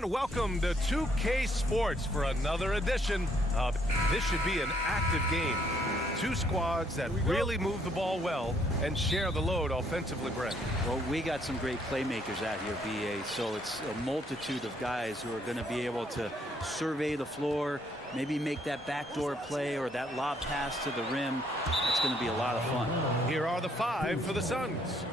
And welcome to 2K Sports for another edition of This Should Be an Active Game. Two squads that really move the ball well and share the load offensively, Brent. Well, we got some great playmakers out here, BA, so it's a multitude of guys who are going to be able to survey the floor, maybe make that backdoor play or that lob pass to the rim. That's going to be a lot of fun. Here are the five for the Suns.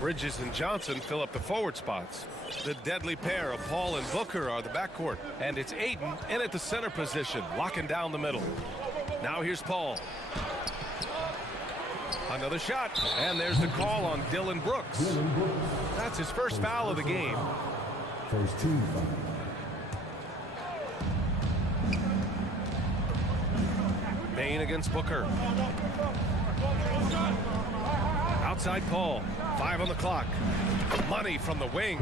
Bridges and Johnson fill up the forward spots. The deadly pair of Paul and Booker are the backcourt. And it's Aiden in at the center position, locking down the middle. Now here's Paul. Another shot, and there's the call on Dylan Brooks. That's his first foul of the game. First team foul. Bain against Booker. Outside Paul. 5 on the clock. Money from the wing.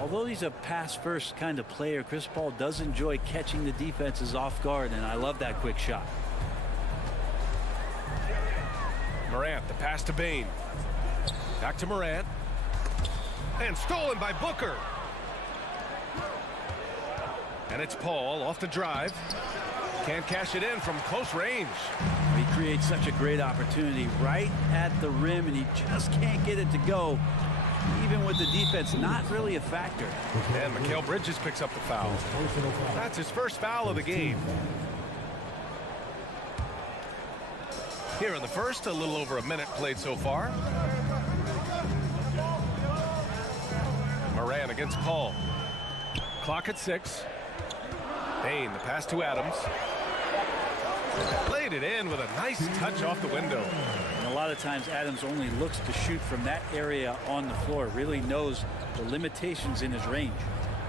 Although he's a pass-first kind of player, Chris Paul does enjoy catching the defenses off guard, and I love that quick shot. Morant, the pass to Bain. Back to Morant. And stolen by Booker. And it's Paul off the drive. Can't cash it in from close range. He creates such a great opportunity right at the rim, and he just can't get it to go. Even with the defense not really a factor. And Mikal Bridges picks up the foul. That's his first foul of the game. Here in the first, a little over a minute played so far. Moran against Paul. Clock at 6. Bain, the pass to Adams. Played it in with a nice touch off the window. And a lot of times Adams only looks to shoot from that area on the floor, really knows the limitations in his range.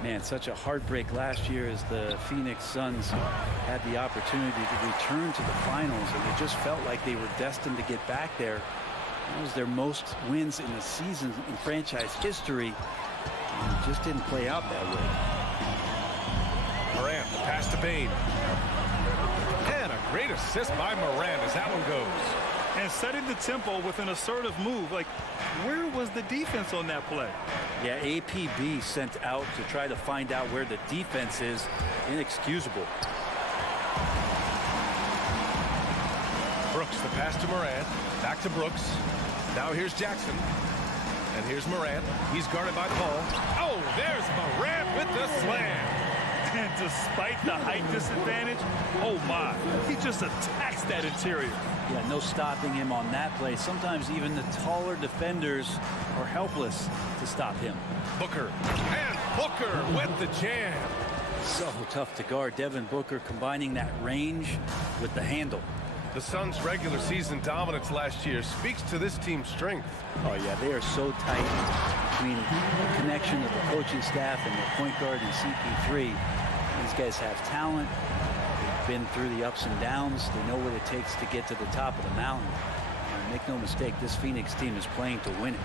Man, such a heartbreak last year as the Phoenix Suns had the opportunity to return to the finals, and it just felt like they were destined to get back there. That was their most wins in the season in franchise history, and it just didn't play out that way. Morant, the pass to Bain. And a great assist by Morant as that one goes. And setting the tempo with an assertive move. Like, where was the defense on that play? Yeah, APB sent out to try to find out where the defense is. Inexcusable. Brooks, the pass to Morant. Back to Brooks. Now here's Jackson. And here's Morant. He's guarded by Paul. Oh, there's Morant with the slam. And despite the height disadvantage, oh my, he just attacks that interior. Yeah, no stopping him on that play. Sometimes even the taller defenders are helpless to stop him. Booker. And Booker with the jam. So tough to guard. Devin Booker combining that range with the handle. The Suns' regular season dominance last year speaks to this team's strength. Oh, yeah, they are so tight between the connection of the coaching staff and the point guard and CP3. These guys have talent. They've been through the ups and downs. They know what it takes to get to the top of the mountain. And make no mistake, this Phoenix team is playing to win it.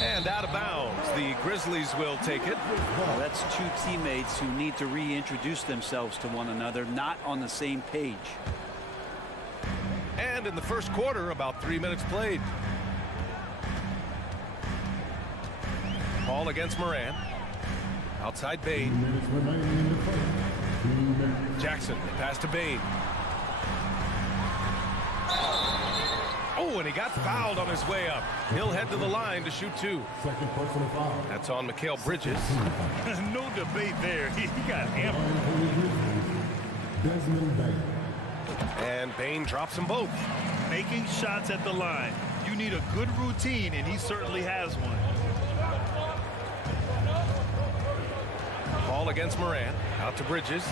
And out of bounds, the Grizzlies will take it. Well, that's two teammates who need to reintroduce themselves to one another, not on the same page. And in the first quarter, about 3 minutes played. Paul against Morant. Outside Bain. Jackson, pass to Bain. Oh, and he got fouled on his way up. He'll head to the line to shoot 2. Second personal foul. That's on Mikal Bridges. No debate there. He got hammered. Desmond Bain. And Bain drops them both. Making shots at the line. You need a good routine, and he certainly has one. Paul against Morant. Out to Bridges.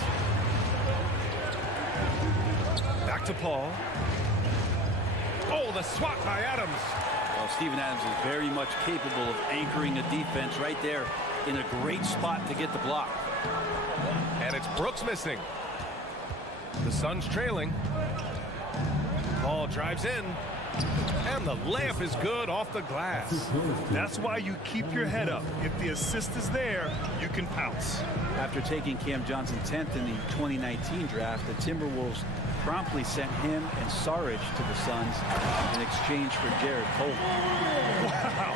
Back to Paul. Oh, the swat by Adams. Well, Steven Adams is very much capable of anchoring a defense right there in a great spot to get the block. And it's Brooks missing. The Suns trailing. Paul drives in. And the layup is good off the glass. That's why you keep your head up. If the assist is there, you can pounce. After taking Cam Johnson 10th in the 2019 draft, the Timberwolves promptly sent him and Saric to the Suns in exchange for Jared Cole. Wow.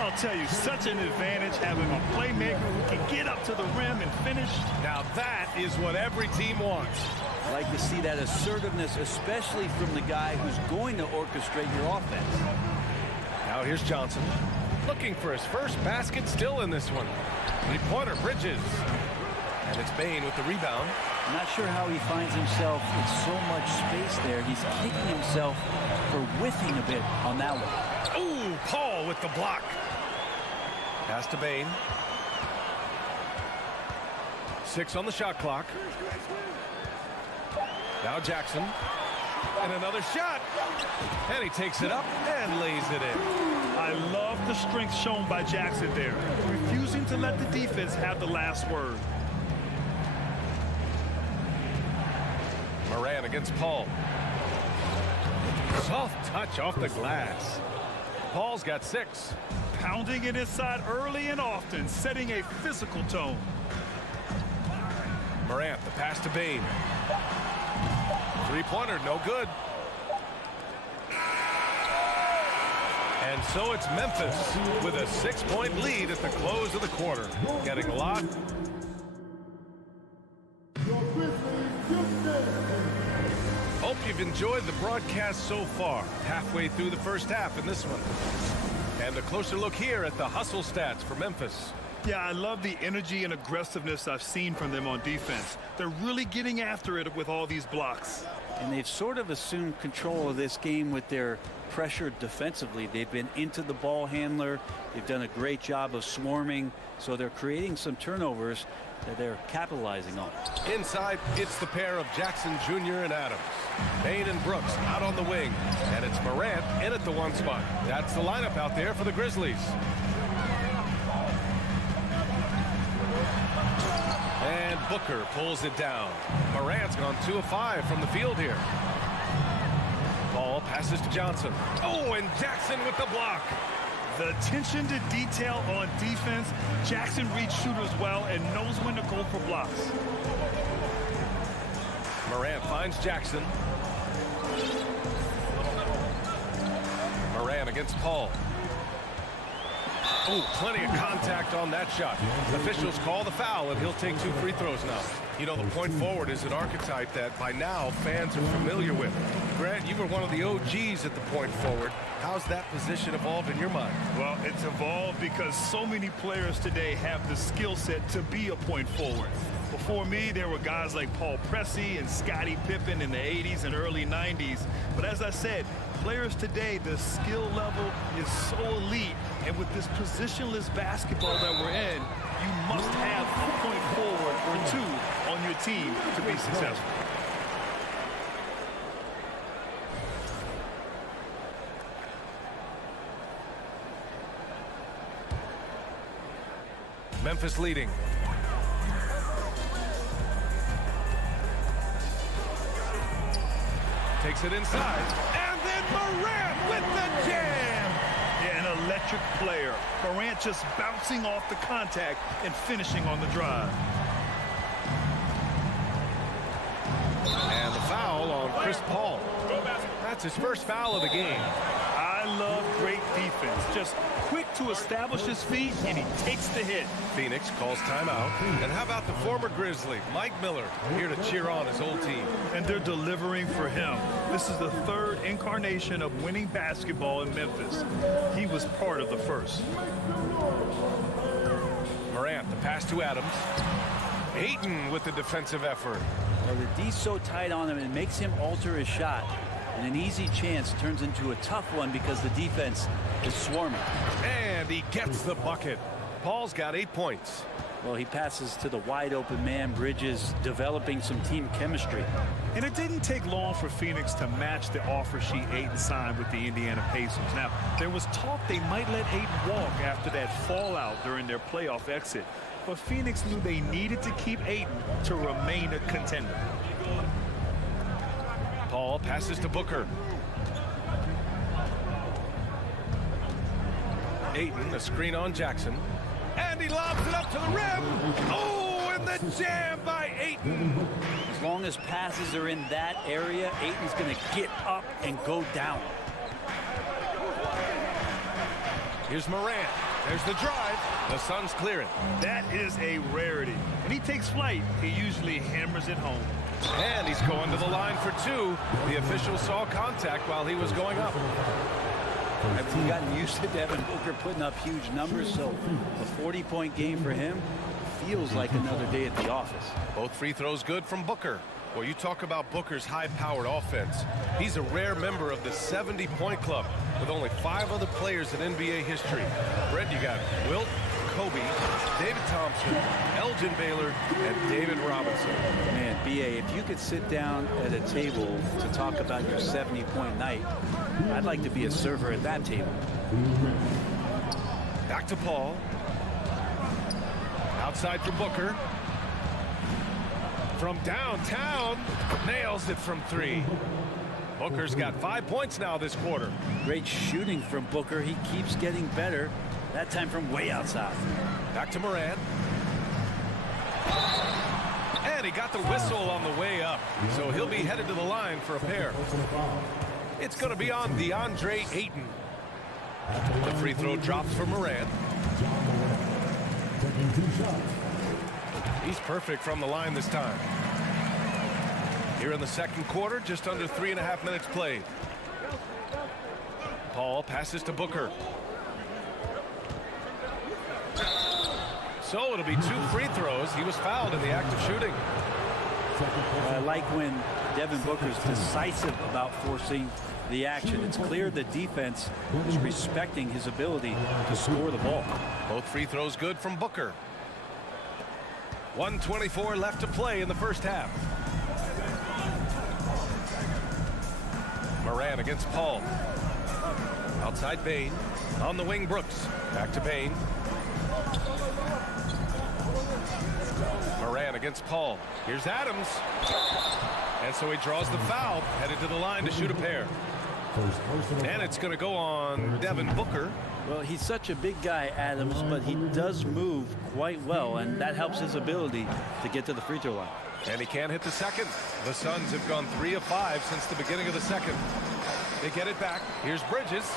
I'll tell you, such an advantage having a playmaker who can get up to the rim and finish. Now that is what every team wants. I like to see that assertiveness, especially from the guy who's going to orchestrate your offense. Now here's Johnson. Looking for his first basket still in this one. Three-pointer, Bridges. And it's Bain with the rebound. I'm not sure how he finds himself with so much space there. He's kicking himself for whiffing a bit on that one. Ooh, Paul with the block. Pass to Bain. 6 on the shot clock. Now Jackson. And another shot. And he takes it up and lays it in. I love the strength shown by Jackson there, refusing to let the defense have the last word. Moran against Paul. Soft touch off the glass. Paul's got 6. Pounding it inside early and often, setting a physical tone. Morant, the pass to Bain. Three-pointer, no good. And so it's Memphis with a 6-point lead at the close of the quarter. Getting a lot. Hope you've enjoyed the broadcast so far. Halfway through the first half in this one. And a closer look here at the hustle stats for Memphis. Yeah, I love the energy and aggressiveness I've seen from them on defense. They're really getting after it with all these blocks. And they've sort of assumed control of this game with their pressure defensively. They've been into the ball handler. They've done a great job of swarming. So they're creating some turnovers that they're capitalizing on. Inside, it's the pair of Jackson Jr. and Adams. Bain and Brooks out on the wing. And it's Morant in at the 1 spot. That's the lineup out there for the Grizzlies. And Booker pulls it down. Morant's gone 2 of 5 from the field here. Ball passes to Johnson. Oh, and Jackson with the block. The attention to detail on defense. Jackson reads shooters well and knows when to go for blocks. Morant finds Jackson. Morant against Paul. Oh, plenty of contact on that shot. Officials call the foul, and he'll take 2 free throws now. You know, the point forward is an archetype that by now fans are familiar with. Grant, you were one of the OGs at the point forward. How's that position evolved in your mind? Well, it's evolved because so many players today have the skill set to be a point forward. Before me, there were guys like Paul Pressey and Scottie Pippen in the 80s and early 90s. But as I said, players today, the skill level is so elite. And with this positionless basketball that we're in, you must have a point forward or 2 on your team to be successful. Memphis leading. Takes it inside. And then Morant with the jam. Yeah, an electric player. Morant just bouncing off the contact and finishing on the drive. And the foul on Chris Paul. That's his first foul of the game. I love great defense. Just quick to establish his feet, and he takes the hit. Phoenix calls timeout. And how about the former Grizzly, Mike Miller, here to cheer on his old team. And they're delivering for him. This is the 3rd incarnation of winning basketball in Memphis. He was part of the first. Morant, the pass to Adams. Ayton with the defensive effort. Well, the D's so tight on him, it makes him alter his shot. And an easy chance turns into a tough one because the defense is swarming. And he gets the bucket. Paul's got 8 points. Well, he passes to the wide open man. Bridges developing some team chemistry. And it didn't take long for Phoenix to match the offer sheet Ayton signed with the Indiana Pacers. Now, there was talk they might let Ayton walk after that fallout during their playoff exit. But Phoenix knew they needed to keep Ayton to remain a contender. Paul passes to Booker. Ayton, a screen on Jackson. And he lobs it up to the rim. Oh, and the jam by Ayton. As long as passes are in that area, Ayton's going to get up and go down. Here's Morant. There's the drive. The Suns clear it. That is a rarity. When he takes flight, he usually hammers it home. And he's going to the line for two. The official saw contact while he was going up. I've gotten used to Devin Booker putting up huge numbers, so a 40-point game for him feels like another day at the office. Both free throws good from Booker. Well, you talk about Booker's high-powered offense. He's a rare member of the 70-point club with only 5 other players in NBA history. Brett, you got Wilt, Kobe, David Thompson, Elgin Baylor, and David Robinson. Man, B.A., if you could sit down at a table to talk about your 70-point night, I'd like to be a server at that table. Back to Paul. Outside for Booker. From downtown, nails it from 3. Booker's got 5 points now this quarter. Great shooting from Booker. He keeps getting better, that time from way outside. Back to Morant. And he got the whistle on the way up, so he'll be headed to the line for a pair. It's going to be on DeAndre Ayton. The free throw drops for Morant. Taking 2 shots. He's perfect from the line this time. Here in the second quarter, just under 3.5 minutes played. Paul passes to Booker. So it'll be 2 free throws. He was fouled in the act of shooting. I like when Devin Booker's decisive about forcing the action. It's clear the defense is respecting his ability to score the ball. Both free throws good from Booker. 1:24 left to play in the first half. Morant against Paul. Outside Bane. On the wing, Brooks. Back to Bane. Morant against Paul. Here's Adams. And so he draws the foul, headed to the line to shoot a pair. And it's going to go on Devin Booker. Well, he's such a big guy, Adams, but he does move quite well, and that helps his ability to get to the free throw line. And he can't hit the second. The Suns have gone 3 of 5 since the beginning of the second. They get it back. Here's Bridges.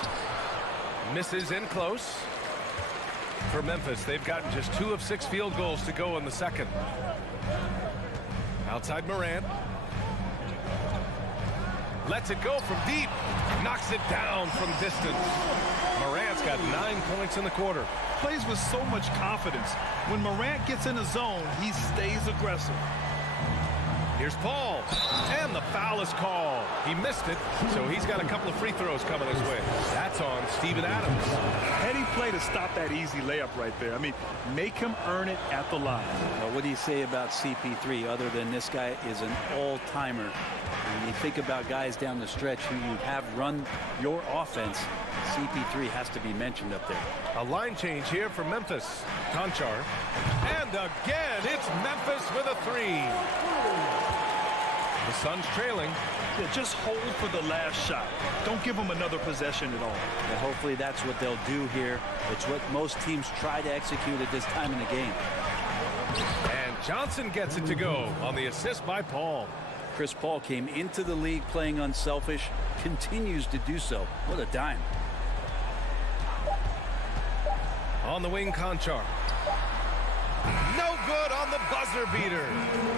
Misses in close. For Memphis, they've gotten just 2 of 6 field goals to go in the second. Outside Morant. Lets it go from deep. Knocks it down from distance. Morant's got 9 points in the quarter. Plays with so much confidence. When Morant gets in the zone, he stays aggressive. Here's Paul. And the foul is called. He missed it, so he's got a couple of free throws coming his way. That's on Steven Adams. Heady play to stop that easy layup right there. I mean, make him earn it at the line. Well, what do you say about CP3 other than this guy is an all-timer? When you think about guys down the stretch who you have run your offense, CP3 has to be mentioned up there. A line change here for Memphis. Conchar. And again, it's Memphis with a 3. The Suns trailing. Yeah, just hold for the last shot. Don't give them another possession at all. And hopefully that's what they'll do here. It's what most teams try to execute at this time in the game. And Johnson gets it to go on the assist by Paul. Chris Paul came into the league playing unselfish, continues to do so. What a dime. On the wing, Conchar. No good on the buzzer beater.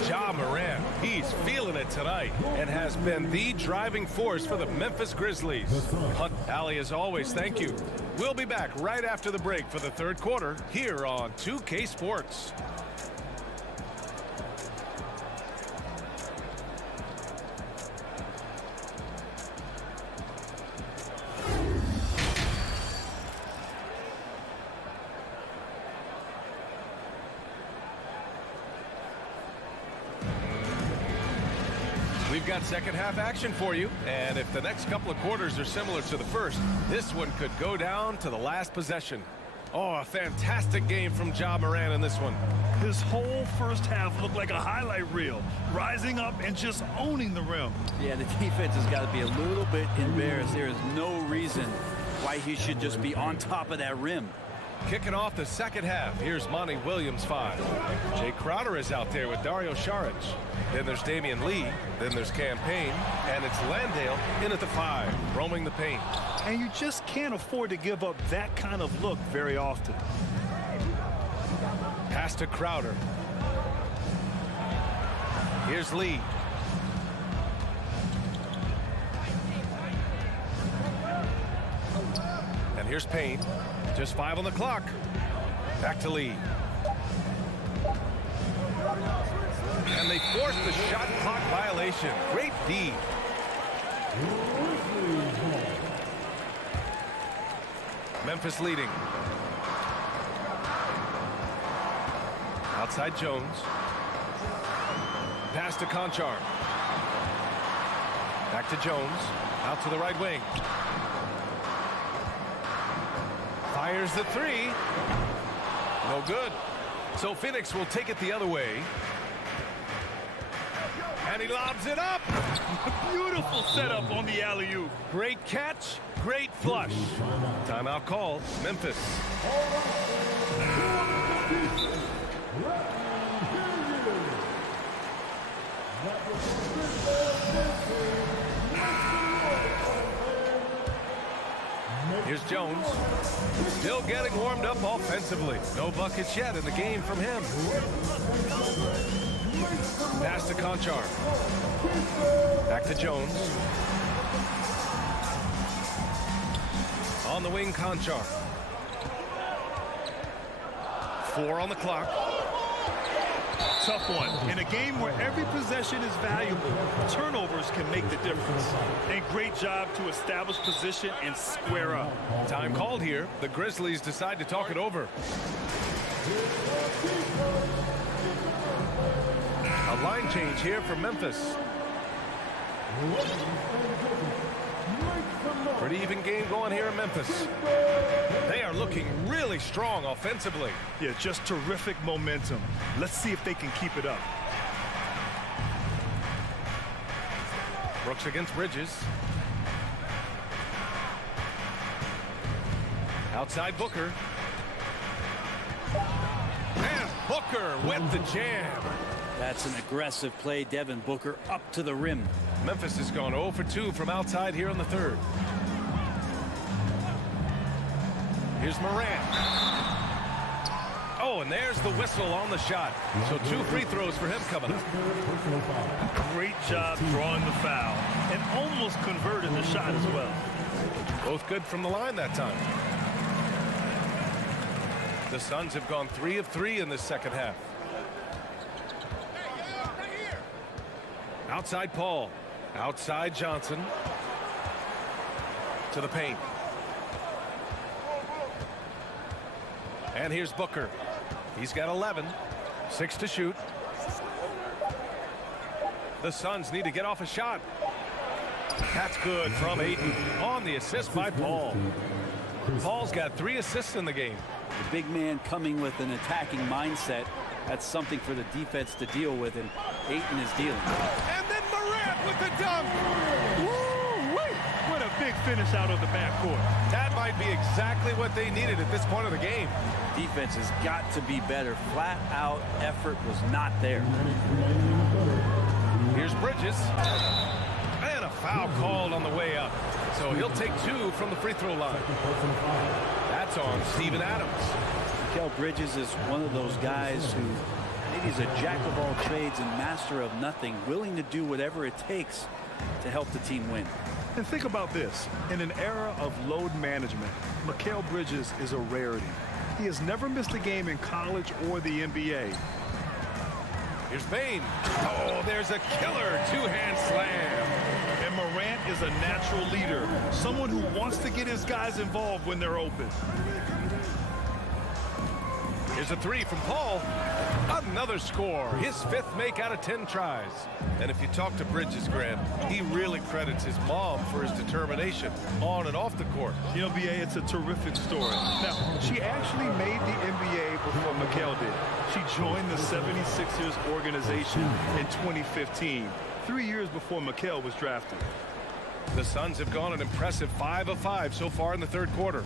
Ja Morant, he's feeling it tonight and has been the driving force for the Memphis Grizzlies. Hunt, Allie, as always, thank you. We'll be back right after the break for the third quarter here on 2K Sports. We've got second half action for you, and if the next couple of quarters are similar to the first, this one could go down to the last possession. Oh, a fantastic game from Ja Morant in this one. His whole first half looked like a highlight reel, rising up and just owning the rim. Yeah, the defense has got to be a little bit embarrassed. There is no reason why he should just be on top of that rim. Kicking off the second half, here's Monty Williams 5. Jay Crowder is out there with Dario Saric. Then there's Damian Lee. Then there's Cam Payne. And it's Landale in at the 5, roaming the paint. And you just can't afford to give up that kind of look very often. Pass to Crowder. Here's Lee. And here's Payne. Just 5 on the clock. Back to Lee. And they force the shot clock violation. Great D. Memphis leading. Outside Jones. Pass to Conchar. Back to Jones. Out to the right wing. Fires the 3. No good. So Phoenix will take it the other way. And he lobs it up. Beautiful setup on the alley-oop. Great catch, great flush. Timeout call, Memphis. Here's Jones. Still getting warmed up offensively. No buckets yet in the game from him. Pass to Conchar. Back to Jones. On the wing, Conchar. 4 on the clock. Tough one. In a game where every possession is valuable, turnovers can make the difference. And great job to establish position and square up. Time called here. The Grizzlies decide to talk it over. A line change here for Memphis. Pretty even game going here in Memphis. They are looking really strong offensively. Yeah, just terrific momentum. Let's see if they can keep it up. Brooks against Bridges. Outside Booker. And Booker with the jam. That's an aggressive play. Devin Booker up to the rim. Memphis has gone 0 for 2 from outside here in the third. Here's Morant. Oh, and there's the whistle on the shot. So 2 free throws for him coming up. Great job drawing the foul and almost converted the shot as well. Both good from the line that time. The Suns have gone 3 of 3 in this second half. Outside Paul. Outside Johnson. To the paint. And here's Booker. He's got 11. 6 to shoot. The Suns need to get off a shot. That's good from Ayton on the assist by Paul. Paul's got 3 assists in the game. The big man coming with an attacking mindset. That's something for the defense to deal with, and Ayton is dealing. And then Morant with the dunk. Woo-wee! What a big finish out of the backcourt. That might be exactly what they needed at this point of the game. Defense has got to be better. Flat out effort was not there. Here's Bridges. And a foul called on the way up. So he'll take 2 from the free throw line. That's on Steven Adams. Mikal Bridges is one of those guys who maybe is a jack of all trades and master of nothing, willing to do whatever it takes to help the team win. And think about this. In an era of load management, Mikal Bridges is a rarity. He has never missed a game in college or the NBA. Here's Payne. Oh, there's a killer 2-hand slam. And Morant is a natural leader, someone who wants to get his guys involved when they're open. Here's a 3 from Paul. Another score. His 5th make out of 10 tries. And if you talk to Bridges, Grant, he really credits his mom for his determination on and off the court. You know, B.A., it's a terrific story. Now, she actually made the NBA before Mikal did. She joined the 76ers organization in 2015, 3 years before Mikal was drafted. The Suns have gone an impressive 5 of 5 so far in the third quarter.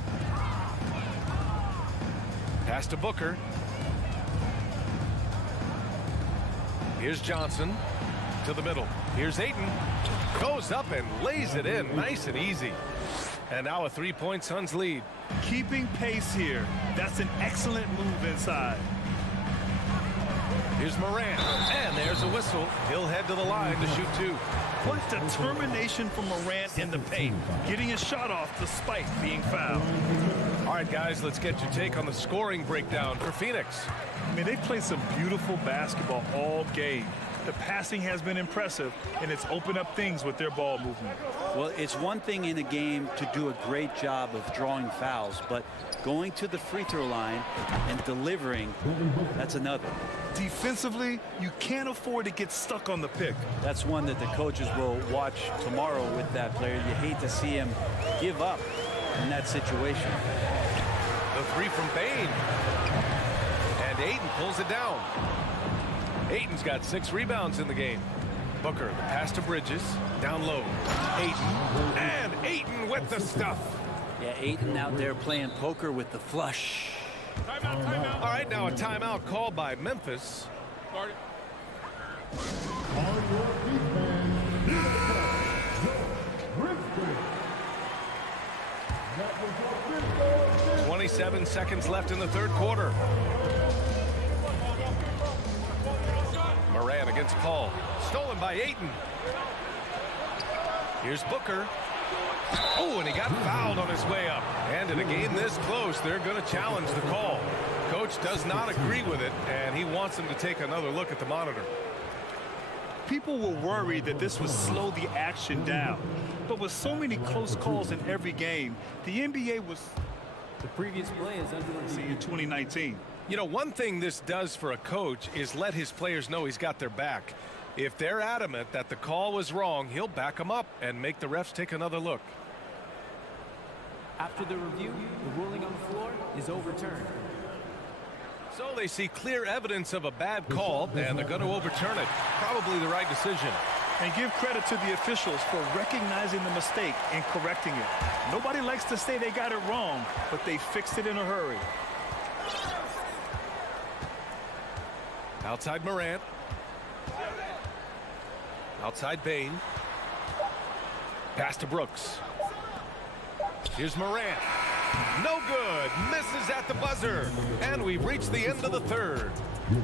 Pass to Booker. Here's Johnson to the middle. Here's Ayton. Goes up and lays it in nice and easy. And now a three-point Suns lead. Keeping pace here. That's an excellent move inside. Here's Morant. And there's a whistle. He'll head to the line to shoot two. What determination from Morant in the paint. Getting a shot off despite being fouled. All right, guys, let's get your take on the scoring breakdown for Phoenix. I mean, they've played some beautiful basketball all game. The passing has been impressive, and it's opened up things with their ball movement. Well, it's one thing in a game to do a great job of drawing fouls, but going to the free throw line and delivering, that's another. Defensively, you can't afford to get stuck on the pick. That's one that the coaches will watch tomorrow with that player. You hate to see him give up in that situation. The three from Bane. And Ayton pulls it down. Ayton's got 6 rebounds in the game. Booker, the pass to Bridges, down low. Ayton, and Ayton with the stuff. Yeah, Ayton out there playing poker with the flush. Timeout. All right, now a timeout called by Memphis. 27 seconds left in the third quarter. Morant against Paul. Stolen by Ayton. Here's Booker. Oh, and he got fouled on his way up. And in a game this close, they're going to challenge the call. Coach does not agree with it, and he wants him to take another look at the monitor. People were worried that this would slow the action down. But with so many close calls in every game, the NBA was the previous play is under review. In 2019. You know, one thing this does for a coach is let his players know he's got their back. If they're adamant that the call was wrong, he'll back them up and make the refs take another look. After the review, the ruling on the floor is overturned. So they see clear evidence of a bad call, and they're going to overturn it. Probably the right decision. And give credit to the officials for recognizing the mistake and correcting it. Nobody likes to say they got it wrong, but they fixed it in a hurry. Outside Morant. Outside Bane. Pass to Brooks. Here's Morant. No good. Misses at the buzzer. And we've reached the end of the third.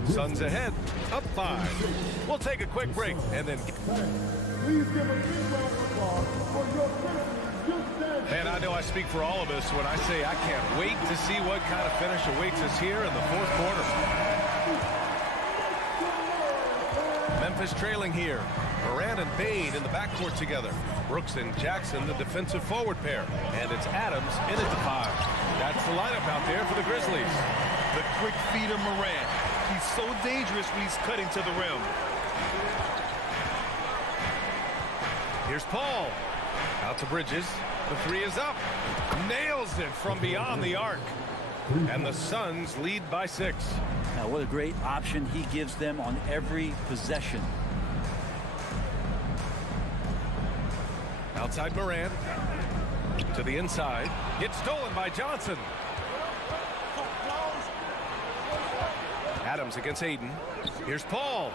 Suns ahead. Up 5. We'll take a quick break and then... Please give a big round of applause for your Grizzlies. Man, I know I speak for all of us when I say I can't wait to see what kind of finish awaits us here in the fourth quarter. Memphis trailing here. Morant and Bane in the backcourt together. Brooks and Jackson, the defensive forward pair. And it's Adams in at the 5. That's the lineup out there for the Grizzlies. The quick feed of Morant. He's so dangerous when he's cutting to the rim. Here's Paul. Out to Bridges. The 3 is up. Nails it from beyond the arc. And the Suns lead by 6. Now, what a great option he gives them on every possession. Outside Morant. To the inside. Gets stolen by Johnson. Adams against Ayton. Here's Paul.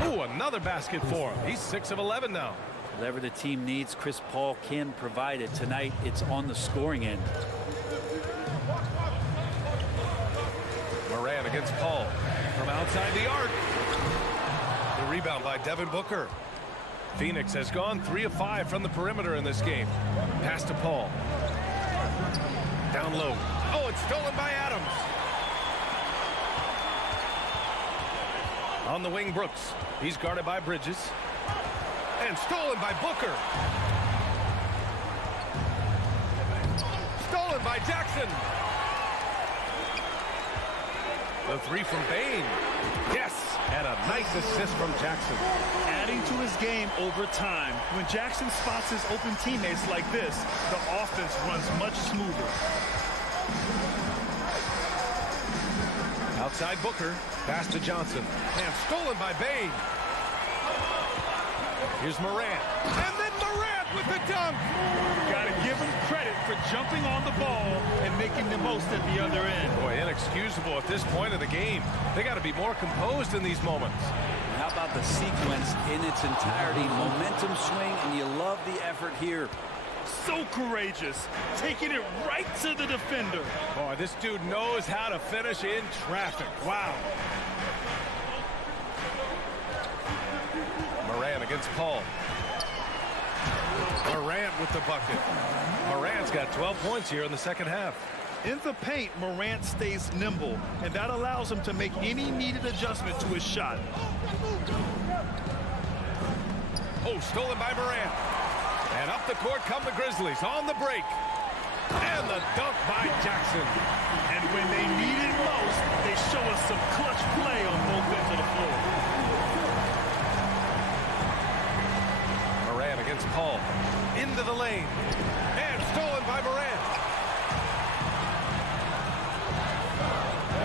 Oh, another basket for him. He's 6 of 11 now. Whatever the team needs, Chris Paul can provide it. Tonight, it's on the scoring end. Morant against Paul. From outside the arc. The rebound by Devin Booker. Phoenix has gone 3 of 5 from the perimeter in this game. Pass to Paul. Down low. Oh, it's stolen by Adams. On the wing, Brooks. He's guarded by Bridges. And stolen by Booker. Stolen by Jackson. The 3 from Bane. Yes, and a nice assist from Jackson. Adding to his game over time. When Jackson spots his open teammates like this, the offense runs much smoother. Outside Booker. Pass to Johnson. And stolen by Bane. Here's Morant. And then Morant with the dunk. Gotta give him credit for jumping on the ball and making the most at the other end. Boy, inexcusable at this point of the game. They got to be more composed in these moments. How about the sequence in its entirety? Momentum swing, and you love the effort here. So courageous, taking it right to the defender. Boy, this dude knows how to finish in traffic. Wow. Morant against Paul. Morant with the bucket. Morant's got 12 points here in the second half. In the paint, Morant stays nimble, and that allows him to make any needed adjustment to his shot. Oh, stolen by Morant. And up the court come the Grizzlies on the break. And the dunk by Jackson. And when they need it most, they show us some clutch play on both ends of the floor. Morant against Paul. Into the lane. And stolen by Morant.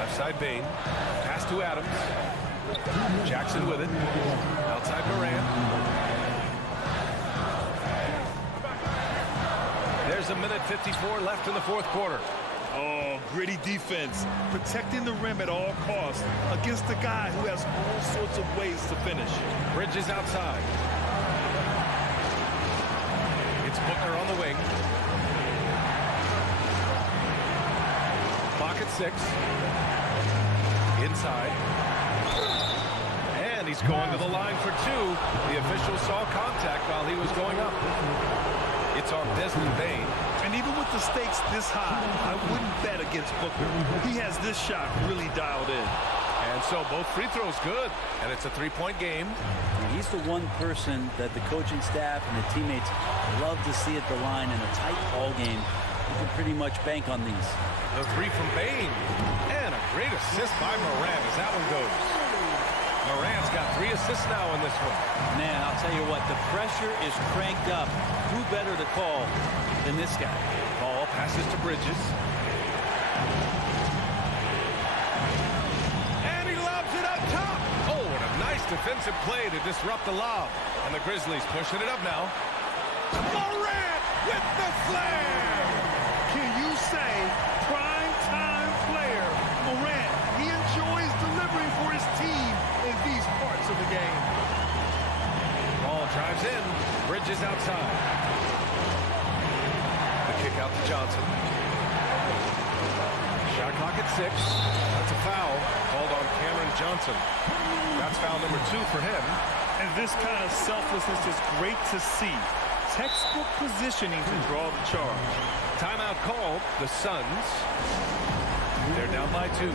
Outside Bain. Pass to Adams. Jackson with it. Outside Morant. There's a minute 54 left in the fourth quarter. Oh, gritty defense. Protecting the rim at all costs against a guy who has all sorts of ways to finish. Bridges outside. It's Booker on the wing. Clock at 6. Inside. And he's going to the line for 2. The official saw contact while he was going up. It's on Desmond Bain. And even with the stakes this high, I wouldn't bet against Booker. He has this shot really dialed in. And so both free throws good. And it's a 3-point game. He's the one person that the coaching staff and the teammates love to see at the line in a tight ball game. You can pretty much bank on these. The 3 from Bain. And a great assist by Morant as that one goes. Morant's got 3 assists now in this one. Man, I'll tell you what, the pressure is cranked up. Who better to call than this guy? Paul passes to Bridges. And he lobs it up top. Oh, what a nice defensive play to disrupt the lob. And the Grizzlies pushing it up now. Morant with the slam. Can you say prime time player? Morant, he enjoys delivering for his team in these parts of the game. Ball drives in. Bridges outside. The kick out to Johnson. Shot clock at 6. That's a foul called on Cameron Johnson. That's foul number 2 for him. And this kind of selflessness is great to see. Textbook positioning to draw the charge. Timeout called. The Suns. They're down by 2.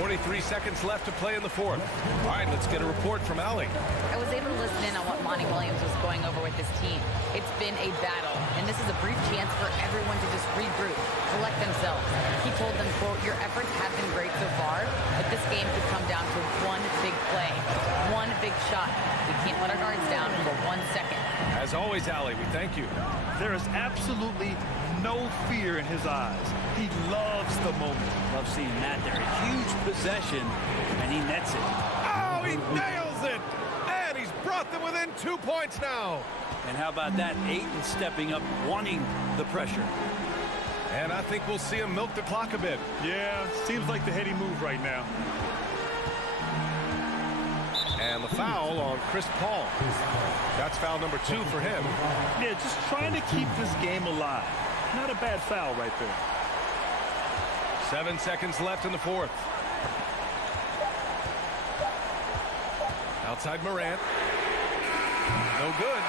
43 seconds left to play in the fourth. All right, let's get a report from Allie. I was able to listen in on what Monty Williams was going over with his team. It's been a battle, and this is a brief chance for everyone to just regroup, collect themselves. He told them, quote, your efforts have been great so far, but this game could come down to one big play, one big shot. We can't let our guards down for 1 second. As always, Allie, we thank you. There is absolutely no fear in his eyes. He loves the moment. Love seeing that there. A huge possession, and he nets it. Oh, he nails it! And he's brought them within 2 points now. And how about that? Ayton stepping up, wanting the pressure. And I think we'll see him milk the clock a bit. Yeah, seems like the heady move right now. And the foul on Chris Paul. That's foul number 2 for him. Yeah, just trying to keep this game alive. Not a bad foul right there. 7 seconds left in the fourth. Outside Morant. No good.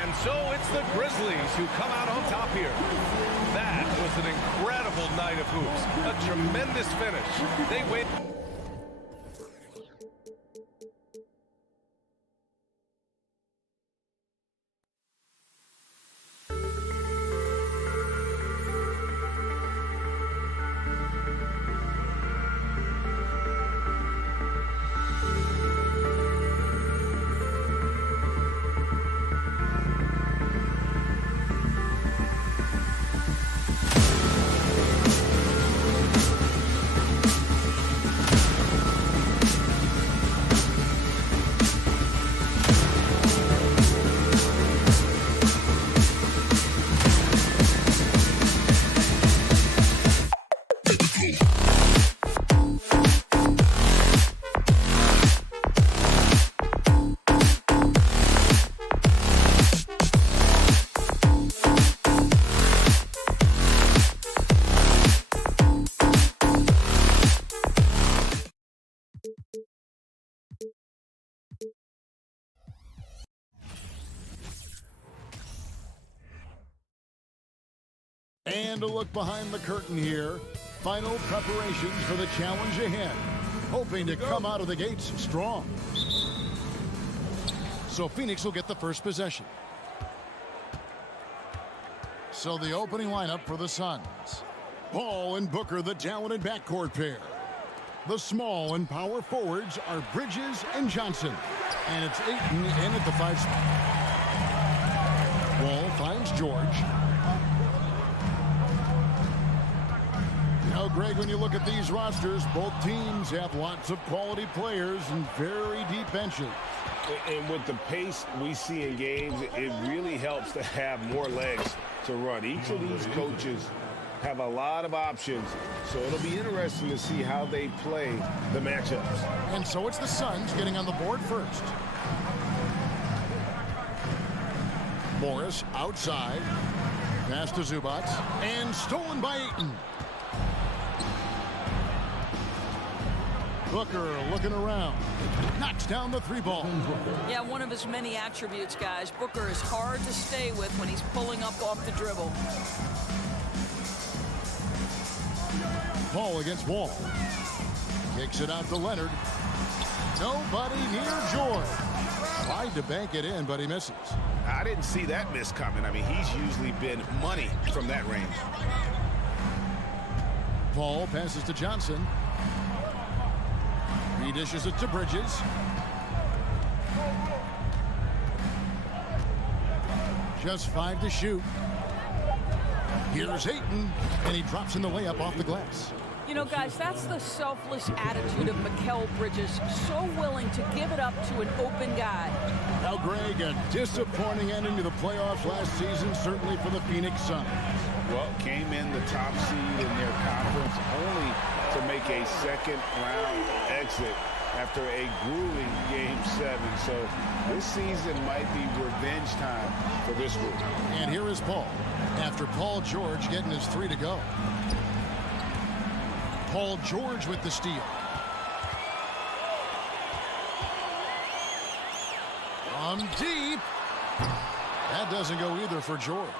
And so it's the Grizzlies who come out on top here. That was an incredible night of hoops. A tremendous finish. They win. And a look behind the curtain here. Final preparations for the challenge ahead. Hoping to come out of the gates strong. So Phoenix will get the first possession. So the opening lineup for the Suns. Paul and Booker, the talented backcourt pair. The small and power forwards are Bridges and Johnson. And it's Ayton in at the 5 spot. Wall finds George. Now, Greg, when you look at these rosters, both teams have lots of quality players and very deep benches. And with the pace we see in games, it really helps to have more legs to run. Each of these coaches have a lot of options, so it'll be interesting to see how they play the matchups. And so it's the Suns getting on the board first. Morris outside. Pass to Zubac. And stolen by Ayton. Booker looking around. Knocks down the 3 ball. Yeah, one of his many attributes, guys. Booker is hard to stay with when he's pulling up off the dribble. Paul against Wall. Kicks it out to Leonard. Nobody near George. Tried to bank it in, but he misses. I didn't see that miss coming. I mean, he's usually been money from that range. Paul passes to Johnson. He dishes it to Bridges. Just 5 to shoot. Here's Ayton, and he drops in the layup off the glass. You know, guys, that's the selfless attitude of Mikal Bridges. So willing to give it up to an open guy. Now, Greg, a disappointing ending to the playoffs last season, certainly for the Phoenix Suns. Well, came in the top seed in their conference only to make a second-round exit after a grueling Game 7. So this season might be revenge time for this group. And here is Paul, after Paul George getting his 3 to go. Paul George with the steal. From deep. That doesn't go either for George.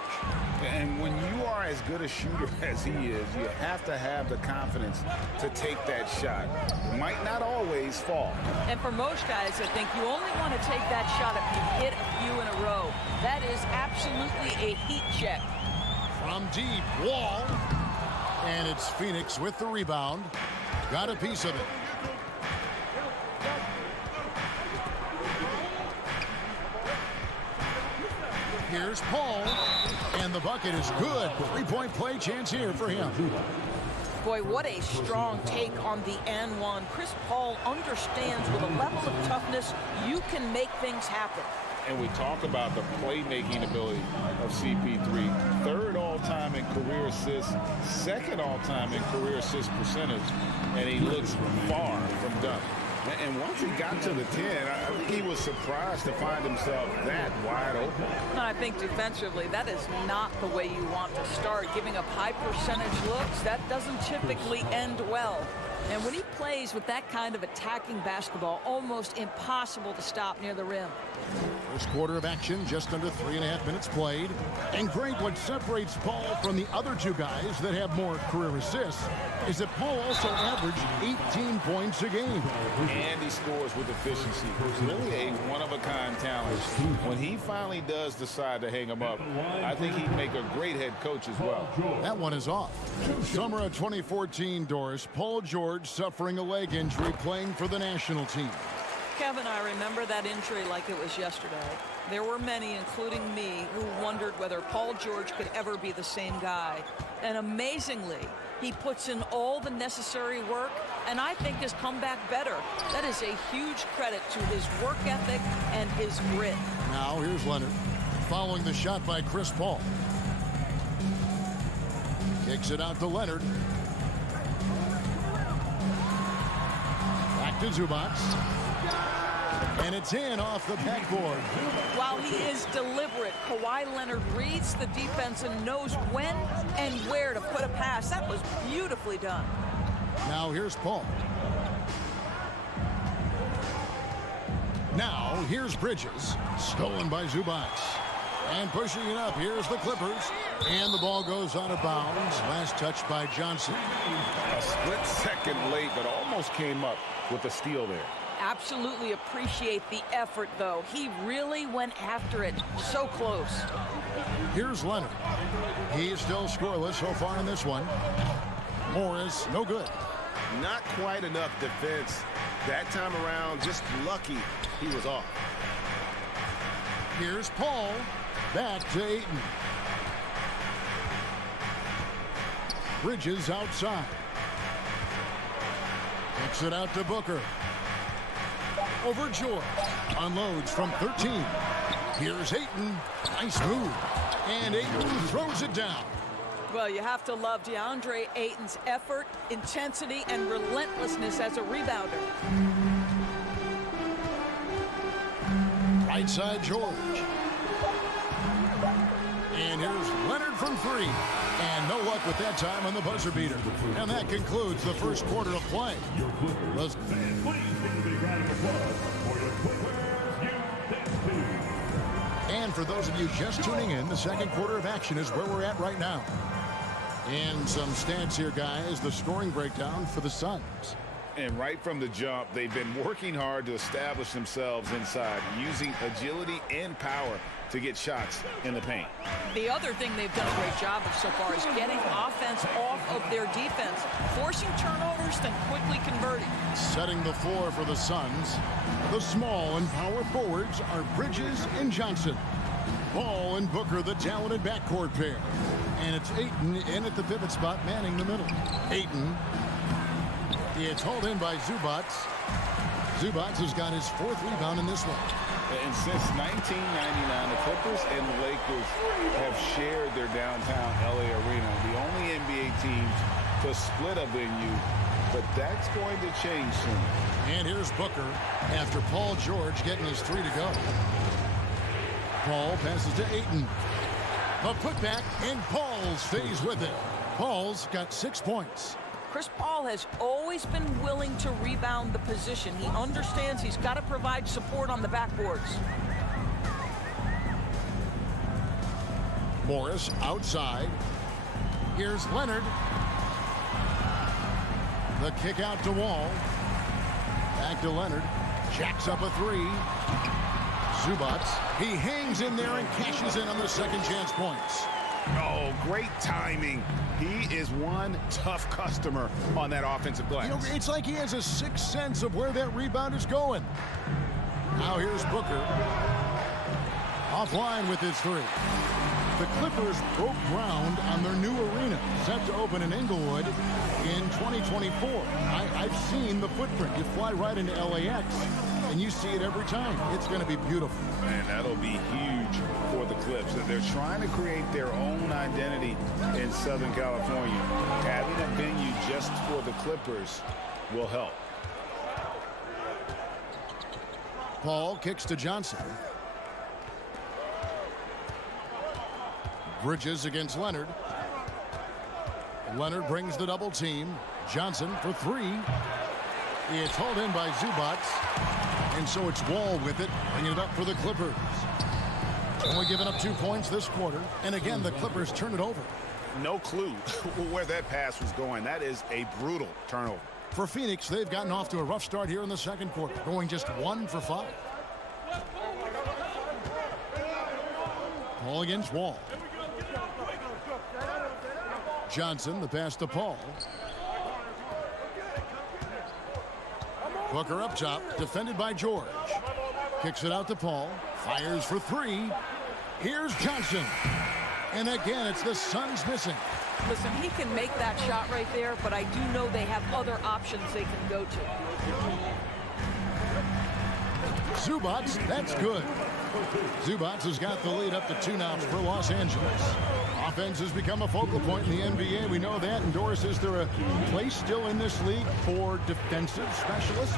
And when you are as good a shooter as he is, you have to have the confidence to take that shot. It might not always fall. And for most guys, I think you only want to take that shot if you hit a few in a row. That is absolutely a heat check. From deep, Wall. And it's Phoenix with the rebound. Got a piece of it. Here's Paul. And the bucket is good. 3-point play chance here for him. Boy, what a strong take on the and one. Chris Paul understands with a level of toughness, you can make things happen. And we talk about the playmaking ability of CP3. 3rd all-time in career assists, 2nd all-time in career assist percentage, and he looks far from done. And once he got to the 10, I think he was surprised to find himself that wide open. And I think defensively, that is not the way you want to start. Giving up high percentage looks, that doesn't typically end well. And when he plays with that kind of attacking basketball, almost impossible to stop near the rim. First quarter of action, just under 3.5 minutes played. And Greg, what separates Paul from the other 2 guys that have more career assists is that Paul also averaged 18 points a game. And he scores with efficiency. He's really a one-of-a-kind talent. When he finally does decide to hang him up, I think he'd make a great head coach as well. That one is off. Summer of 2014, Doris. Paul George suffering a leg injury playing for the national team. Kevin, I remember that injury like it was yesterday. There were many, including me, who wondered whether Paul George could ever be the same guy. And amazingly, he puts in all the necessary work, and I think has come back better. That is a huge credit to his work ethic and his grit. Now here's Leonard, following the shot by Chris Paul. Kicks it out to Leonard. Back to Zubac. And it's in off the backboard. While he is deliberate, Kawhi Leonard reads the defense and knows when and where to put a pass. That was beautifully done. Now here's Paul. Now here's Bridges. Stolen by Zubac. And pushing it up, here's the Clippers. And the ball goes out of bounds. Last touch by Johnson. A split second late, but almost came up with a steal there. Absolutely appreciate the effort, though. He really went after it. So close. Here's Leonard. He's still scoreless so far in this one. Morris, no good. Not quite enough defense. That time around, just lucky he was off. Here's Paul. Back to Ayton. Bridges outside. Kicks it out to Booker. Over George. Unloads from 13. Here's Ayton. Nice move. And Ayton throws it down. Well, you have to love DeAndre Ayton's effort, intensity, and relentlessness as a rebounder. Right side, George. And here's Leonard from 3. And no luck with that time on the buzzer beater. And that concludes the first quarter of play. And for those of you just tuning in, the second quarter of action is where we're at right now. And some stats here, guys. The scoring breakdown for the Suns. And right from the jump, they've been working hard to establish themselves inside, using agility and power to get shots in the paint. The other thing they've done a great job of so far is getting offense off of their defense, forcing turnovers, then quickly converting. Setting the floor for the Suns, the small and power forwards are Bridges and Johnson. Ball and Booker, the talented backcourt pair. And it's Ayton in at the pivot spot, manning the middle. Ayton. It's hauled in by Zubac. Zubac has got his 4th rebound in this one. And since 1999, the Clippers and the Lakers have shared their downtown LA arena, the only NBA teams to split a venue, but that's going to change soon. And here's Booker after Paul George getting his 3 to go. Paul passes to Ayton. A putback, and Paul stays with it. Paul's got 6 points. Chris Paul has always been willing to rebound the position. He understands he's got to provide support on the backboards. Morris outside. Here's Leonard. The kick out to Wall. Back to Leonard. Jacks up a 3. Zubac. He hangs in there and cashes in on the second chance points. Oh, great timing. He is one tough customer on that offensive glass. You know, it's like he has a sixth sense of where that rebound is going. Now here's Booker. Offline with his 3. The Clippers broke ground on their new arena, set to open in Inglewood in 2024. I've seen the footprint. You fly right into LAX, and you see it every time. It's going to be beautiful. And that'll be huge for the Clips. They're trying to create their own identity in Southern California. Having a venue just for the Clippers will help. Paul kicks to Johnson. Bridges against Leonard. Leonard brings the double team. Johnson for 3. It's hauled in by Zubac. And so it's Wall with it, bringing it up for the Clippers. Only giving up 2 points this quarter. And again, the Clippers turn it over. No clue where that pass was going. That is a brutal turnover. For Phoenix, they've gotten off to a rough start here in the second quarter, going just 1 for 5. Paul against Wall. Johnson, the pass to Paul. Booker up top, defended by George. Kicks it out to Paul. Fires for 3. Here's Johnson. And again, it's the Suns missing. Listen, he can make that shot right there, but I do know they have other options they can go to. Zubac, that's good. Zubac has got the lead up to 2 now for Los Angeles. Offense has become a focal point in the NBA. We know that. And Doris, is there a place still in this league for defensive specialists?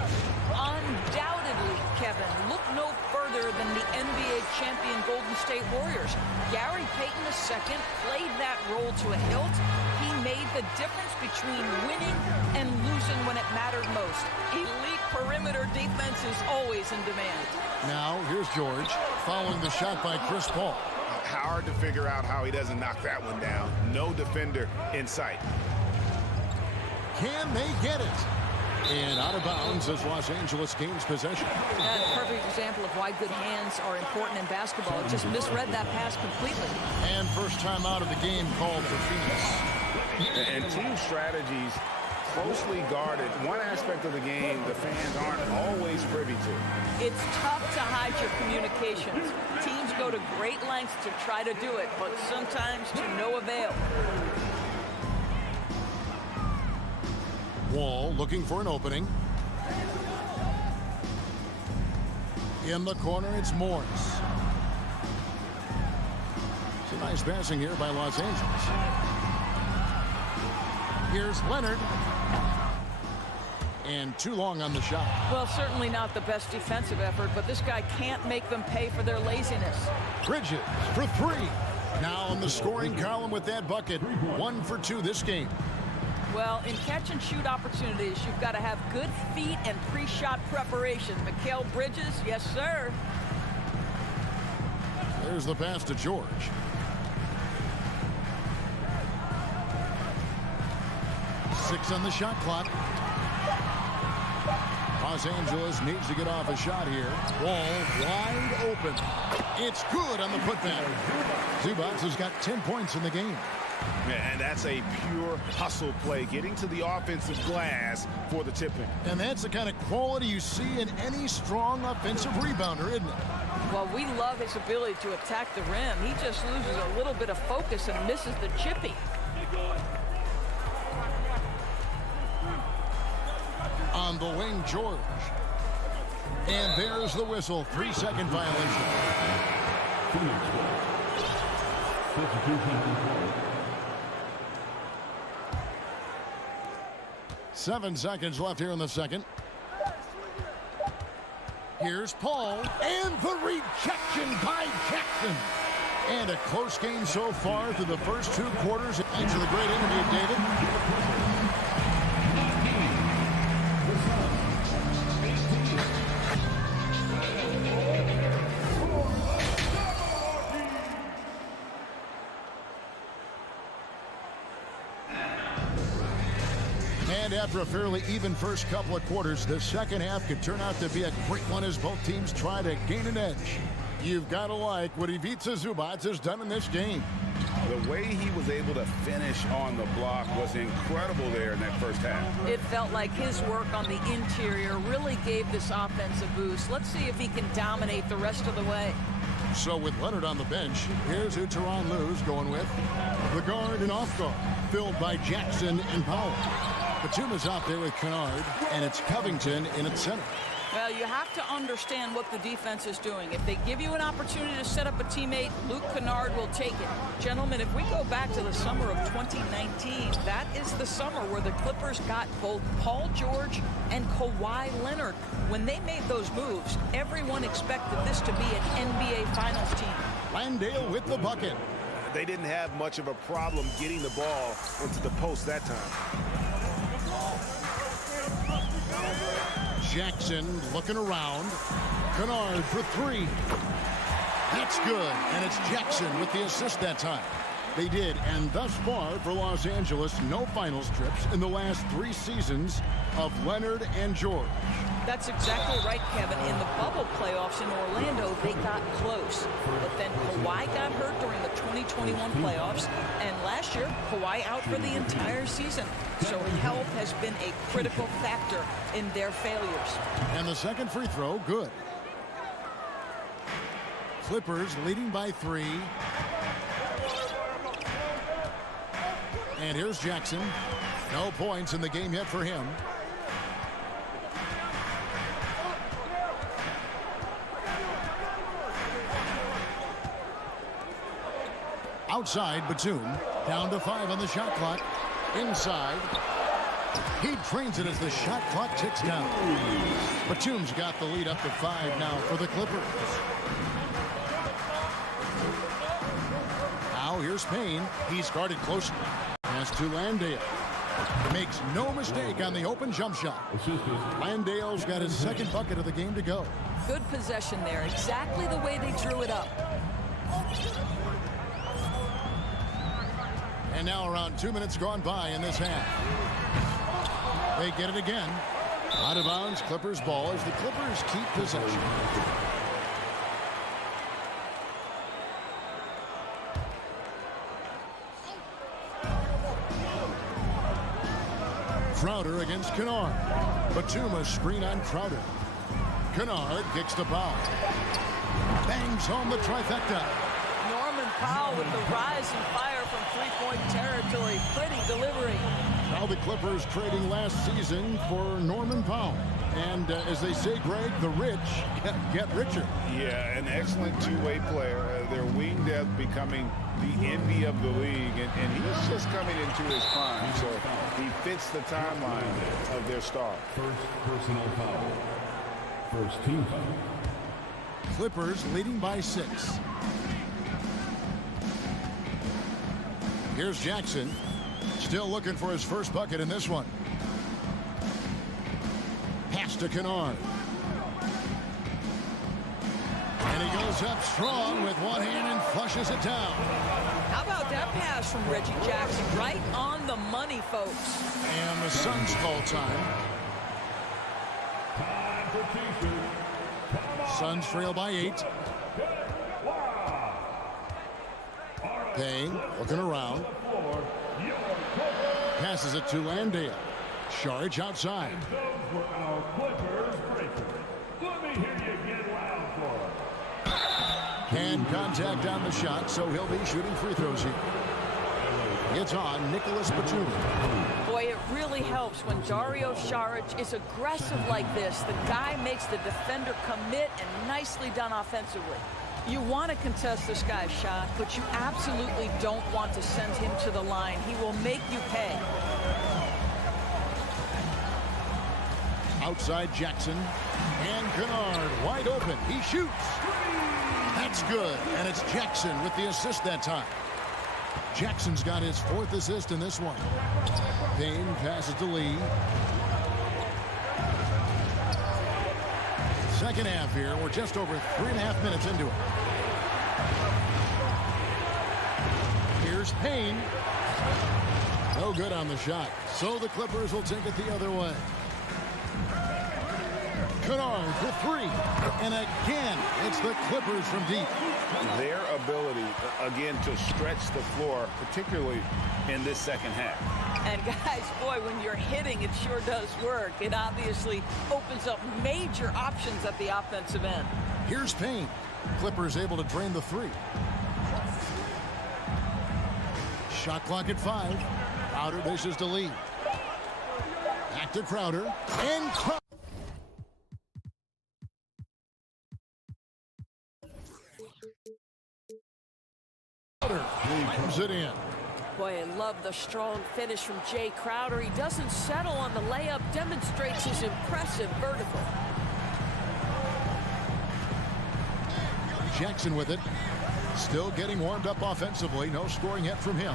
Undoubtedly, Kevin. Look no further than the NBA champion Golden State Warriors. Gary Payton II played that role to a hilt. He made the difference between winning and losing when it mattered most. Elite perimeter defense is always in demand. Now, here's George following the shot by Chris Paul. Hard to figure out how he doesn't knock that one down. No defender in sight. Can they get it? And out of bounds as Los Angeles gains possession. And a perfect example of why good hands are important in basketball. It just misread that pass completely. And first time out of the game called for Phoenix. And team strategies closely guarded. One aspect of the game the fans aren't always privy to. It's tough to hide your communications. Teams go to great lengths to try to do it, but sometimes to no avail. Wall looking for an opening. In the corner, it's Morris. It's a nice passing here by Los Angeles. Here's Leonard. And too long on the shot. Well, certainly not the best defensive effort, but this guy can't make them pay for their laziness. Bridges for three. Now in the scoring column with that bucket. 1 for 2 this game. Well, in catch-and-shoot opportunities, you've got to have good feet and pre-shot preparation. Mikal Bridges, yes, sir. There's the pass to George. Six on the shot clock. Los Angeles needs to get off a shot here. Wall wide open. It's good on the putback. Zubac has got 10 points in the game. And that's a pure hustle play, getting to the offensive glass for the tip-in. And that's the kind of quality you see in any strong offensive rebounder, isn't it? Well, we love his ability to attack the rim. He just loses a little bit of focus and misses the chippy. On the wing, George. And there's the whistle. 3-second violation. 7 seconds left here in the second. Here's Paul. And the rejection by Jackson. And a close game so far through the first 2 quarters. Thanks for the great interview, David. And after a fairly even first couple of quarters, the second half could turn out to be a great one as both teams try to gain an edge. You've got to like what Ivica Zubac has done in this game. The way he was able to finish on the block was incredible there in that first half. It felt like his work on the interior really gave this offense a boost. Let's see if he can dominate the rest of the way. So with Leonard on the bench, here's who Tyronn Lue's going with. The guard and off guard, filled by Jackson and Powell. Batum is out there with Kennard, and it's Covington in at center. Well, you have to understand what the defense is doing. If they give you an opportunity to set up a teammate, Luke Kennard will take it. Gentlemen, if we go back to the summer of 2019, that is the summer where the Clippers got both Paul George and Kawhi Leonard. When they made those moves, everyone expected this to be an NBA Finals team. Landale with the bucket. They didn't have much of a problem getting the ball into the post that time. Jackson looking around. Kennard for three. That's good. And it's Jackson with the assist that time. They did. And thus far for Los Angeles, no finals trips in the last 3 seasons of Leonard and George. That's exactly right, Kevin. In the bubble playoffs in Orlando, they got close. But then Kawhi got hurt during the 2021 playoffs. And last year, Kawhi out for the entire season. So health has been a critical factor in their failures. And the second free throw, good. Clippers leading by 3. And here's Jackson. No points in the game yet for him. Outside, Batum. Down to 5 on the shot clock. Inside. He drains it as the shot clock ticks down. Batum's got the lead up to 5 now for the Clippers. Now here's Payne. He's guarded closely. Pass to Landale. Makes no mistake on the open jump shot. Landale's got his second bucket of the game to go. Good possession there. Exactly the way they drew it up. And now around 2 minutes gone by in this half. They get it again. Out of bounds, Clippers ball as the Clippers keep possession. Crowder against Kennard. Batum screen on Crowder. Kennard kicks the foul. Bangs home the trifecta. Norman Powell with the rise and fire from three-point territory. Pretty delivery. Now the Clippers trading last season for Norman Powell. And as they say, Greg, the rich get richer. Yeah, an excellent two-way player. Their wing depth becoming the envy of the league. And he's just coming into his prime. So he fits the timeline of their star. First personal foul. First team foul. Clippers leading by 6. Here's Jackson. Still looking for his first bucket in this one. Pass to Kennard. And he goes up strong with one hand and flushes it down. How about that pass from Reggie Jackson? Right on the money, folks. And the Suns call time. Suns trail by 8. Payne looking around. Passes it to Landale. Sharge outside. And contact on the shot, so he'll be shooting free throws here. It's on Nicholas Batum. Boy, it really helps when Dario Saric is aggressive like this. The guy makes the defender commit, and nicely done offensively. You want to contest this guy's shot, but you absolutely don't want to send him to the line. He will make you pay. Outside Jackson. And Kennard wide open. He shoots. That's good. And it's Jackson with the assist that time. Jackson's got his 4th assist in this one. Payne passes to Lee. Second half here. We're just over 3.5 minutes into it. Here's Payne. No good on the shot. So the Clippers will take it the other way. Kennard for 3. And again, it's the Clippers from deep. Their ability, again, to stretch the floor, particularly in this second half. And guys, boy, when you're hitting, it sure does work. It obviously opens up major options at the offensive end. Here's Payne. Clippers able to drain the 3. Shot clock at 5. Crowder dishes to Lee. Back to Crowder. And Crowder. Comes it in. Boy, I love the strong finish from Jay Crowder. He doesn't settle on the layup, demonstrates his impressive vertical. Jackson with it. Still getting warmed up offensively. No scoring yet from him.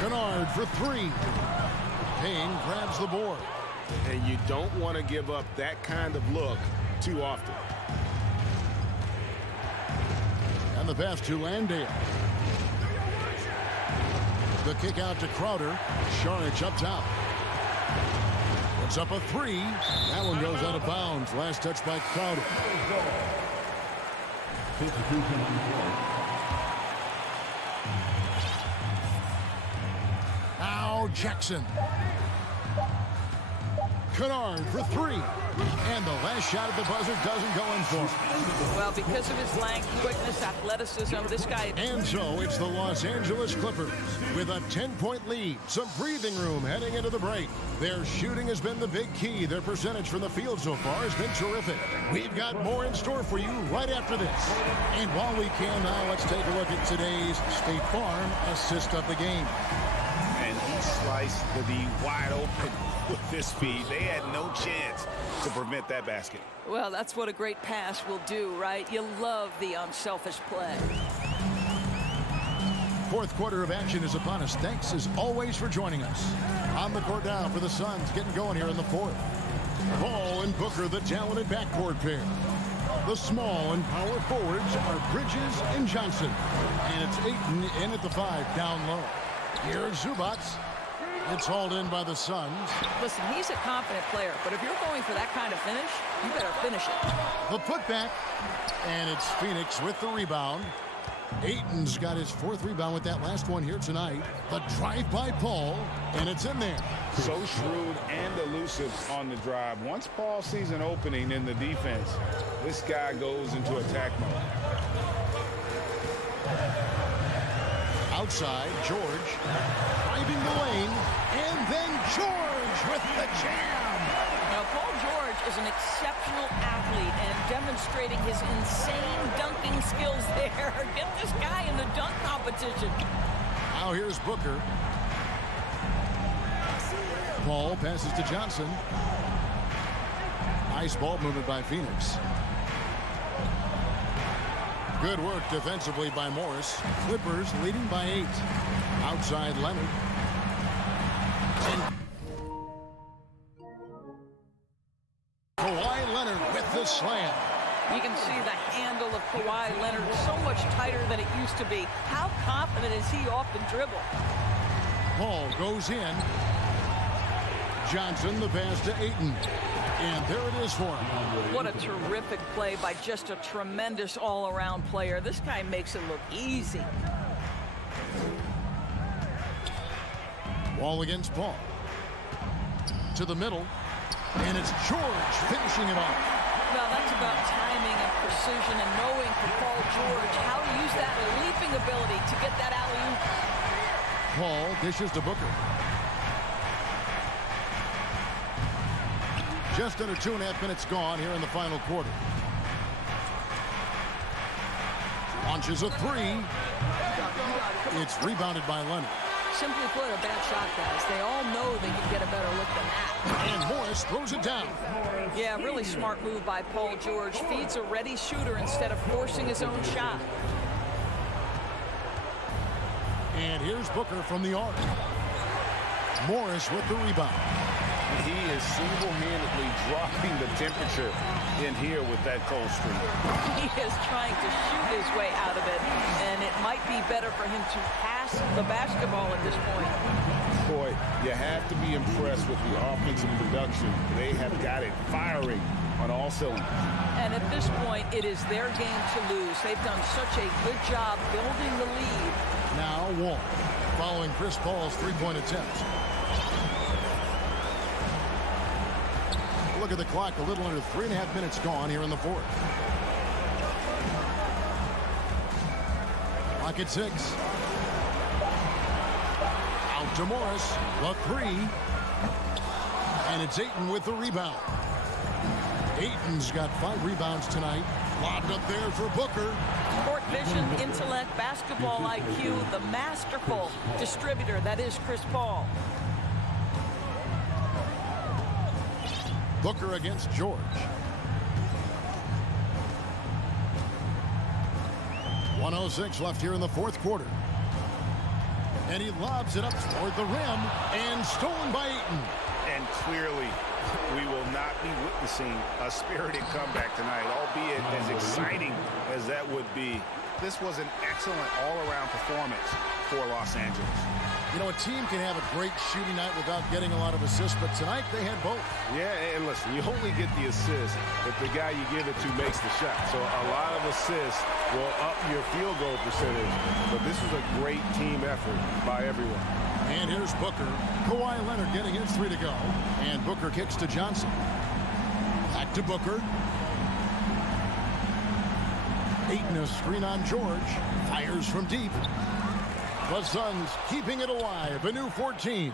Kennard for 3. Payne grabs the board. And you don't want to give up that kind of look too often. And the pass to Landale. The kick out to Crowder. Saric up top. It's up a 3. That one goes out of bounds. Last touch by Crowder. Now Jackson. Kennard for 3. And the last shot at the buzzer doesn't go in for him. Well, because of his length, quickness, athleticism, this guy... And so it's the Los Angeles Clippers with a 10-point lead. Some breathing room heading into the break. Their shooting has been the big key. Their percentage from the field so far has been terrific. We've got more in store for you right after this. And while we can now, let's take a look at today's State Farm assist of the game. And he sliced the D wide open with this speed. They had no chance to prevent that basket. Well, that's what a great pass will do, right? You love the unselfish play. Fourth quarter of action is upon us. Thanks, as always, for joining us. On the court now for the Suns, getting going here in the 4th. Ball and Booker, the talented backcourt pair. The small and power forwards are Bridges and Johnson. And it's Ayton in at the 5, down low. Here's Zubac. It's hauled in by the Suns. Listen, he's a confident player, but if you're going for that kind of finish, you better finish it. The putback. And it's Phoenix with the rebound. Ayton's got his 4th rebound with that last one here tonight. The drive by Paul, and it's in there. So shrewd and elusive on the drive. Once Paul sees an opening in the defense, this guy goes into attack mode. Outside, George driving the lane, and then George with the jam. Now, Paul George is an exceptional athlete and demonstrating his insane dunking skills there. Get this guy in the dunk competition. Now here's Booker. Paul passes to Johnson. Nice ball movement by Phoenix. Good work defensively by Morris. Clippers leading by 8. Outside Leonard. Kawhi Leonard with the slam. You can see the handle of Kawhi Leonard so much tighter than it used to be. How confident is he off the dribble? Paul goes in. Johnson the pass to Ayton. And there it is for him. What a terrific play by just a tremendous all-around player. This guy makes it look easy. Wall against Paul. To the middle. And it's George finishing it off. Well, that's about timing and precision and knowing for Paul George how to use that leaping ability to get that alley-oop. Paul dishes to Booker. Just under 2.5 minutes gone here in the final quarter. Launches a 3. It's rebounded by Leonard. Simply put, a bad shot, guys. They all know they can get a better look than that. And Morris throws it down. Yeah, really smart move by Paul George. Feeds a ready shooter instead of forcing his own shot. And here's Booker from the arc. Morris with the rebound. He is single-handedly dropping the temperature in here with that cold streak. He is trying to shoot his way out of it, and it might be better for him to pass the basketball at this point. Boy, you have to be impressed with the offensive production. They have got it firing on all cylinders. And at this point, it is their game to lose. They've done such a good job building the lead. Now Wall, following Chris Paul's three-point attempt. Look at the clock, a little under 3.5 minutes gone here in the fourth. Clock at 6. Out to Morris, the 3. And it's Ayton with the rebound. Ayton's got 5 rebounds tonight. Lobbed up there for Booker. Court vision, intellect, basketball IQ, the masterful distributor that is Chris Paul. Booker against George. 1:06 left here in the fourth quarter. And he lobs it up toward the rim and stolen by Ayton. And clearly, we will not be witnessing a spirited comeback tonight, albeit as exciting as that would be. This was an excellent all-around performance for Los Angeles. You know, a team can have a great shooting night without getting a lot of assists, but tonight they had both. Yeah, and listen, you only get the assist if the guy you give it to makes the shot. So a lot of assists will up your field goal percentage, but this was a great team effort by everyone. And here's Booker. Kawhi Leonard getting his 3 to go. And Booker kicks to Johnson. Back to Booker. Ayton a screen on George. Fires from deep. The Suns keeping it alive. A new 14.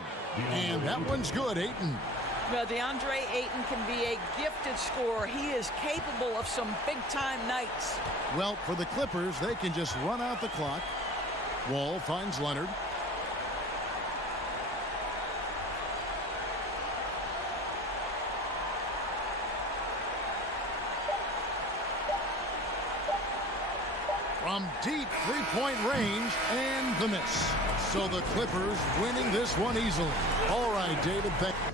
And that one's good, Ayton. Well, DeAndre Ayton can be a gifted scorer. He is capable of some big-time nights. Well, for the Clippers, they can just run out the clock. Wall finds Leonard. From deep three-point range, and the miss. So the Clippers winning this one easily. All right, David, thank you.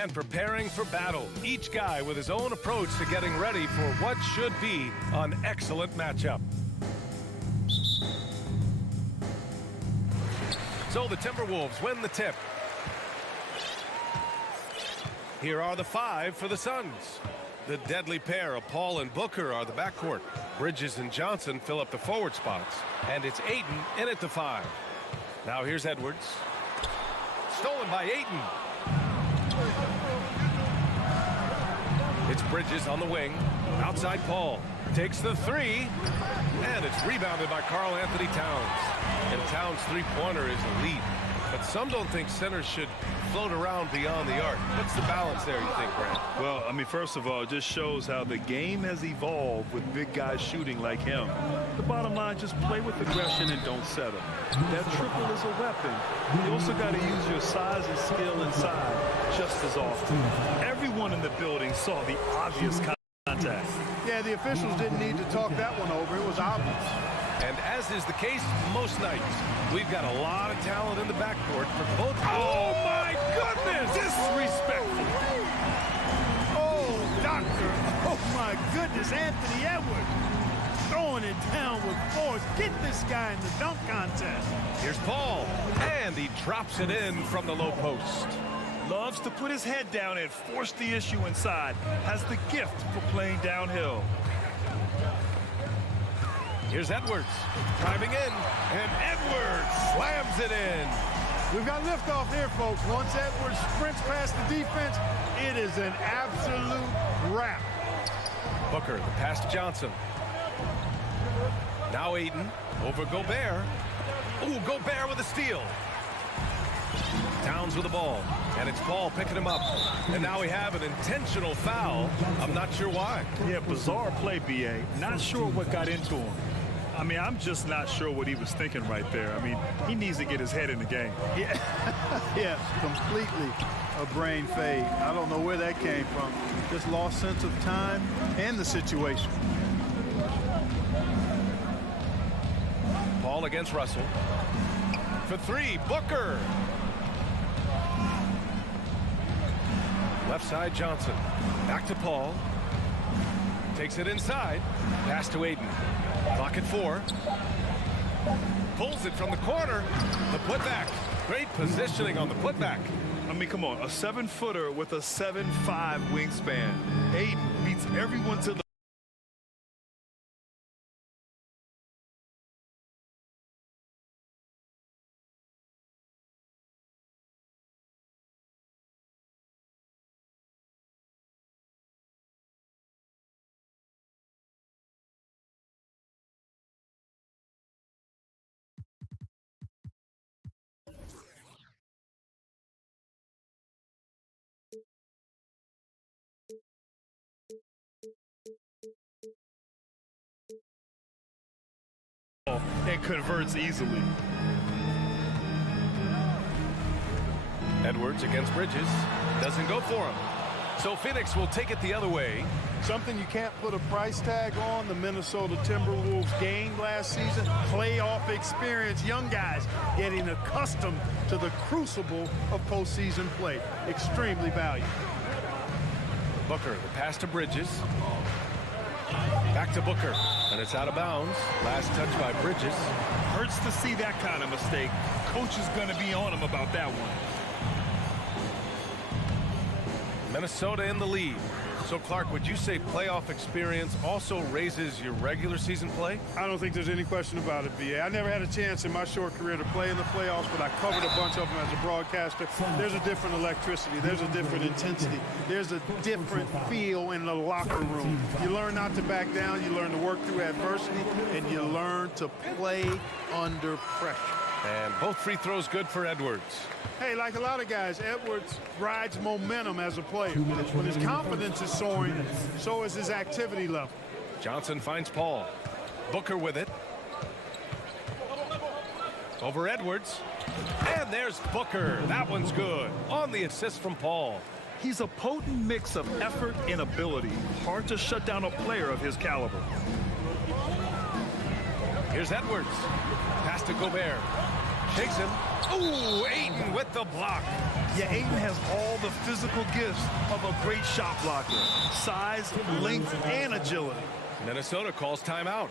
And preparing for battle. Each guy with his own approach to getting ready for what should be an excellent matchup. So the Timberwolves win the tip. Here are the 5 for the Suns. The deadly pair of Paul and Booker are the backcourt. Bridges and Johnson fill up the forward spots. And it's Ayton in at the 5. Now here's Edwards. Stolen by Ayton. It's Bridges on the wing. Outside Paul. Takes the 3. And it's rebounded by Karl Anthony Towns. And Towns' three-pointer is elite. But some don't think centers should float around beyond the arc. What's the balance there, you think, Brad? Well, I mean, first of all, it just shows how the game has evolved with big guys shooting like him. The bottom line, just play with aggression and don't settle. That triple is a weapon. You also got to use your size and skill inside just as often. Everyone in the building saw the obvious contact. Yeah, the officials didn't need to talk that one over. It was obvious. And as is the case most nights, we've got a lot of talent in the backcourt for both. Oh, my goodness! Disrespectful. Oh, doctor. Oh, my goodness. Anthony Edwards throwing it down with force. Get this guy in the dunk contest. Here's Paul. And he drops it in from the low post. Loves to put his head down and force the issue inside. Has the gift for playing downhill. Here's Edwards driving in, and Edwards slams it in. We've got liftoff here, folks. Once Edwards sprints past the defense, it is an absolute wrap. Booker, the pass to Johnson. Now Ayton over Gobert. Ooh, Gobert with a steal. Towns with the ball, and it's Paul picking him up. And now we have an intentional foul. I'm not sure why. Yeah, bizarre play, B.A. Not sure what got into him. I mean, I'm just not sure what he was thinking right there. I mean, he needs to get his head in the game. Yeah, yes, completely a brain fade. I don't know where that came from. Just lost sense of time and the situation. Paul against Russell. For 3, Booker. Left side, Johnson. Back to Paul. Takes it inside. Pass to Ayton. Clock at 4. Pulls it from the corner. The putback. Great positioning on the putback. I mean, come on. A 7-footer with a 7'5" wingspan. Ayton beats everyone to the and converts easily. Edwards against Bridges. Doesn't go for him. So Phoenix will take it the other way. Something you can't put a price tag on. The Minnesota Timberwolves gained last season. Playoff experience. Young guys getting accustomed to the crucible of postseason play. Extremely valuable. Booker, the pass to Bridges. Back to Booker, and it's out of bounds. Last touch by Bridges. Hurts to see that kind of mistake. Coach is going to be on him about that one. Minnesota in the lead. So, Clark, would you say playoff experience also raises your regular season play? I don't think there's any question about it, B.A. I never had a chance in my short career to play in the playoffs, but I covered a bunch of them as a broadcaster. There's a different electricity. There's a different intensity. There's a different feel in the locker room. You learn not to back down. You learn to work through adversity, and you learn to play under pressure. And both free throws good for Edwards. Hey, like a lot of guys, Edwards rides momentum as a player. When his confidence is soaring, so is his activity level. Johnson finds Paul. Booker with it. Over Edwards. And there's Booker. That one's good. On the assist from Paul. He's a potent mix of effort and ability. Hard to shut down a player of his caliber. Here's Edwards. Pass to Gobert. Shakes him. Ooh, Ayton with the block. Yeah, Ayton has all the physical gifts of a great shot blocker. Size, length, and agility. Minnesota calls timeout.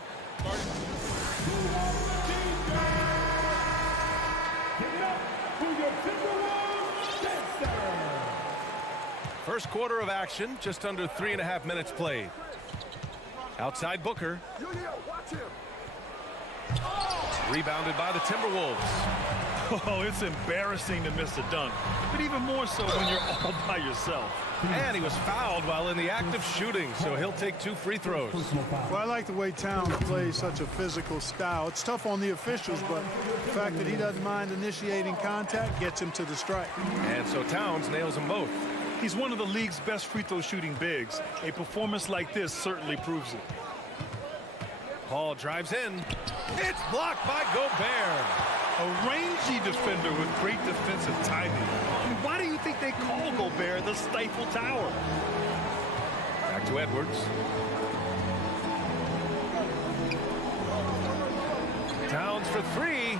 First quarter of action, just under 3.5 minutes played. Outside Booker. Rebounded by the Timberwolves. Oh, it's embarrassing to miss a dunk, but even more so when you're all by yourself. And he was fouled while in the act of shooting, so he'll take 2 free throws. Well, I like the way Towns plays such a physical style. It's tough on the officials, but the fact that he doesn't mind initiating contact gets him to the strike. And so Towns nails them both. He's one of the league's best free throw shooting bigs. A performance like this certainly proves it. Paul drives in. It's blocked by Gobert. A rangy defender with great defensive timing. I mean, why do you think they call Gobert the Stifle Tower? Back to Edwards. Towns for 3.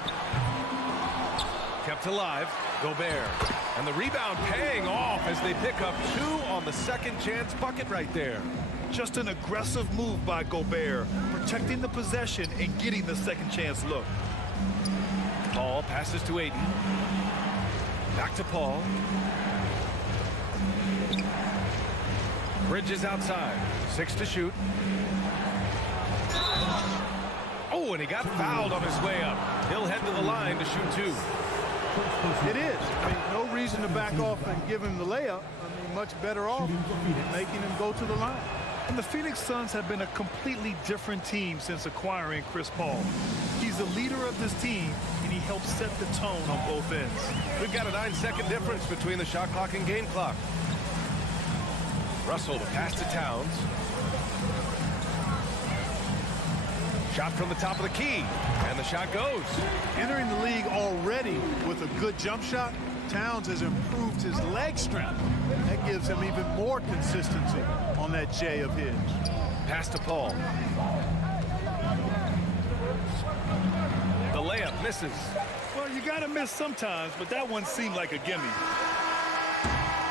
Kept alive. Gobert. And the rebound paying off as they pick up 2 on the second chance bucket right there. Just an aggressive move by Gobert, protecting the possession and getting the second chance look. Paul passes to Ayton. Back to Paul. Bridges outside. 6 to shoot. Oh, and he got fouled on his way up. He'll head to the line to shoot 2. It is. I mean, no reason to back off and give him the layup. I mean, much better off making him go to the line. And the Phoenix Suns have been a completely different team since acquiring Chris Paul. He's the leader of this team, and he helps set the tone on both ends. We've got a 9-second difference between the shot clock and game clock. Russell to pass to Towns. Shot from the top of the key, and the shot goes. Entering the league already with a good jump shot, Towns has improved his leg strength. That gives him even more consistency on that J of his. Pass to Paul. The layup misses. Well, you got to miss sometimes, but that one seemed like a gimme.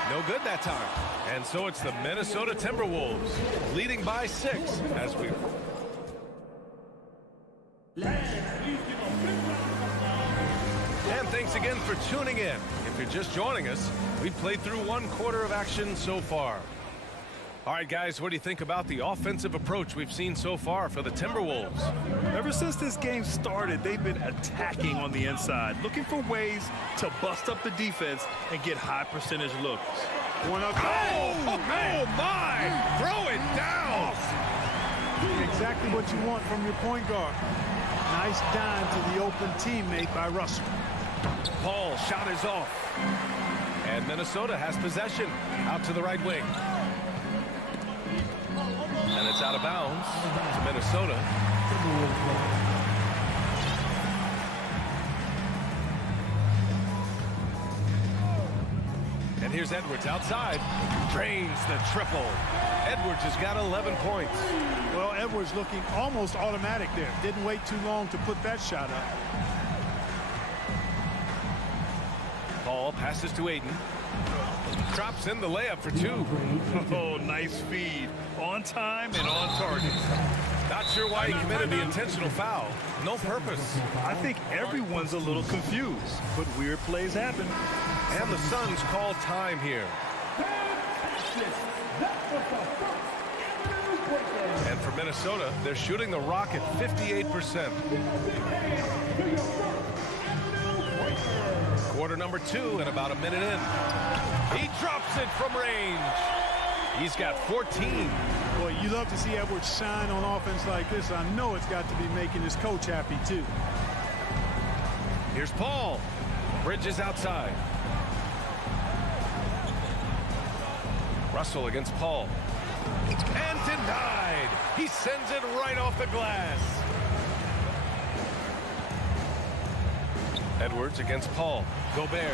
No good that time. And so it's the Minnesota Timberwolves leading by 6 as we... And thanks again for tuning in. If you're just joining us, we've played through 1 quarter of action so far. All right, guys, what do you think about the offensive approach we've seen so far for the Timberwolves? Ever since this game started, they've been attacking on the inside, looking for ways to bust up the defense and get high percentage looks. One up. Oh, my! Throw it down! Exactly what you want from your point guard. Nice dime to the open teammate by Russell. Paul shot is off. And Minnesota has possession out to the right wing. And it's out of bounds to Minnesota. And here's Edwards outside. Drains the triple. Edwards has got 11 points. Well, Edwards looking almost automatic there. Didn't wait too long to put that shot up. Paul passes to Ayton. Drops in the layup for 2. Oh, nice feed. On time and on target. Not sure why he committed the intentional foul. No purpose. I think everyone's a little confused, but weird plays happen. And the Suns call time here. And for Minnesota, they're shooting the rock at 58%. Quarter number 2 and about a minute in. He drops it from range. He's got 14. Boy, you love to see Edwards shine on offense like this. I know it's got to be making his coach happy, too. Here's Paul. Bridges outside. Russell against Paul. And denied. He sends it right off the glass. Edwards against Paul. Gobert.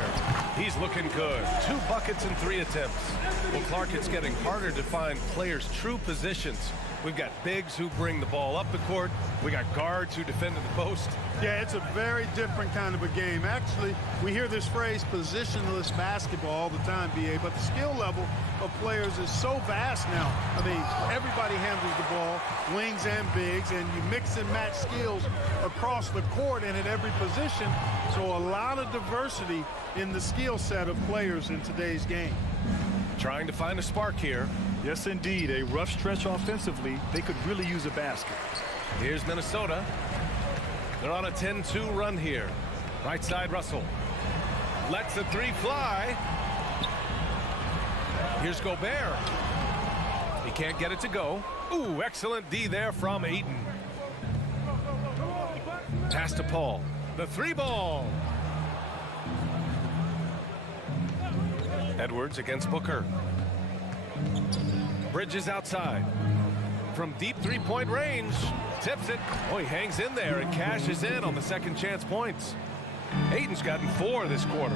He's looking good. 2 buckets in 3 attempts. Well, Clark, it's getting harder to find players' true positions We've got bigs who bring the ball up the court. We got guards who defend at the post. Yeah, it's a very different kind of a game. Actually, we hear this phrase positionless basketball all the time, BA, but the skill level of players is so vast now. I mean, everybody handles the ball, wings and bigs, and you mix and match skills across the court and at every position. So a lot of diversity in the skill set of players in today's game. Trying to find a spark here. Yes, indeed. A rough stretch offensively. They could really use a basket. Here's Minnesota. They're on a 10-2 run here. Right side, Russell. Lets the three fly. Here's Gobert. He can't get it to go. Ooh, excellent D there from Ayton. Pass to Paul. The three ball. Edwards against Booker. Bridges outside. From deep three-point range. Tips it. Oh, he hangs in there and cashes in on the second chance points. Ayton's gotten 4 this quarter.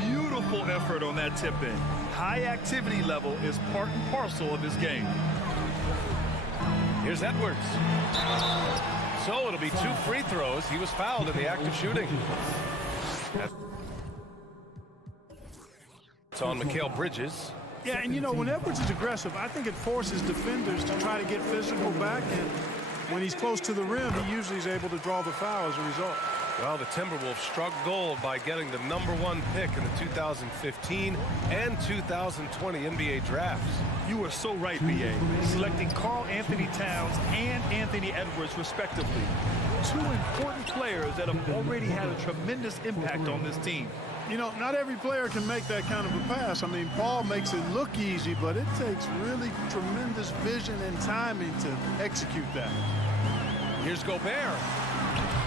Beautiful effort on that tip-in. High activity level is part and parcel of his game. Here's Edwards. So it'll be 2 free throws. He was fouled in the act of shooting. It's on Mikal Bridges. Yeah, and you know, when Edwards is aggressive, I think it forces defenders to try to get physical back, and when he's close to the rim, he usually is able to draw the foul as a result. Well, the Timberwolves struck gold by getting the #1 pick in the 2015 and 2020 NBA drafts. You are so right, B.A. Selecting Karl Anthony Towns and Anthony Edwards, respectively. 2 important players that have already had a tremendous impact on this team. You know, not every player can make that kind of a pass. I mean, Paul makes it look easy, but it takes really tremendous vision and timing to execute that. Here's Gobert.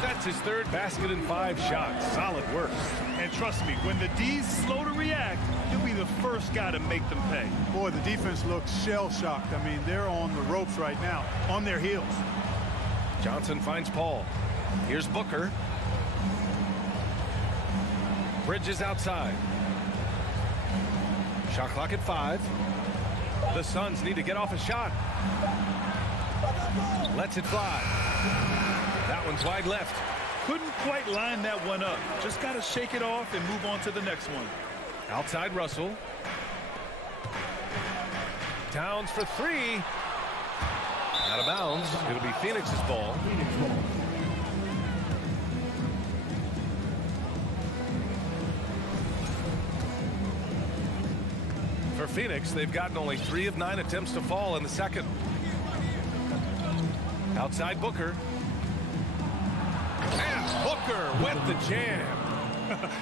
That's his 3rd basket in 5 shots. Solid work. And trust me, when the D's slow to react, he'll be the first guy to make them pay. Boy, the defense looks shell-shocked. I mean, they're on the ropes right now, on their heels. Johnson finds Paul. Here's Booker. Bridges outside. Shot clock at 5. The Suns need to get off a shot. Lets it fly. That one's wide left. Couldn't quite line that one up. Just got to shake it off and move on to the next one. Outside Russell. Towns for 3. Out of bounds. It'll be Phoenix's ball. For Phoenix, they've gotten only 3 of 9 attempts to fall in the second. Outside Booker. And Booker with the jam.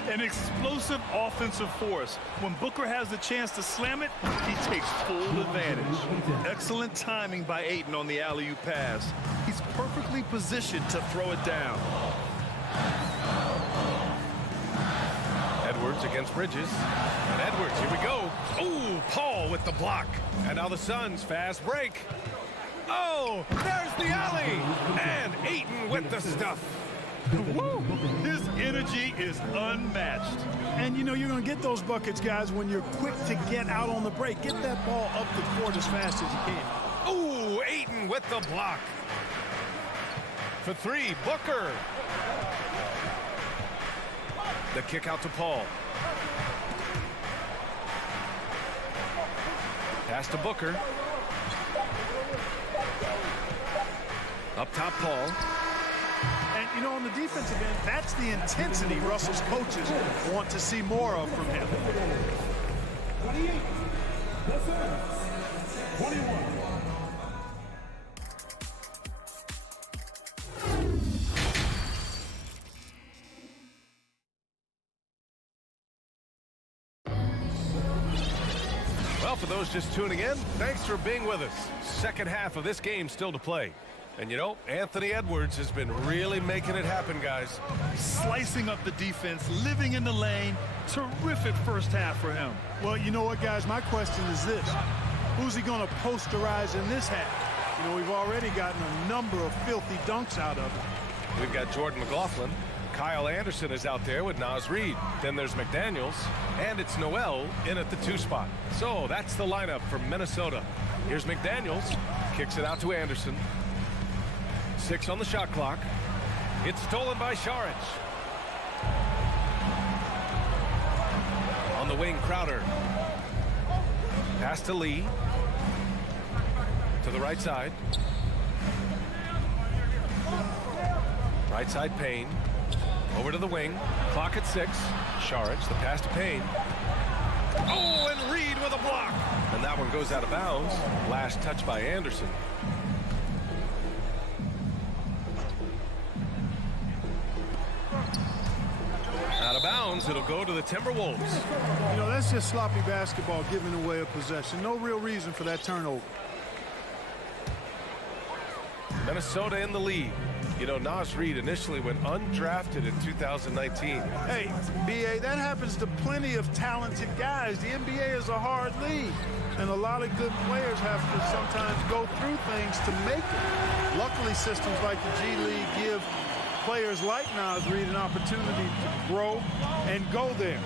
An explosive offensive force. When Booker has the chance to slam it, he takes full advantage. Excellent timing by Ayton on the alley-oop pass. He's perfectly positioned to throw it down. Edwards against Bridges. And Edwards, here we go. Ooh, Paul with the block. And now the Suns fast break. Oh, there's the alley. And Ayton with the stuff. Woo! His energy is unmatched. And, you know, you're going to get those buckets, guys, when you're quick to get out on the break. Get that ball up the court as fast as you can. Ooh, Ayton with the block. For 3, Booker. The kick out to Paul. Pass to Booker. Up top, Paul. And, you know, on the defensive end, that's the intensity Russell's coaches want to see more of from him. 28, the Suns, 21. Well, for those just tuning in, thanks for being with us. Second half of this game still to play. And, you know, Anthony Edwards has been really making it happen, guys. Slicing up the defense, living in the lane. Terrific first half for him. Well, you know what, guys? My question is this. Who's he going to posterize in this half? You know, we've already gotten a number of filthy dunks out of him. We've got Jordan McLaughlin. Kyle Anderson is out there with Naz Reid. Then there's McDaniels. And it's Noel in at the 2 spot. So that's the lineup for Minnesota. Here's McDaniels. Kicks it out to Anderson. 6 on the shot clock. It's stolen by Horens. On the wing, Crowder. Pass to Lee. To the right side. Right side, Payne. Over to the wing. Clock at 6. Horens, the pass to Payne. Oh, and Reed with a block. And that one goes out of bounds. Last touch by Anderson. Out of bounds, it'll go to the Timberwolves. You know, that's just sloppy basketball, giving away a possession. No real reason for that turnover. Minnesota in the lead. You know, Nas Reed initially went undrafted in 2019. Hey, B.A., that happens to plenty of talented guys. The NBA is a hard league, and a lot of good players have to sometimes go through things to make it. Luckily, systems like the G League give players like Nas Reed an opportunity to grow and go there.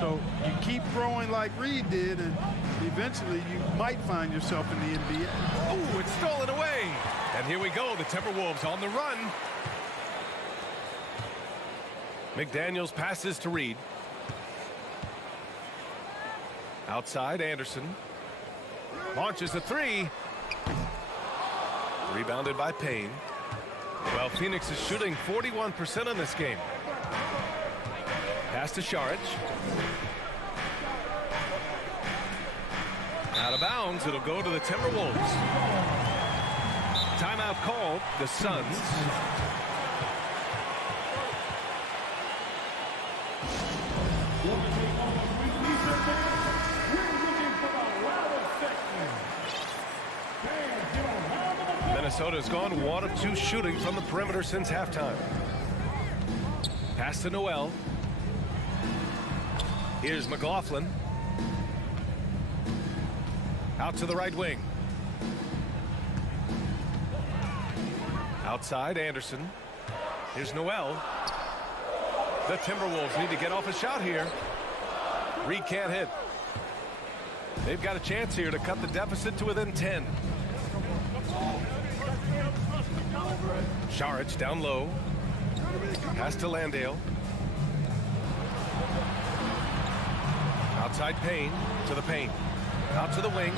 So you keep growing like Reed did, and eventually you might find yourself in the NBA. Oh, it's stolen away. And here we go, the Timberwolves on the run. McDaniels passes to Reed. Outside, Anderson. Launches a 3. Rebounded by Payne. Well, Phoenix is shooting 41% in this game. Pass to Horens. Out of bounds, it'll go to the Timberwolves. Timeout called, the Suns. Minnesota's gone 1 of 2 shooting from the perimeter since halftime. Pass to Noel. Here's McLaughlin. Out to the right wing. Outside, Anderson. Here's Noel. The Timberwolves need to get off a shot here. Reed can't hit. They've got a chance here to cut the deficit to within 10. Horens down low. Pass to Landale. Outside Payne to the paint. Out to the wing.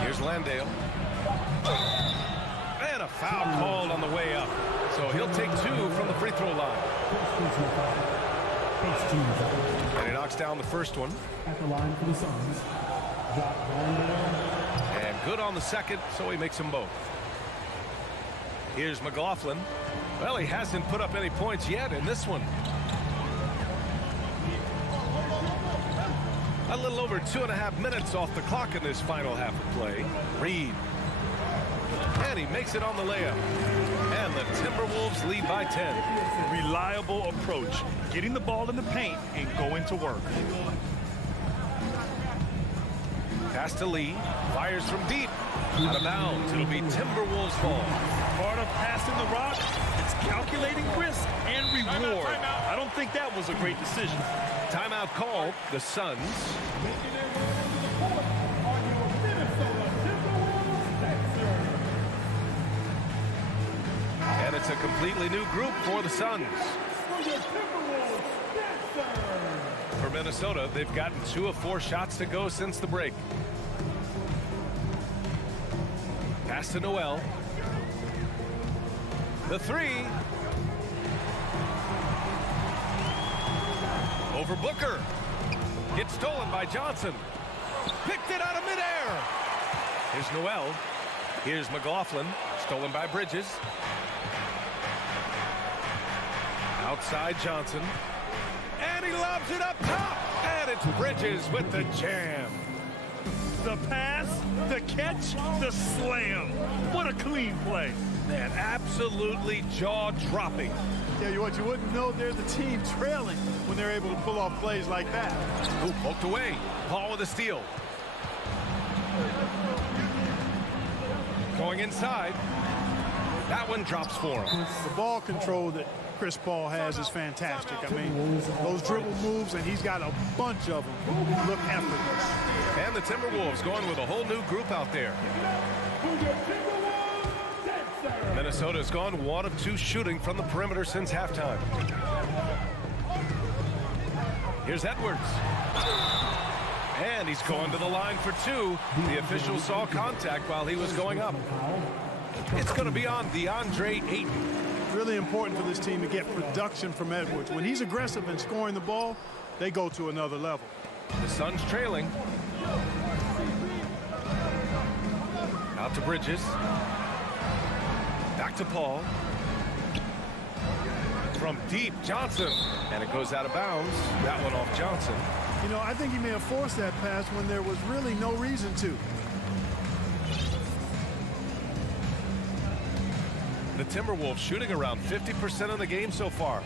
Here's Landale. And a foul called on the way up. So he'll take 2 from the free throw line. And he knocks down the first one. At the line for the Suns, And good on the second, so he makes them both. Here's McLaughlin. Well, he hasn't put up any points yet in this one. A little over 2.5 minutes off the clock in this final half of play. Reed. And he makes it on the layup. And the Timberwolves lead by 10. Reliable approach. Getting the ball in the paint and going to work. Pass to Lee. Fires from deep. Out of bounds. It'll be Timberwolves ball. Part of passing the rock, it's calculating risk and reward. I don't think that was a great decision. Timeout called, the Suns. And it's a completely new group for the Suns. For Minnesota, they've gotten 2 of 4 shots to go since the break. Pass to Noel. The 3. Over Booker. It's stolen by Johnson. Picked it out of midair. Here's Noel. Here's McLaughlin. Stolen by Bridges. Outside Johnson. And he lobs it up top. And it's Bridges with the jam. The pass, the catch, the slam. What a clean play. Man, absolutely jaw-dropping. Tell you what, you wouldn't know they're the team trailing when they're able to pull off plays like that. Ooh, poked away. Paul with a steal. Going inside. That one drops for him. The ball control that Chris Paul has is fantastic. I mean, those dribble moves, and he's got a bunch of them, look effortless. And the Timberwolves going with a whole new group out there. Minnesota's gone 1 of 2 shooting from the perimeter since halftime. Here's Edwards. And he's going to the line for 2. The official saw contact while he was going up. It's going to be on DeAndre Ayton. Really important for this team to get production from Edwards. When he's aggressive and scoring the ball, they go to another level. The Suns trailing. Out to Bridges. Back to Paul. From deep, Johnson. And it goes out of bounds. That one off Johnson. You know, I think he may have forced that pass when there was really no reason to. The Timberwolves shooting around 50% of the game so far.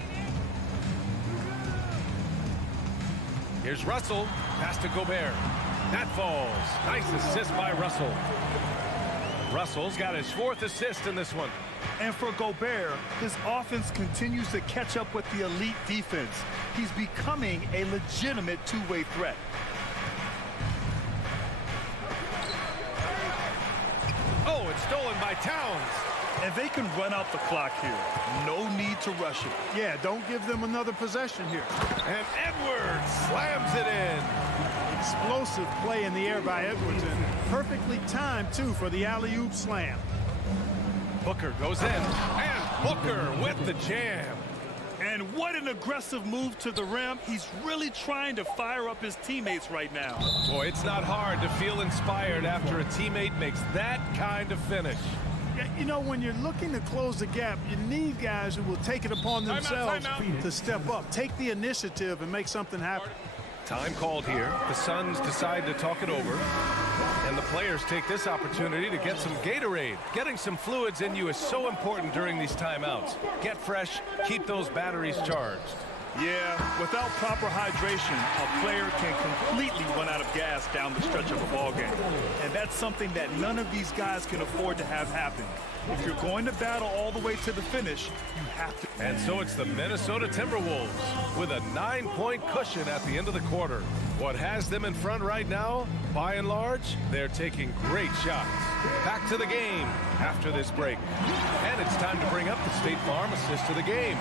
Here's Russell. Pass to Gobert. That falls. Nice assist by Russell. Russell's got his 4th assist in this one. And for Gobert, his offense continues to catch up with the elite defense. He's becoming a legitimate two-way threat. Oh, it's stolen by Towns. And they can run out the clock here. No need to rush it. Yeah, don't give them another possession here. And Edwards slams it in. Explosive play in the air by Edwards, and perfectly timed, too, for the alley-oop slam. Booker goes in, and Booker with the jam. And what an aggressive move to the rim. He's really trying to fire up his teammates right now. Boy, it's not hard to feel inspired after a teammate makes that kind of finish. You know, when you're looking to close the gap, you need guys who will take it upon themselves to step up, take the initiative, and make something happen. Time called here. The Suns decide to talk it over. And the players take this opportunity to get some Gatorade. Getting some fluids in you is so important during these timeouts. Get fresh, keep those batteries charged. Yeah, without proper hydration, a player can completely run out of gas down the stretch of a ball game. And that's something that none of these guys can afford to have happen. If you're going to battle all the way to the finish, you have to. And so it's the Minnesota Timberwolves with a 9-point cushion at the end of the quarter. What has them in front right now, by and large, they're taking great shots. Back to the game after this break. And it's time to bring up the State Farm assist to the game.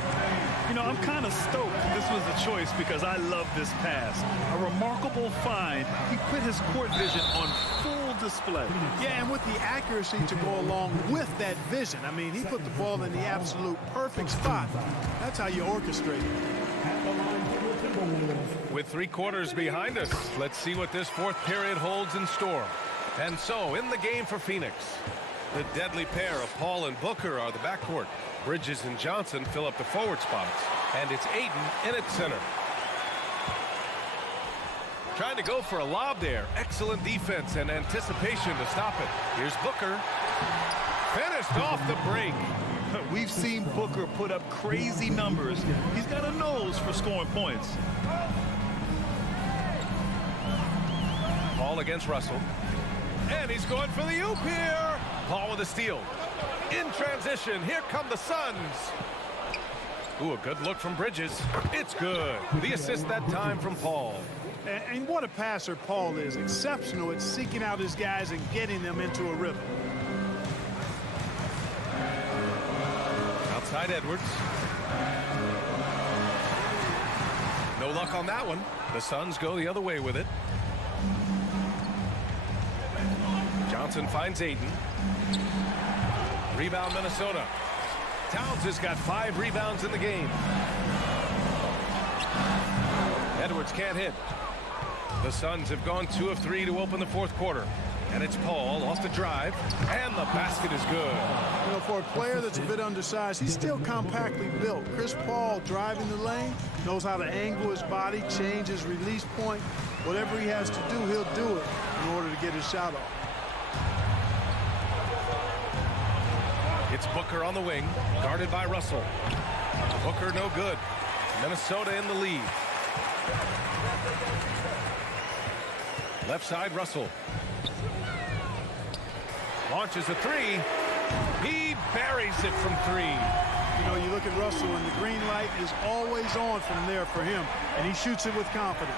You know, I'm kind of stoked this was a choice because I love this pass. A remarkable find. He put his court vision on full display. Yeah, and with the accuracy to go along with that vision. I mean, he put the ball in the absolute perfect spot. That's how you orchestrate it. With 3 quarters behind us, let's see what this 4th period holds in store. And so, in the game for Phoenix, the deadly pair of Paul and Booker are the backcourt. Bridges and Johnson fill up the forward spots. And it's Ayton in at center. Trying to go for a lob there. Excellent defense and anticipation to stop it. Here's Booker. Finished off the break. We've seen Booker put up crazy numbers. He's got a nose for scoring points. Paul against Russell. And he's going for the oop here. Paul with a steal. In transition, here come the Suns. Ooh, a good look from Bridges. It's good. The assist that time from Paul. And what a passer Paul is. Exceptional at seeking out his guys and getting them into a rhythm. Outside Edwards. No luck on that one. The Suns go the other way with it. Johnson finds Ayton. Rebound Minnesota. Towns has got 5 rebounds in the game. Edwards can't hit. The Suns have gone 2 of 3 to open the 4th quarter. And it's Paul off the drive. And the basket is good. You know, for a player that's a bit undersized, he's still compactly built. Chris Paul driving the lane, knows how to angle his body, change his release point. Whatever he has to do, he'll do it in order to get his shot off. It's Booker on the wing, guarded by Russell. Booker no good. Minnesota in the lead. Left side, Russell. Launches a 3. He buries it from 3. You know, you look at Russell, and the green light is always on from there for him, and he shoots it with confidence.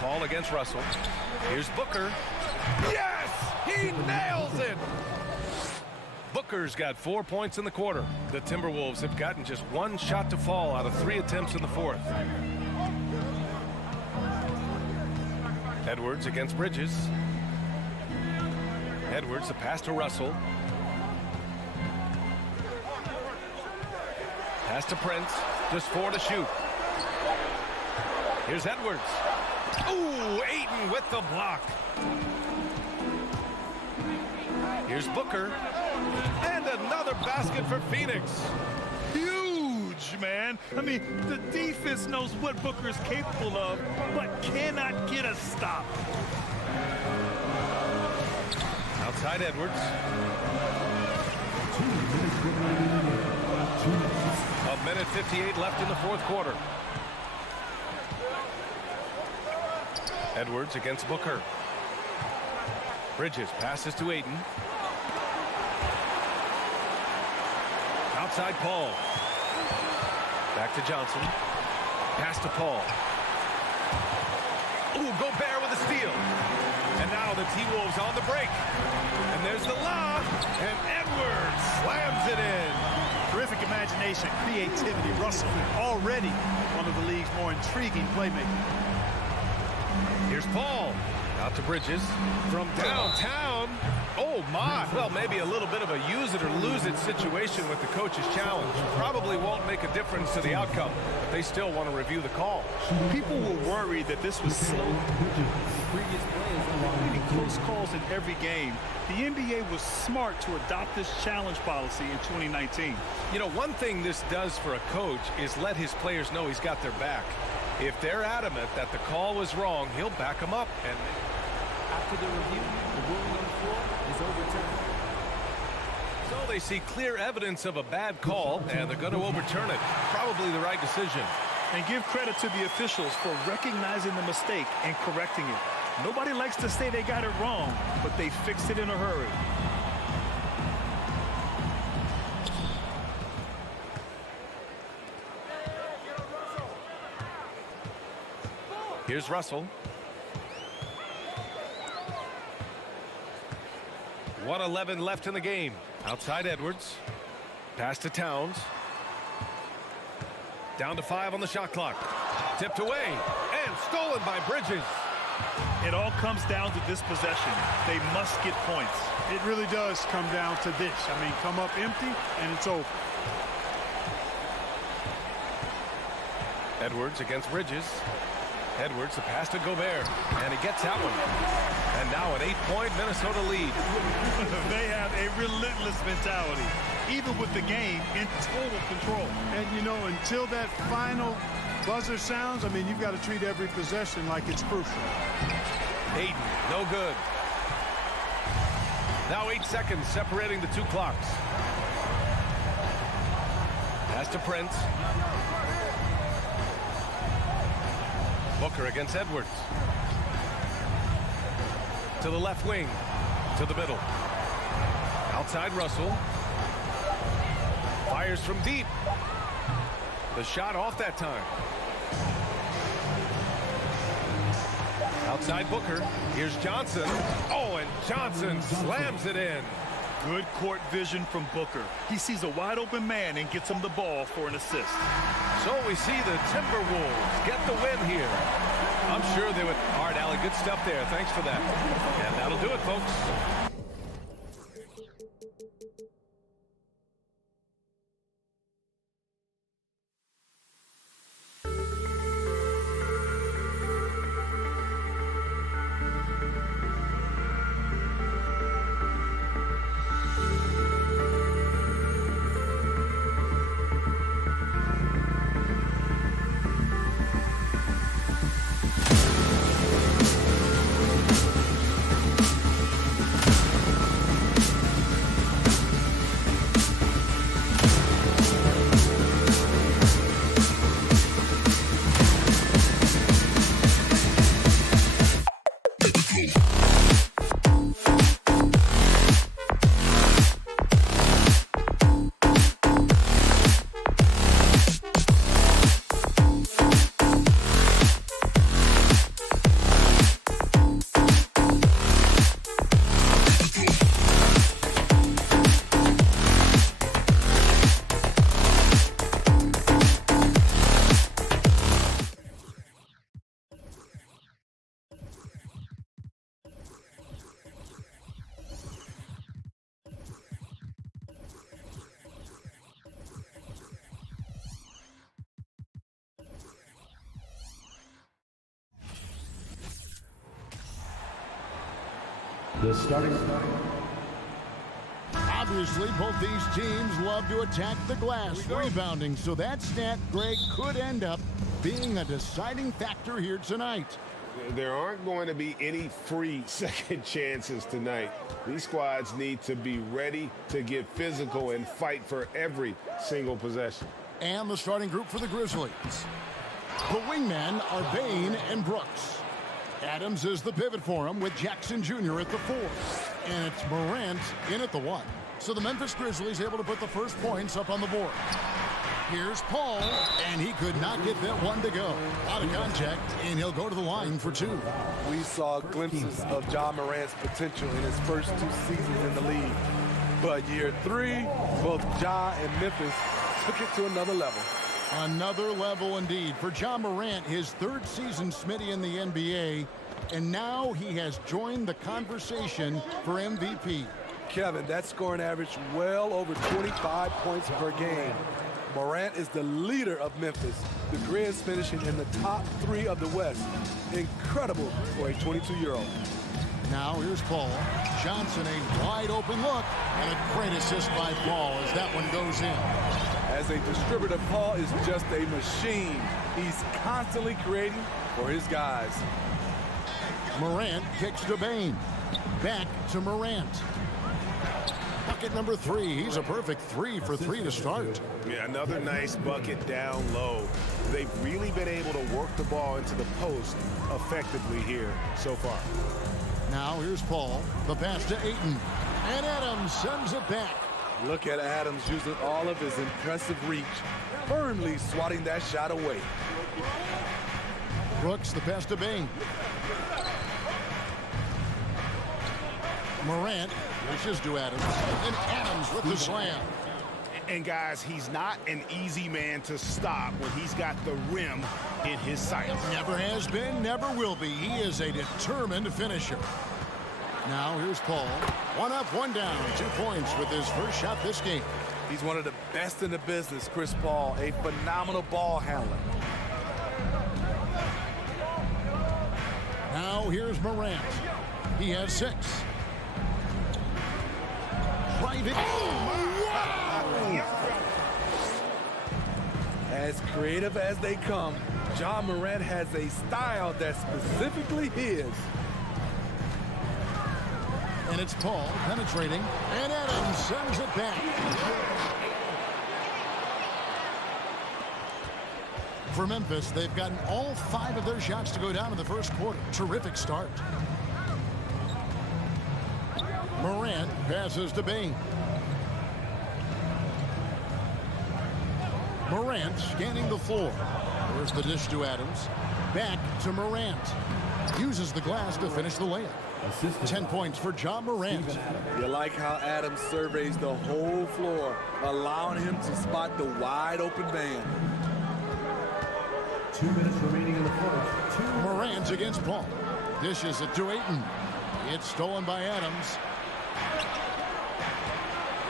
Paul against Russell. Here's Booker. Yes! He nails it! Booker's got 4 points in the quarter. The Timberwolves have gotten just one shot to fall out of 3 attempts in the fourth. Edwards against Bridges. Edwards, the pass to Russell. Pass to Prince. Just 4 to shoot. Here's Edwards. Ooh, Ayton with the block. Here's Booker. And another basket for Phoenix. Huge, man. I mean, the defense knows what Booker is capable of, but cannot get a stop. Outside Edwards. A minute 58 left in the fourth quarter. Edwards against Booker. Bridges passes to Ayton. Outside Paul. Back to Johnson. Pass to Paul. Ooh, Gobert with a steal. And now the T-Wolves on the break. And there's the lob. And Edwards slams it in. Terrific imagination, creativity. Russell already one of the league's more intriguing playmakers. Here's Paul. Out to Bridges from downtown. Oh, my. Well, maybe a little bit of a use it or lose it situation with the coach's challenge. Probably won't make a difference to the outcome, but they still want to review the call. People were worried that this was slow. Leading close calls in every game, the NBA was smart to adopt this challenge policy in 2019. You know, one thing this does for a coach is let his players know he's got their back. If they're adamant that the call was wrong, he'll back them up. And After the review, the ruling on the floor is overturned. so they see clear evidence of a bad call, and they're going to overturn it. Probably the right decision. And give credit to the officials for recognizing the mistake and correcting it. Nobody likes to say they got it wrong, but they fixed it in a hurry. Here's Russell. 1:11 left in the game. Outside Edwards. Pass to Towns. Down to 5 on the shot clock. Tipped away and stolen by Bridges. It all comes down to this possession. They must get points. It really does come down to this. I mean, come up empty and it's over. Edwards against Bridges. Edwards, the pass to Gobert, and he gets that one. And now an 8-point Minnesota lead. They have a relentless mentality, even with the game in total control. And, you know, until that final buzzer sounds, I mean, you've got to treat every possession like it's crucial. Ayton, no good. Now 8 seconds separating the two clocks. Pass to Prince. Booker against Edwards. To the left wing. To the middle. Outside Russell. Fires from deep. The shot off that time. Outside Booker. Here's Johnson. Oh, and Johnson slams it in. Good court vision from Booker. He sees a wide open man and gets him the ball for an assist. So we see the Timberwolves get the win here. I'm sure they would. All right, Allie, good stuff there. Thanks for that. And that'll do it, folks. The starting. Obviously, both these teams love to attack the glass, rebounding, so that stat, Greg, could end up being a deciding factor here tonight. There aren't going to be any free second chances tonight. These squads need to be ready to get physical and fight for every single possession. And the starting group for the Grizzlies. The wingmen are Bain and Brooks. Adams is the pivot for him with Jackson Jr. at the 4. And it's Morant in at the 1. So the Memphis Grizzlies able to put the first points up on the board. Here's Paul, and he could not get that one to go. Out of contact, and he'll go to the line for 2. We saw glimpses of John Morant's potential in his first 2 seasons in the league. But year 3, both Ja and Memphis took it to another level. Another level indeed for John Morant, his 3rd season, Smitty, in the NBA. And now he has joined the conversation for MVP. Kevin, that scoring average well over 25 points per game. Morant is the leader of Memphis. The Grizz finishing in the top 3 of the West. Incredible for a 22-year-old. Now here's Paul. Johnson, a wide open look, and a great assist by Paul as that one goes in. As a distributor, Paul is just a machine. He's constantly creating for his guys. Morant kicks to Bain. Back to Morant. Bucket number 3. He's a perfect 3 for 3 to start. Yeah, another nice bucket down low. They've really been able to work the ball into the post effectively here so far. Now here's Paul. The pass to Ayton. And Adams sends it back. Look at Adams using all of his impressive reach, firmly swatting that shot away. Brooks, the pass to Bain. Morant wishes to Adams, and Adams with the slam. And guys, he's not an easy man to stop when he's got the rim in his sights. Never has been, never will be. He is a determined finisher. Now here's Paul. 1 up, 1 down. 2 points with his first shot this game. He's one of the best in the business, Chris Paul, a phenomenal ball handler. Now here's Morant. He has 6. Private. Oh, wow! As creative as they come, John Morant has a style that's specifically his. And it's Paul penetrating, and Adams sends it back. For Memphis, they've gotten all 5 of their shots to go down in the first quarter. Terrific start. Morant passes to Bain. Morant scanning the floor. There's the dish to Adams. Back to Morant. Uses the glass to finish the layup. 10 points for John Morant. You like how Adams surveys the whole floor, allowing him to spot the wide open man. 2 minutes remaining in the first. Morant against Paul. Dishes it to Ayton. It's stolen by Adams.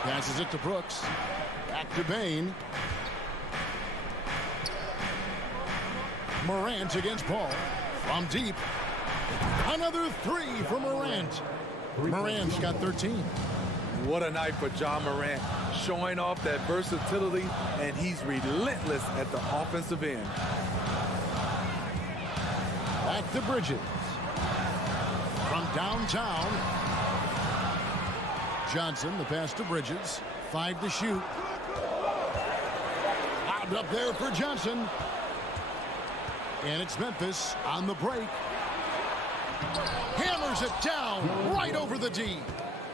Passes it to Brooks. Back to Bain. Morant against Paul. From deep. Another 3 for Morant. Morant's got 13. What a night for John Morant, showing off that versatility, and he's relentless at the offensive end. Back to Bridges. From downtown. Johnson, the pass to Bridges. 5 to shoot. Lobbed up there for Johnson. And it's Memphis on the break. Hammers it down right over the D.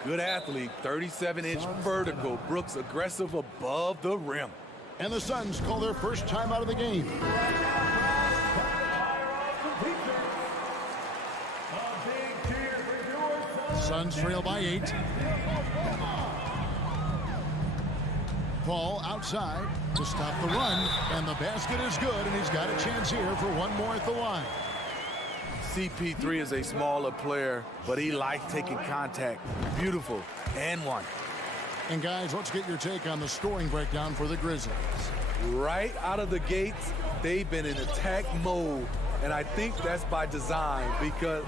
Good athlete, 37-inch vertical. Brooks aggressive above the rim. And the Suns call their first time out of the game. Suns trail by 8. Paul outside to stop the run, and the basket is good, and he's got a chance here for one more at the line. CP3 is a smaller player, but he likes taking contact. Beautiful, and 1. And guys, let's get your take on the scoring breakdown for the Grizzlies. Right out of the gates, they've been in attack mode, and I think that's by design because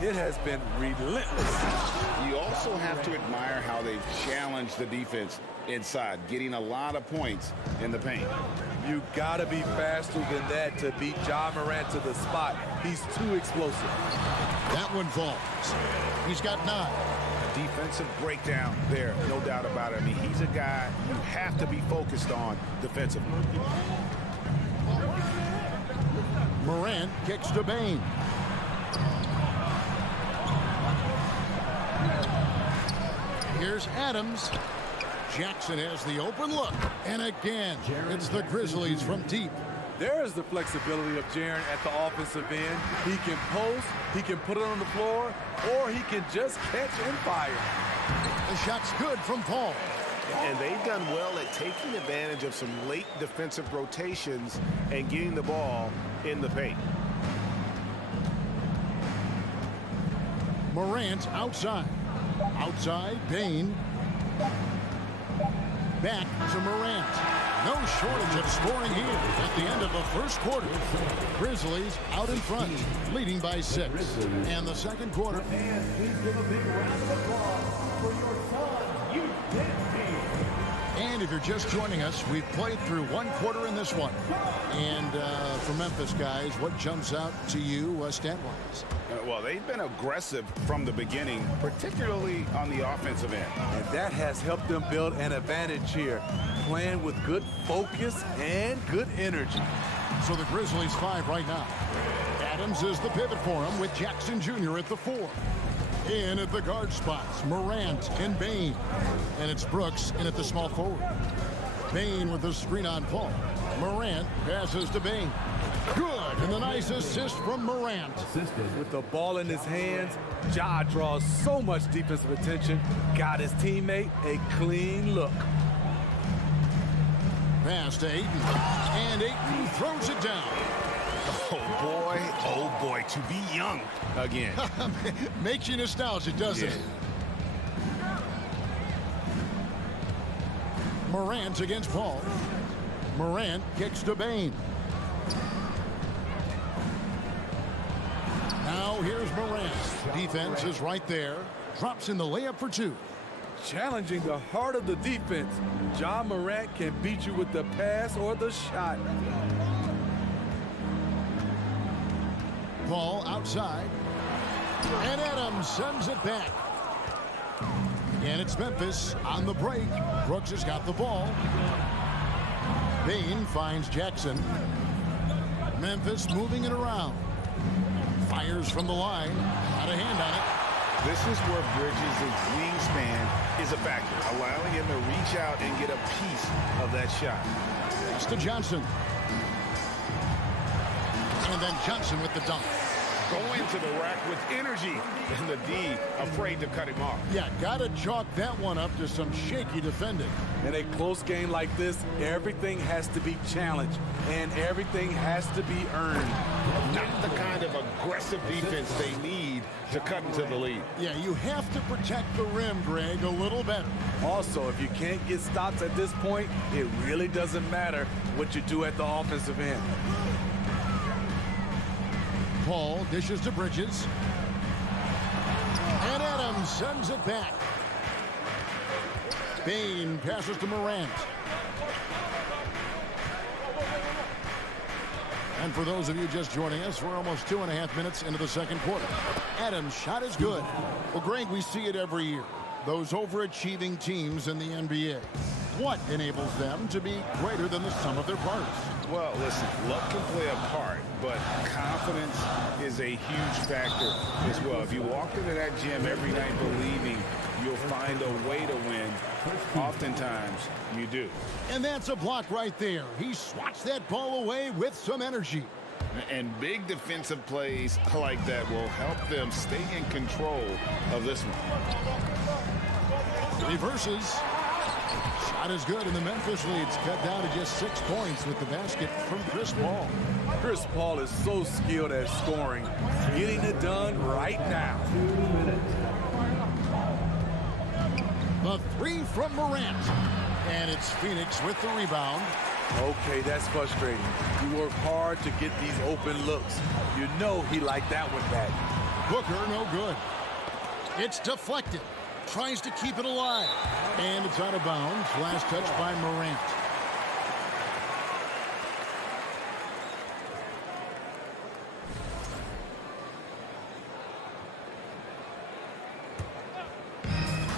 It has been relentless. You also have to admire how they've challenged the defense inside, getting a lot of points in the paint. You gotta be faster than that to beat Ja Morant to the spot. He's too explosive. That one falls. He's got 9. Defensive breakdown there, no doubt about it. I mean, he's a guy you have to be focused on defensively. Morant kicks to Bane. Here's Adams. Jackson has the open look. And again, it's the Grizzlies from deep. There is the flexibility of Jaren at the offensive end. He can post, he can put it on the floor, or he can just catch and fire. The shot's good from Paul. And they've done well at taking advantage of some late defensive rotations and getting the ball in the paint. Morant outside. Outside, Bane. Back to Morant. No shortage of scoring here at the end of the first quarter. Grizzlies out in front, leading by 6. And the second quarter. And please give a big round of applause for your son, youth dance team. And if you're just joining us, we've played through one quarter in this one. And for Memphis, guys, what jumps out to you stat-wise? Well, they've been aggressive from the beginning, particularly on the offensive end. And that has helped them build an advantage here, playing with good focus and good energy. So the Grizzlies 5 right now. Adams is the pivot for him with Jackson Jr. at the 4. In at the guard spots, Morant and Bane. And it's Brooks in at the small forward. Bane with the screen on Paul. Morant passes to Bane. Good, and the nice assist from Morant. With the ball in his hands, Ja draws so much defensive attention. Got his teammate a clean look. Pass to Ayton. And Ayton throws it down. Oh boy, to be young again. Makes you nostalgic, doesn't it? Morant against Paul. Morant kicks to Bane. Now here's Morant. Defense is right there. Drops in the layup for 2. Challenging the heart of the defense. Ja Morant can beat you with the pass or the shot. Paul outside. And Adams sends it back. And it's Memphis on the break. Brooks has got the ball. Bane finds Jackson. Memphis moving it around. Fires from the line. Got a hand on it. This is where Bridges' wingspan is a factor, allowing him to reach out and get a piece of that shot. Pass to Johnson. And then Johnson with the dunk. Going to the rack with energy, and the D afraid to cut him off. Yeah, gotta chalk that one up to some shaky defending. In a close game like this, everything has to be challenged, and everything has to be earned. Not the kind of aggressive defense they need to cut into the lead. Yeah, you have to protect the rim, Greg, a little better. Also, if you can't get stops at this point, it really doesn't matter what you do at the offensive end. Paul dishes to Bridges. And Adams sends it back. Bane passes to Morant. And for those of you just joining us, we're almost 2.5 minutes into the second quarter. Adams' shot is good. Well, Greg, we see it every year. Those overachieving teams in the NBA. What enables them to be greater than the sum of their parts? Well, listen, luck can play a part, but confidence is a huge factor as well. If you walk into that gym every night believing you'll find a way to win, oftentimes you do. And that's a block right there. He swats that ball away with some energy. And big defensive plays like that will help them stay in control of this one. Reverses. Shot is good, and the Memphis lead's cut down to just 6 points with the basket from Chris Paul. Chris Paul is so skilled at scoring, getting it done right now. 2 minutes. The 3 from Morant. And it's Phoenix with the rebound. Okay, that's frustrating. You work hard to get these open looks. You know he liked that one back. Booker, no good. It's deflected. Tries to keep it alive. And it's out of bounds. Last touch by Morant.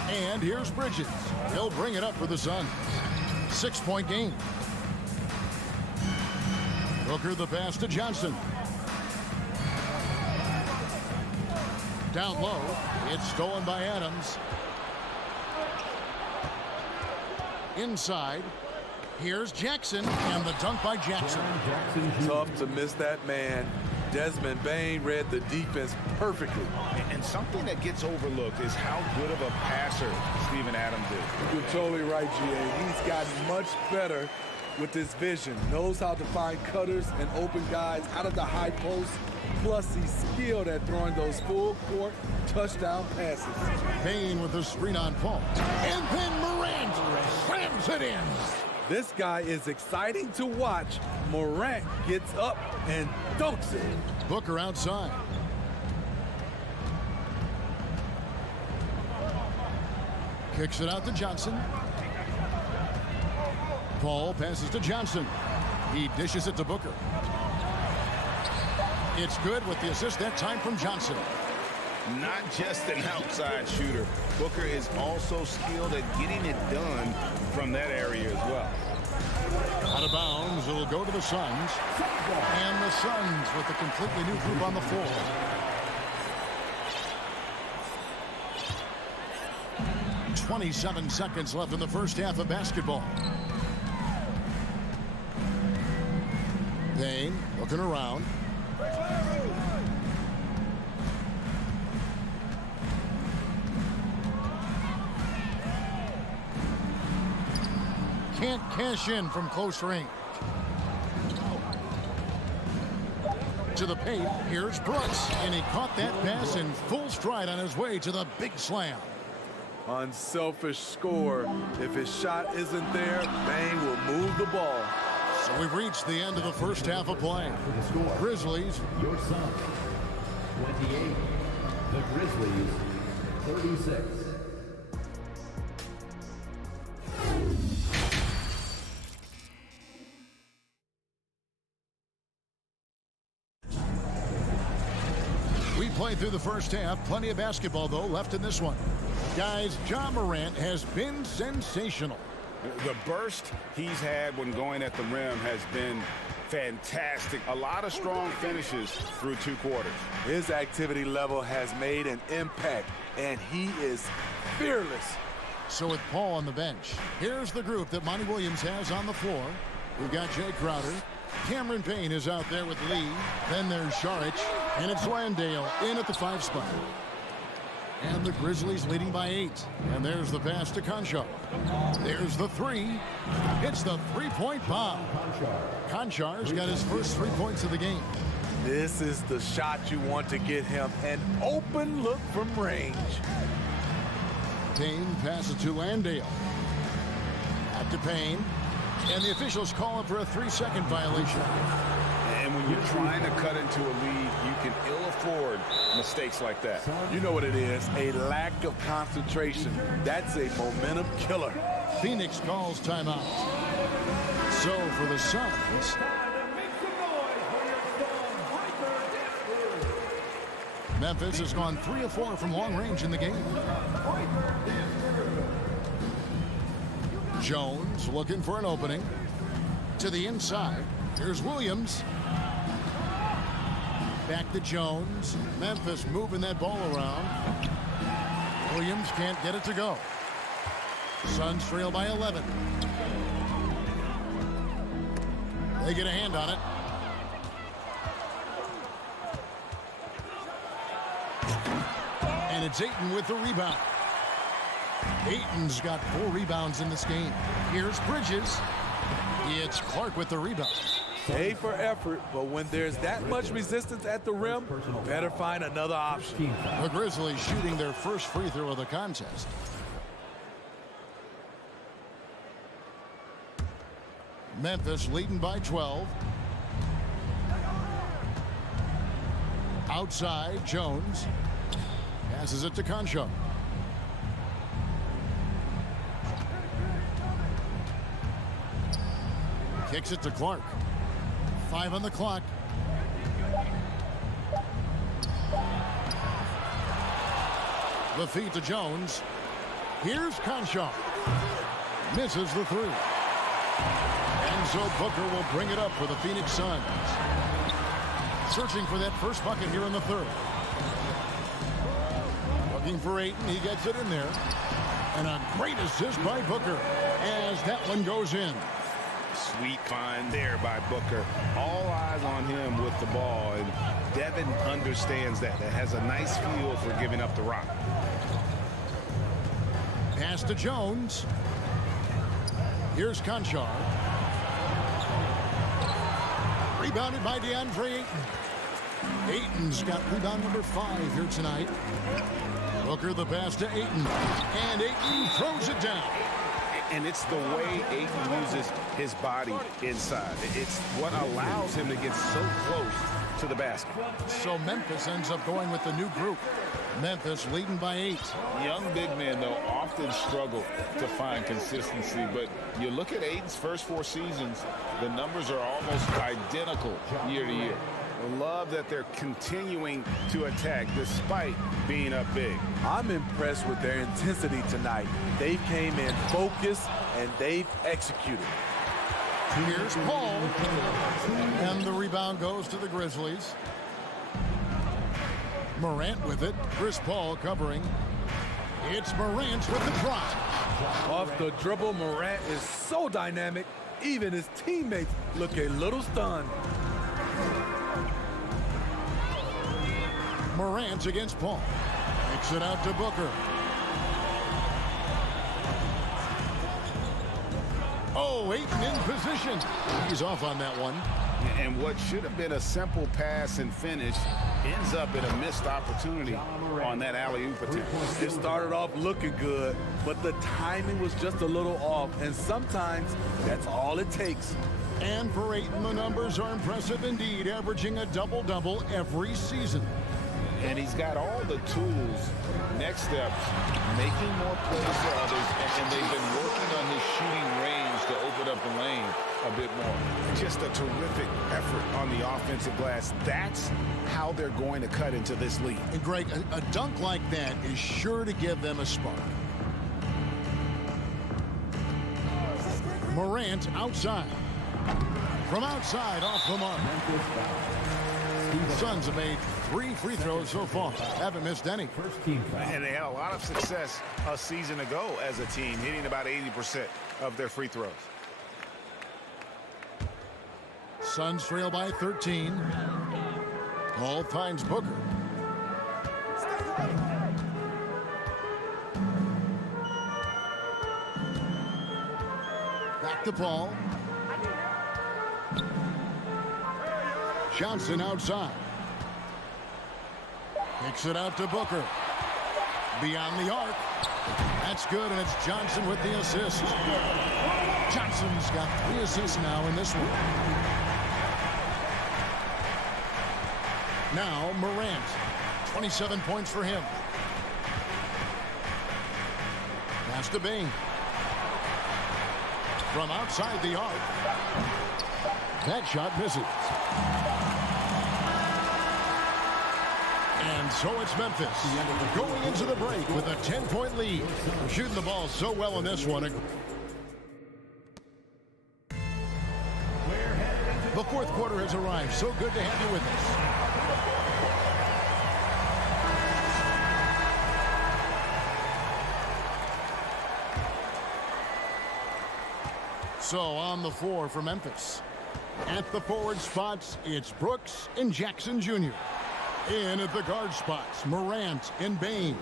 And here's Bridges. He'll bring it up for the Suns. 6-point game. Booker the pass to Johnson. Down low. It's stolen by Adams. Inside. Here's Jackson. And the dunk by Jackson. Tough to miss that man. Desmond Bane read the defense perfectly. And something that gets overlooked is how good of a passer Steven Adams is. You're totally right, G.A. He's gotten much better with his vision. Knows how to find cutters and open guys out of the high post. Plus, he's skilled at throwing those full-court touchdown passes. Bane with the screen on Paul. And then Morant slams it in. This guy is exciting to watch. Morant gets up and dunks it. Booker outside. Kicks it out to Johnson. Paul passes to Johnson. He dishes it to Booker. It's good with the assist that time from Johnson. Not just an outside shooter. Booker is also skilled at getting it done from that area as well. Out of bounds, it'll go to the Suns. And the Suns with a completely new group on the floor. .27 seconds left in the first half of basketball. Bane looking around. Can't cash in from close range. To the paint, here's Brooks, and he caught that pass in full stride on his way to the big slam. Unselfish score. If his shot isn't there, Bane will move the ball. So we've reached the end of the first half of play. Grizzlies. Your Suns, 28. The Grizzlies, 36. We played through the first half. Plenty of basketball, though, left in this one. Guys, Ja Morant has been sensational. The burst he's had when going at the rim has been fantastic. A lot of strong finishes through 2 quarters. His activity level has made an impact, and he is fearless. So with Paul on the bench, here's the group that Monty Williams has on the floor. We've got Jay Crowder. Cameron Payne is out there with Lee. Then there's Saric, and it's Landale in at the 5 spot. And the Grizzlies leading by 8. And there's the pass to Conchar. There's the 3. It's the 3-point bomb. Conchar's got his first 3 points of the game. This is the shot you want to get him. An open look from range. Payne passes to Landale. Back to Payne. And the officials call him for a 3-second violation. And when you're trying to cut into a lead, you can ill afford mistakes like that. You know what it is, a lack of concentration. That's a momentum killer. Phoenix calls timeout. So for the Suns, Memphis has gone 3 of 4 from long range in the game. Jones looking for an opening. To the inside. Here's Williams. Back to Jones. Memphis moving that ball around. Williams can't get it to go. Suns trail by 11. They get a hand on it. And it's Ayton with the rebound. Ayton's got 4 rebounds in this game. Here's Bridges. It's Clark with the rebound. A for effort, but when there's that much resistance at the rim, better find another option. The Grizzlies shooting their first free throw of the contest. Memphis leading by 12. Outside, Jones. Passes it to Concho. Kicks it to Clark. 5 on the clock. The feed to Jones. Here's Concho. Misses the 3. And so Booker will bring it up for the Phoenix Suns. Searching for that first bucket here in the 3rd. Looking for Ayton. He gets it in there. And a great assist by Booker as that one goes in. Sweet find there by Booker. All eyes on him with the ball, and Devin understands that. That has a nice feel for giving up the rock. Pass to Jones. Here's Conchar. Rebounded by DeAndre Ayton. Ayton's got rebound number 5 here tonight. Booker the pass to Ayton. And Ayton throws it down. And it's the way Ayton uses his body inside. It's what allows him to get so close to the basket. So Memphis ends up going with the new group. Memphis leading by 8. Young big men, though, often struggle to find consistency. But you look at Ayton's first 4 seasons, the numbers are almost identical year to year. Love that they're continuing to attack despite being up big. I'm impressed with their intensity tonight. They came in focused and they've executed. Here's Paul. And the rebound goes to the Grizzlies. Morant with it. Chris Paul covering. It's Morant with the drive. Off the dribble, Morant is so dynamic. Even his teammates look a little stunned. Morant against Paul. Kicks it out to Booker. Oh, Ayton in position. He's off on that one. And what should have been a simple pass and finish ends up in a missed opportunity on that alley-oop attempt. It started off looking good, but the timing was just a little off. And sometimes that's all it takes. And for Ayton, the numbers are impressive indeed, averaging a double-double every season. And he's got all the tools. Next steps, making more plays for others, and they've been working on his shooting range to open up the lane a bit more. Just a terrific effort on the offensive glass. That's how they're going to cut into this lead. And Greg, a dunk like that is sure to give them a spark. Morant outside. From outside, off the mark. The Suns have made 3 free throws so far. Haven't missed any. And they had a lot of success a season ago as a team, hitting about 80% of their free throws. Suns trail by 13. Paul finds Booker. Back to Paul. Johnson outside. Kicks it out to Booker. Beyond the arc. That's good, and it's Johnson with the assist. Johnson's got 3 assists now in this one. Now Morant. 27 points for him. Pass to Bing. From outside the arc. That shot misses. And so it's Memphis going into the break with a 10-point lead. We're shooting the ball so well in this one. The 4th quarter has arrived. So good to have you with us. So on the floor for Memphis. At the forward spots, it's Brooks and Jackson Jr. In at the guard spots, Morant and Bane.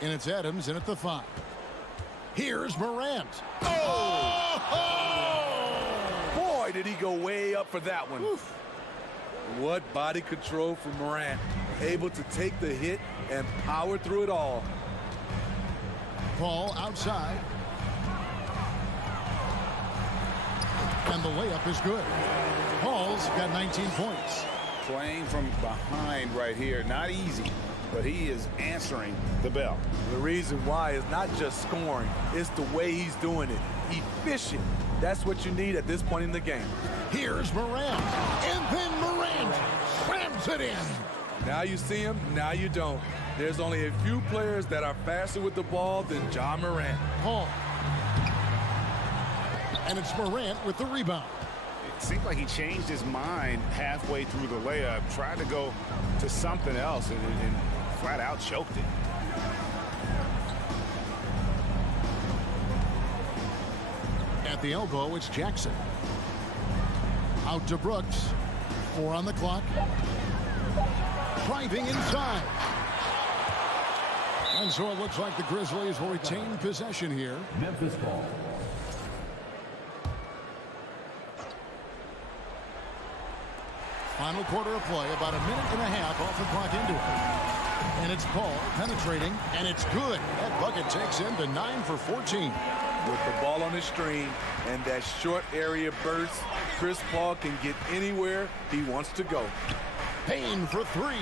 And it's Adams in at the 5. Here's Morant. Boy, did he go way up for that one. Oof. What body control from Morant. Able to take the hit and power through it all. Paul outside. And the layup is good. Paul's got 19 points. playing from behind right here. Not easy, but he is answering the bell. The reason why is not just scoring, it's the way he's doing it. Efficient. That's what you need at this point in the game. Here's Morant, and then Morant slams it in. Now you see him, now you don't. There's only a few players that are faster with the ball than Ja Morant. Paul. And it's Morant with the rebound. It seemed like he changed his mind halfway through the layup, tried to go to something else, and flat out choked it. At the elbow, it's Jackson. Out to Brooks. 4 on the clock. Driving inside. And so it looks like the Grizzlies will retain possession here. Memphis ball. Final quarter of play, about a minute and a half off the clock into it. And it's Paul penetrating, and it's good. That bucket takes him to 9 for 14. With the ball on the string and that short area burst, Chris Paul can get anywhere he wants to go. Payne for 3.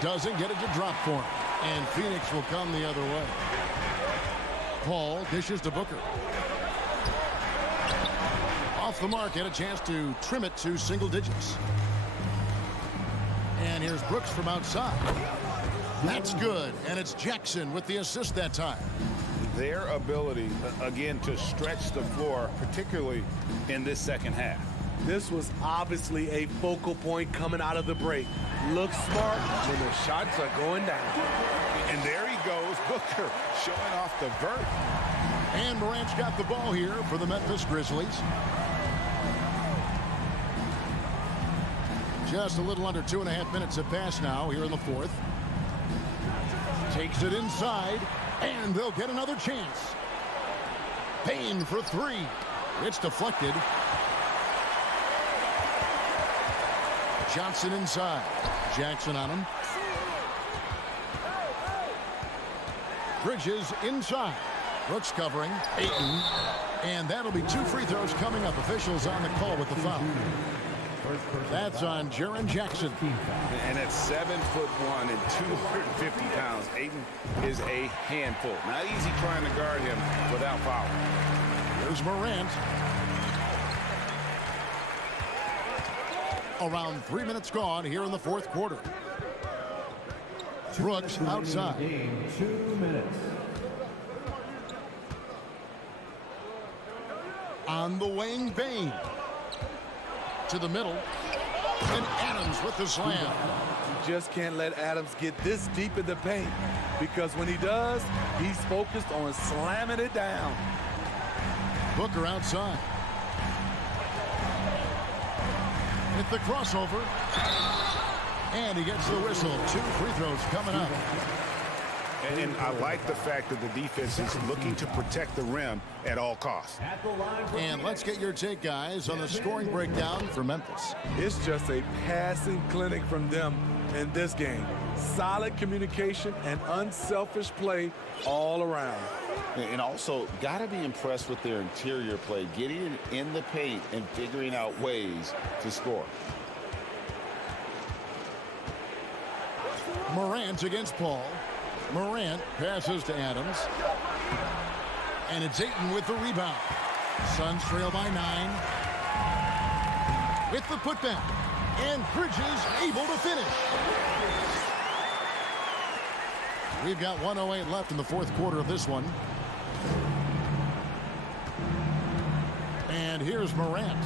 Doesn't get it to drop for him. And Phoenix will come the other way. Paul dishes to Booker. Off the mark, had a chance to trim it to single digits. And here's Brooks from outside. That's good. And it's Jackson with the assist that time. Their ability, again, to stretch the floor, particularly in this second half. This was obviously a focal point coming out of the break. Look smart when the shots are going down. And there he goes, Booker showing off the vert. And Morant's got the ball here for the Memphis Grizzlies. Just a little under 2.5 minutes have passed now here in the fourth. Takes it inside, and they'll get another chance. Payne for 3. It's deflected. Johnson inside. Jackson on him. Bridges inside. Brooks covering. Ayton. And that'll be 2 free throws coming up. Officials on the call with the foul. That's on Jaren Jackson. And at 7'1" and 250 pounds, Ayton is a handful. Not easy trying to guard him without fouling. Here's Morant. Around 3 minutes gone here in the fourth quarter. Brooks outside. 2 minutes. On the wing, Payne. To the middle. And Adams with the slam. You just can't let Adams get this deep in the paint, because when he does, he's focused on slamming it down. Booker outside. With the crossover. And he gets the whistle. 2 free throws coming up. And I like the fact that the defense is looking to protect the rim at all costs. And let's get your take, guys, on the scoring breakdown for Memphis. It's just a passing clinic from them in this game. Solid communication and unselfish play all around. And also, got to be impressed with their interior play, getting in the paint and figuring out ways to score. Morant against Paul. Morant passes to Adams. And it's Ayton with the rebound. Suns trail by 9. With the putback. And Bridges able to finish. We've got 1:08 left in the fourth quarter of this one. And here's Morant.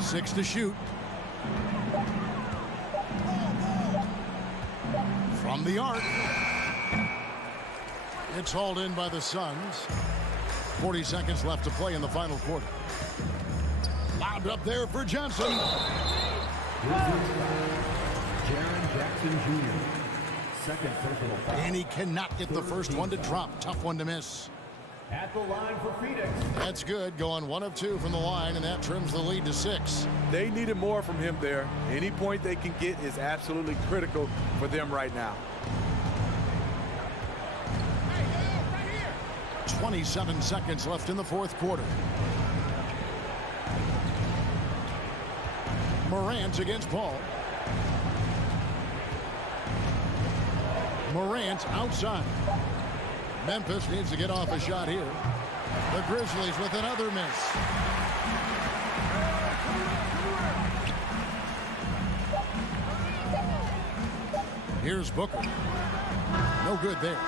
Six to shoot. From the arc. It's hauled in by the Suns. 40 seconds left to play in the final quarter. Lobbed up there for Johnson. Jaren Jackson Jr. Second personal foul. And he cannot get the first one to drop. Tough one to miss. At the line for Phoenix. That's good. Going 1 of 2 from the line, and that trims the lead to 6. They needed more from him there. Any point they can get is absolutely critical for them right now. 27 seconds left in the fourth quarter. Morant against Paul. Morant outside. Memphis needs to get off a shot here. The Grizzlies with another miss. Here's Booker. No good there.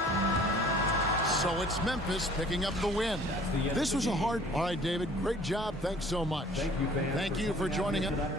So it's Memphis picking up the win. This was a hard... All right, David, great job. Thanks so much. Thank you for joining us.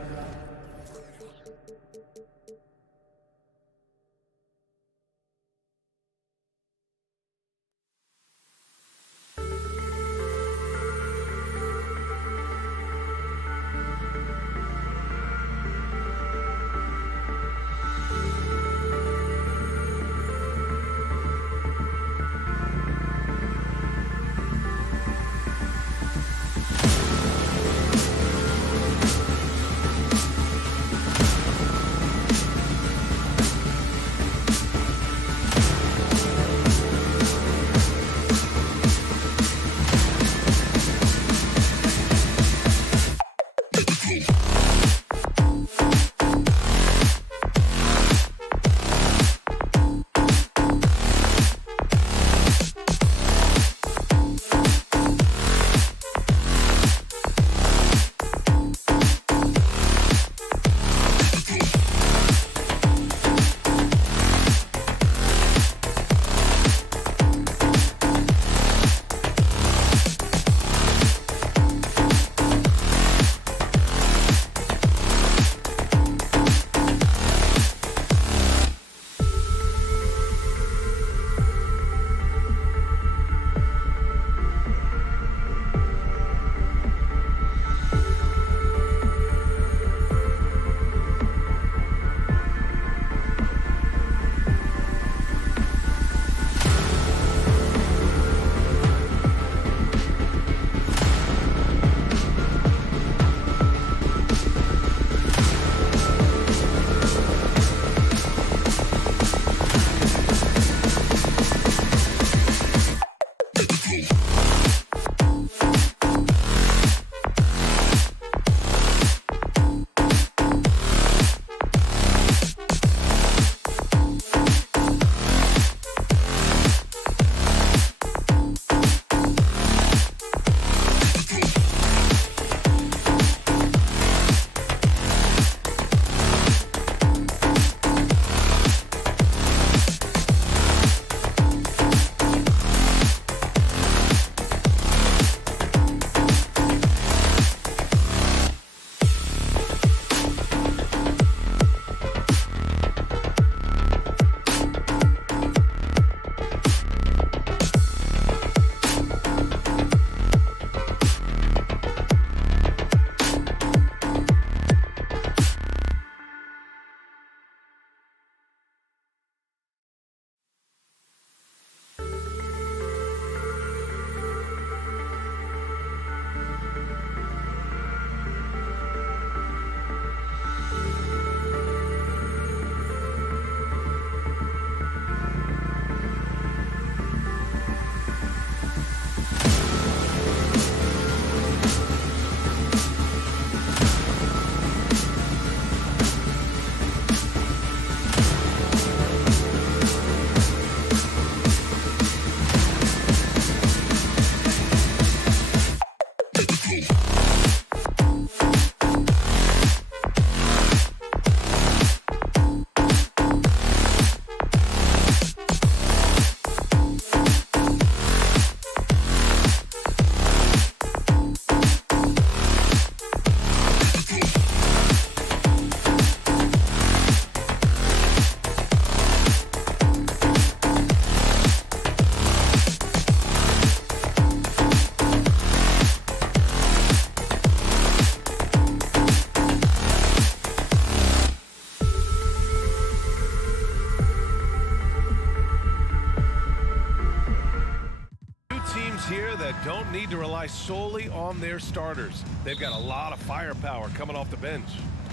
Here that don't need to rely solely on their starters. They've got a lot of firepower coming off the bench.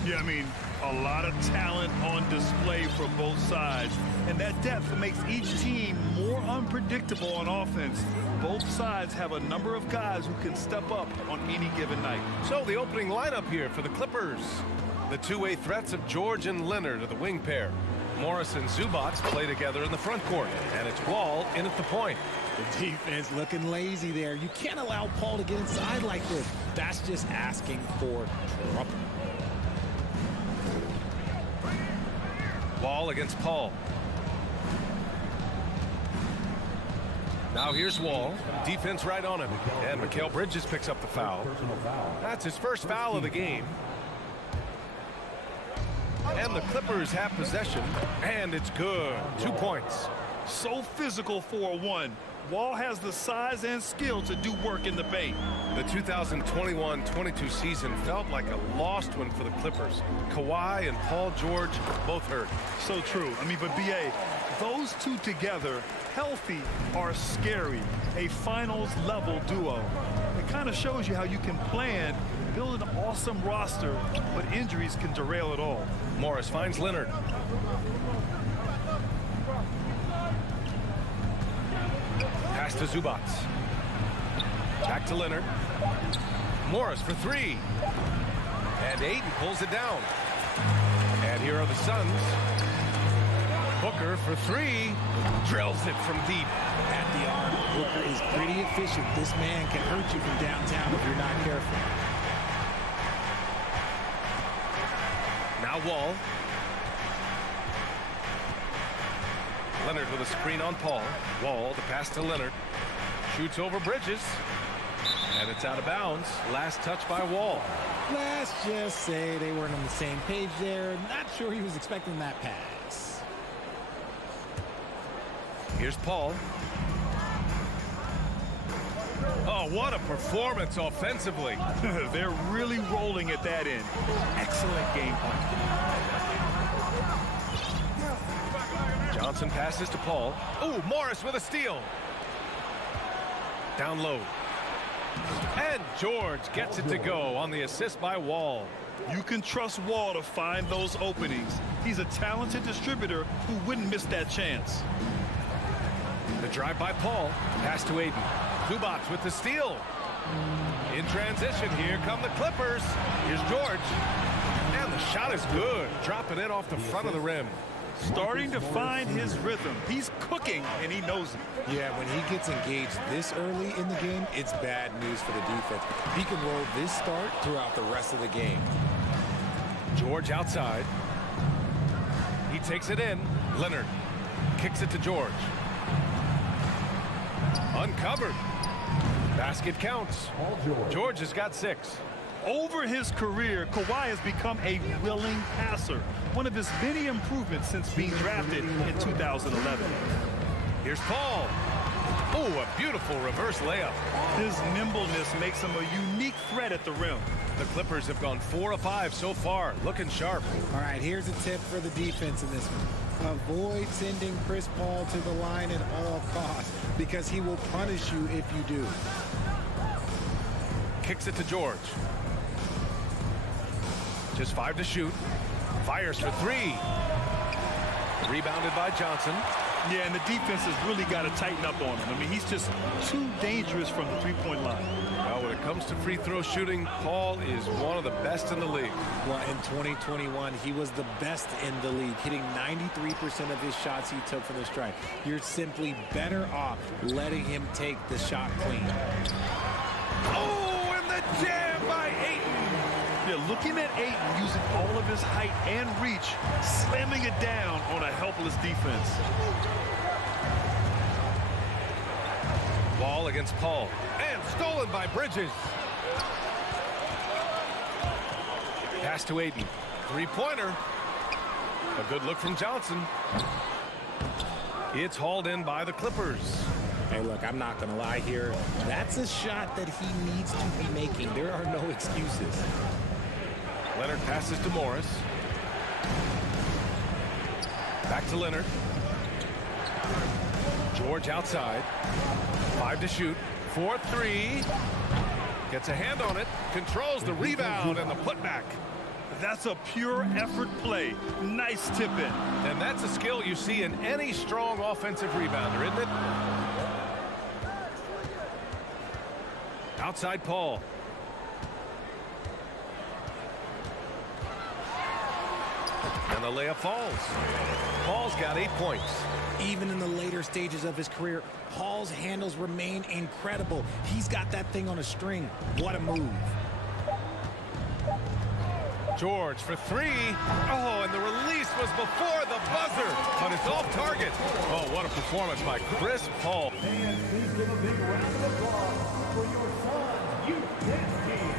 Yeah, I mean, a lot of talent on display from both sides. And that depth makes each team more unpredictable on offense. Both sides have a number of guys who can step up on any given night. So the opening lineup here for the Clippers. The two-way threats of George and Leonard are the wing pair. Morris and Zubac play together in the front court. And it's Wall in at the point. The defense looking lazy there. You can't allow Paul to get inside like this. That's just asking for trouble. Wall against Paul. Now here's Wall. Defense right on him. And Mikal Bridges picks up the foul. That's his first foul of the game. And the Clippers have possession. And it's good. 2 points. So physical for a one. Wall has the size and skill to do work in the paint. The 2021-22 season felt like a lost one for the Clippers. Kawhi and Paul George both hurt. So true. I mean, but B.A., those two together, healthy, are scary. A finals-level duo. It kind of shows you how you can plan, build an awesome roster, but injuries can derail it all. Morris finds Leonard. Pass to Zubac. Back to Leonard. Morris for three. And Ayton pulls it down. And here are the Suns. Booker for three. Drills it from deep. At the arm, Booker is pretty efficient. This man can hurt you from downtown if you're not careful. Now Wall. Leonard with a screen on Paul. Wall, the pass to Leonard. Shoots over Bridges. And it's out of bounds. Last touch by Wall. Let's just say they weren't on the same page there. Not sure he was expecting that pass. Here's Paul. Oh, what a performance offensively. They're really rolling at that end. Excellent game plan. Johnson passes to Paul. Oh, Morris with a steal. Down low. And George gets it to go on the assist by Wall. You can trust Wall to find those openings. He's a talented distributor who wouldn't miss that chance. The drive by Paul. Pass to Ayton. Zubac with the steal. In transition, here come the Clippers. Here's George. And the shot is good. Dropping it off the front of the rim. Starting to find his rhythm. He's cooking, and he knows it. Yeah, when he gets engaged this early in the game, it's bad news for the defense. He can roll this start throughout the rest of the game. George outside. He takes it in. Leonard kicks it to George. Uncovered. Basket counts. George has got 6. Over his career, Kawhi has become a willing passer. One of his many improvements since being drafted in 2011. Here's Paul. Oh, a beautiful reverse layup. His nimbleness makes him a unique threat at the rim. The Clippers have gone 4 of 5 so far, looking sharp. All right, here's a tip for the defense in this one. Avoid sending Chris Paul to the line at all costs because he will punish you if you do. Kicks it to George. Just 5 to shoot. Fires for 3. Rebounded by Johnson. Yeah, and the defense has really got to tighten up on him. I mean, he's just too dangerous from the three-point line. Well, when it comes to free throw shooting, Paul is one of the best in the league. Well, in 2021, he was the best in the league, hitting 93% of his shots he took from the stripe. You're simply better off letting him take the shot clean. Oh, and the jam by Ayton. Yeah, looking at Ayton using all of his height and reach, slamming it down on a helpless defense. Ball against Paul. And stolen by Bridges. Pass to Ayton. Three-pointer. A good look from Johnson. It's hauled in by the Clippers. Hey, look, I'm not going to lie here. That's a shot that he needs to be making. There are no excuses. Leonard passes to Morris. Back to Leonard. George outside. 5 to shoot. 4-3. Gets a hand on it. Controls the rebound and the putback. That's a pure effort play. Nice tip in. And that's a skill you see in any strong offensive rebounder, isn't it? Outside Paul. And the layup falls. Paul's got 8 points. Even in the later stages of his career, Paul's handles remain incredible. He's got that thing on a string. What a move. George for 3. Oh, and the release was before the buzzer, but it's off target. Oh, what a performance by Chris Paul. And please give a big round of applause for your son, youth dance team.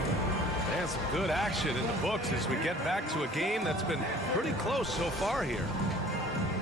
And some good action in the books as we get back to a game that's been pretty close so far here.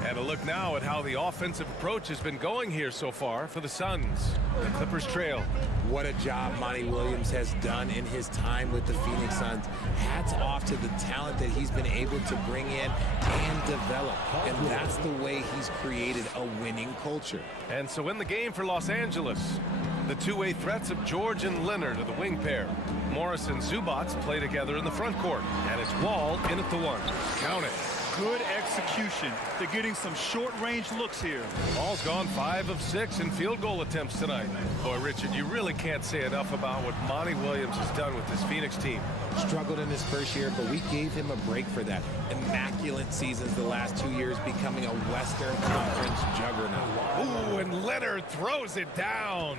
And a look now at how the offensive approach has been going here so far for the Suns. The Clippers trail. What a job Monty Williams has done in his time with the Phoenix Suns. Hats off to the talent that he's been able to bring in and develop. And that's the way he's created a winning culture. And so in the game for Los Angeles, the two-way threats of George and Leonard are the wing pair. Morris and Zubac play together in the front court. And it's Wall in at the 1. Count it. Good execution. They're getting some short-range looks here. Wall's gone 5 of 6 in field goal attempts tonight. Boy, Richard, you really can't say enough about what Monty Williams has done with this Phoenix team. Struggled in his first year, but we gave him a break for that. Immaculate seasons the last 2 years, becoming a Western Conference juggernaut. Ooh, and Leonard throws it down.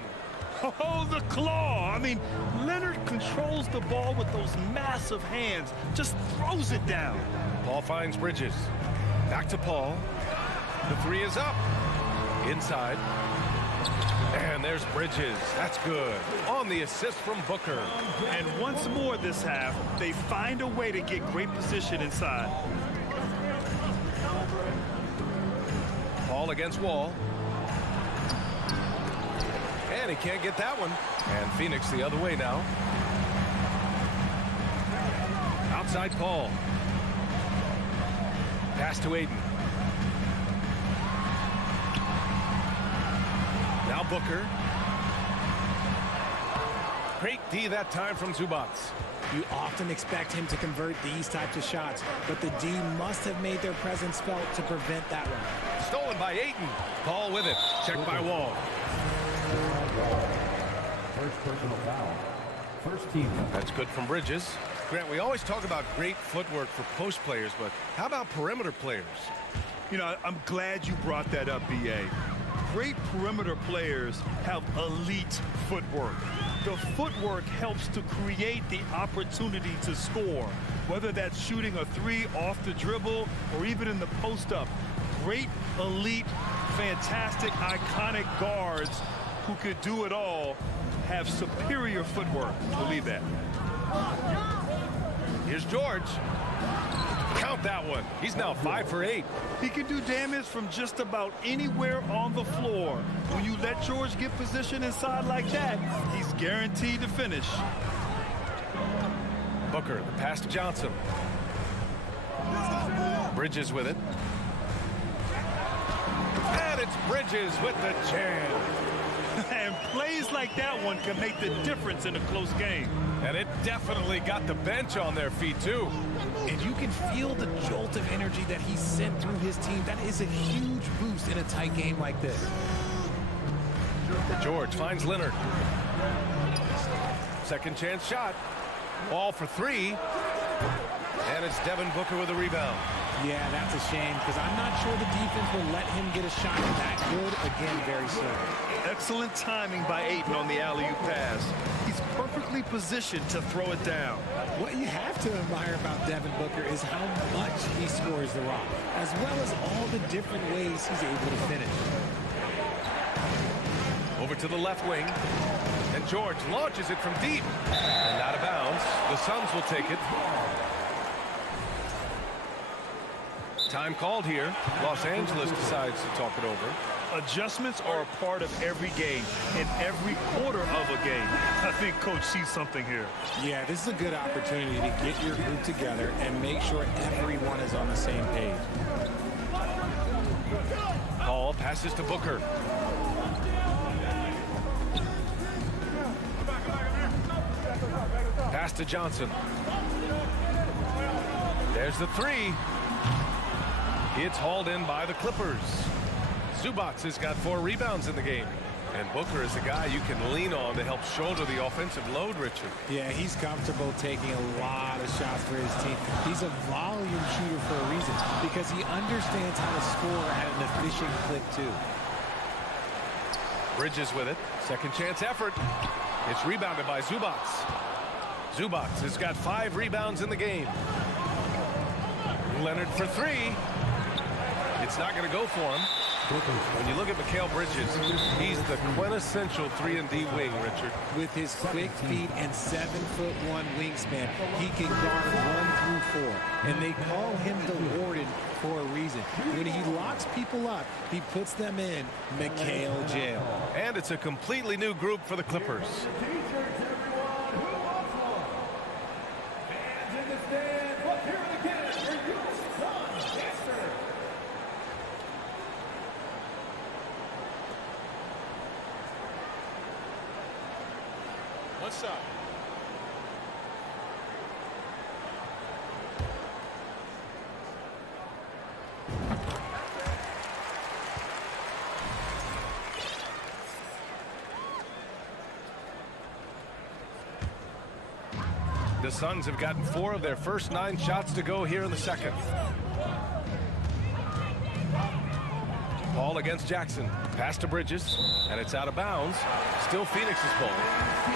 Oh, the claw. I mean, Leonard controls the ball with those massive hands. Just throws it down. Paul finds Bridges. Back to Paul. The 3 is up. Inside. And there's Bridges. That's good. On the assist from Booker. And once more this half, they find a way to get great position inside. Paul against Wall. And he can't get that one. And Phoenix the other way now. Outside Paul. Pass to Aiden. Now Booker. Great D that time from Zubac. You often expect him to convert these types of shots, but the D must have made their presence felt to prevent that one. Stolen by Aiden. Paul with it. Checked by Wall. First personal foul. First team. That's good from Bridges. Grant, we always talk about great footwork for post players, but how about perimeter players? You know, I'm glad you brought that up, B.A. Great perimeter players have elite footwork. The footwork helps to create the opportunity to score, whether that's shooting a 3 off the dribble or even in the post-up. Great, elite, fantastic, iconic guards who could do it all have superior footwork. Believe that. Here's George. Count that one. He's now 5 for 8. He can do damage from just about anywhere on the floor. When you let George get position inside like that, he's guaranteed to finish. Booker, the pass to Johnson. Bridges with it. And it's Bridges with the jam. And plays like that one can make the difference in a close game. And it definitely got the bench on their feet, too. And you can feel the jolt of energy that he sent through his team. That is a huge boost in a tight game like this. George finds Leonard. Second chance shot. Ball for 3. And it's Devin Booker with a rebound. Yeah, that's a shame because I'm not sure the defense will let him get a shot that good again very soon. Excellent timing by Ayton on the alley-oop pass. He's perfectly positioned to throw it down. What you have to admire about Devin Booker is how much he scores the rock, as well as all the different ways he's able to finish. Over to the left wing. And George launches it from deep. And out of bounds. The Suns will take it. Time called here. Los Angeles decides to talk it over. Adjustments are a part of every game, in every quarter of a game. I think Coach sees something here. Yeah, this is a good opportunity to get your group together and make sure everyone is on the same page. Paul passes to Booker. Pass to Johnson. There's the three. It's hauled in by the Clippers. Zubac has got 4 rebounds in the game. And Booker is the guy you can lean on to help shoulder the offensive load, Richard. Yeah, he's comfortable taking a lot of shots for his team. He's a volume shooter for a reason because he understands how to score at an efficient clip, too. Bridges with it. Second chance effort. It's rebounded by Zubac. Zubac has got 5 rebounds in the game. Leonard for 3. It's not going to go for him. When you look at Mikal Bridges, he's the quintessential 3-and-D wing, Richard. With his quick feet and 7'1" wingspan, he can guard 1 through 4. And they call him the Warden for a reason. When he locks people up, he puts them in Mikal jail. And it's a completely new group for the Clippers. What's up? The Suns have gotten 4 of their first 9 shots to go here in the second. Paul against Jackson. Pass to Bridges, and it's out of bounds. Still Phoenix's ball.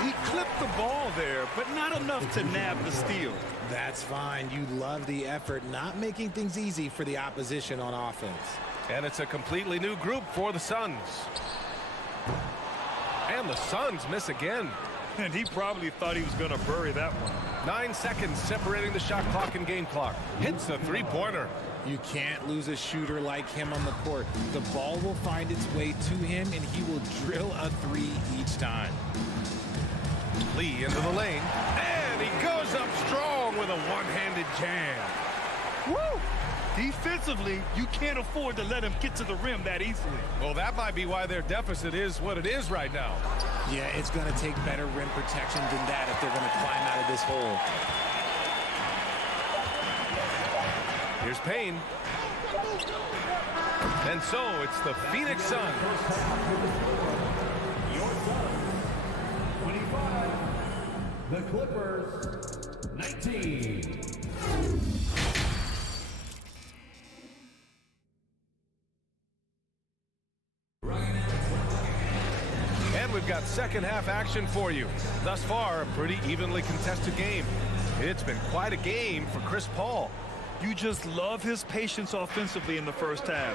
He clipped the ball there, but not enough to nab the steal. That's fine. You love the effort, not making things easy for the opposition on offense. And it's a completely new group for the Suns. And the Suns miss again. And he probably thought he was going to bury that one. 9 seconds separating the shot clock and game clock. Hits the three-pointer. You can't lose a shooter like him on the court. The ball will find its way to him, and he will drill a 3 each time. Lee into the lane. And he goes up strong with a one-handed jam. Woo! Defensively, you can't afford to let him get to the rim that easily. Well, that might be why their deficit is what it is right now. Yeah, it's going to take better rim protection than that if they're going to climb out of this hole. Here's Payne. And so it's the Phoenix Suns. Your Suns, 25. The Clippers, 19. And we've got second half action for you. Thus far, a pretty evenly contested game. It's been quite a game for Chris Paul. You just love his patience offensively in the first half.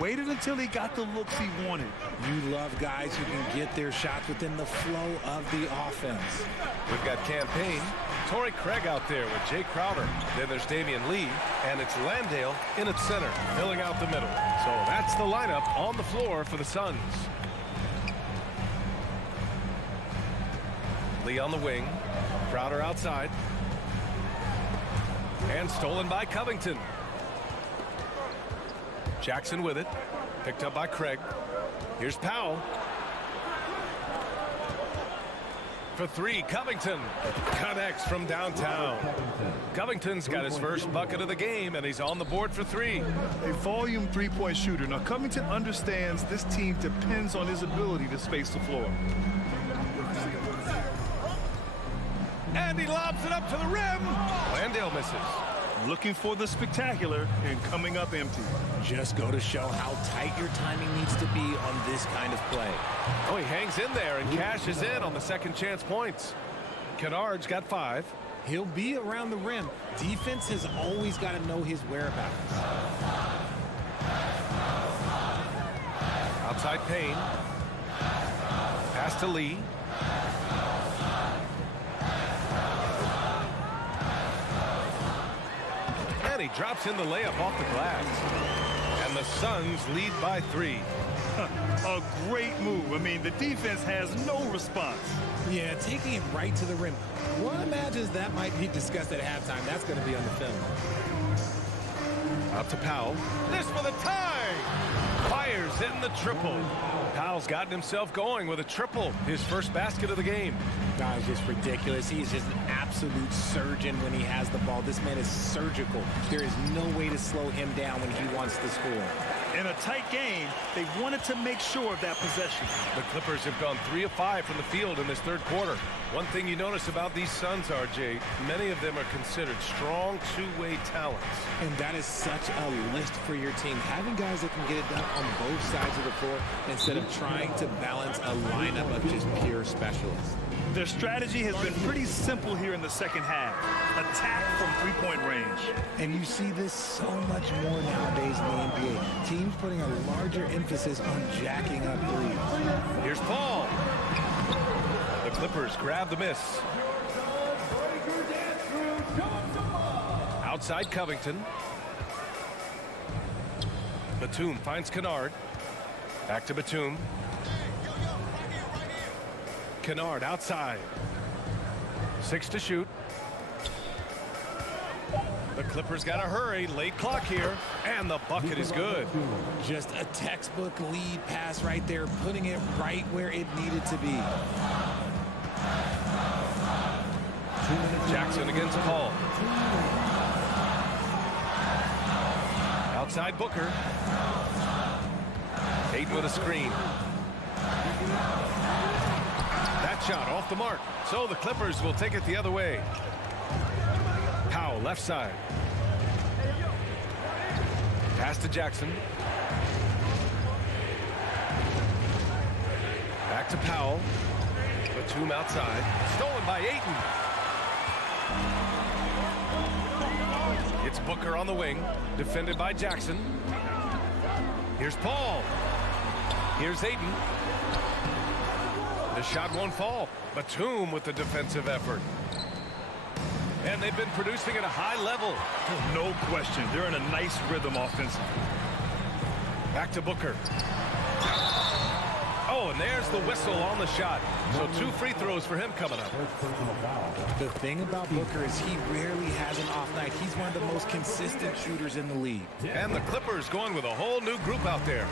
Waited until he got the looks he wanted. You love guys who can get their shots within the flow of the offense. We've got Campaign, Torrey Craig out there with Jay Crowder. Then there's Damian Lee, and it's Landale in its center, filling out the middle. So that's the lineup on the floor for the Suns. Lee on the wing, Crowder outside. And stolen by Covington. Jackson with it. Picked up by Craig. Here's Powell. For 3, Covington. Connects from downtown. Covington's got his first bucket of the game, and he's on the board for 3. A volume three-point shooter. Now, Covington understands this team depends on his ability to space the floor. And he lobs it up to the rim. Landale misses. Looking for the spectacular and coming up empty. Just go to show how tight your timing needs to be on this kind of play. Oh, he hangs in there and cashes in on the second chance points. Kennard's got 5. He'll be around the rim. Defense has always got to know his whereabouts. Outside Payne. Pass to Lee. And he drops in the layup off the glass. And the Suns lead by 3. A great move. I mean, the defense has no response. Yeah, taking it right to the rim. One imagines that might be discussed at halftime. That's going to be on the film. Out to Powell. This for the tie. Fires in the triple. Powell's gotten himself going with a triple. His first basket of the game. That was just ridiculous. He's just an absolute absolute surgeon when he has the ball. This man is surgical. There is no way to slow him down when he wants to score. In a tight game, they wanted to make sure of that possession. The Clippers have gone 3 of 5 from the field in this third quarter. One thing you notice about these Suns, RJ, many of them are considered strong two-way talents. And that is such a lift for your team. Having guys that can get it done on both sides of the floor instead of trying to balance a lineup of just pure specialists. Their strategy has been pretty simple here in the second half. Attack from three-point range. And you see this so much more nowadays in the NBA. Teams putting a larger emphasis on jacking up threes. Here's Paul. The Clippers grab the miss. Outside Covington. Batum finds Kennard. Back to Batum. Kennard outside. 6 to shoot. The Clippers got to hurry. Late clock here. And the bucket is good. Just a textbook lead pass right there, putting it right where it needed to be. Jackson against Paul. Outside Booker. Ayton with a screen. That shot off the mark. So the Clippers will take it the other way. Powell left side. Pass to Jackson. Back to Powell. Batum outside. Stolen by Ayton. It's Booker on the wing. Defended by Jackson. Here's Paul. Here's Ayton. The shot won't fall. Batum with the defensive effort. And they've been producing at a high level. No question. They're in a nice rhythm offensively. Back to Booker. Oh, and there's the whistle on the shot. So 2 free throws for him coming up. The thing about Booker is he rarely has an off night. He's one of the most consistent shooters in the league. And the Clippers going with a whole new group out there.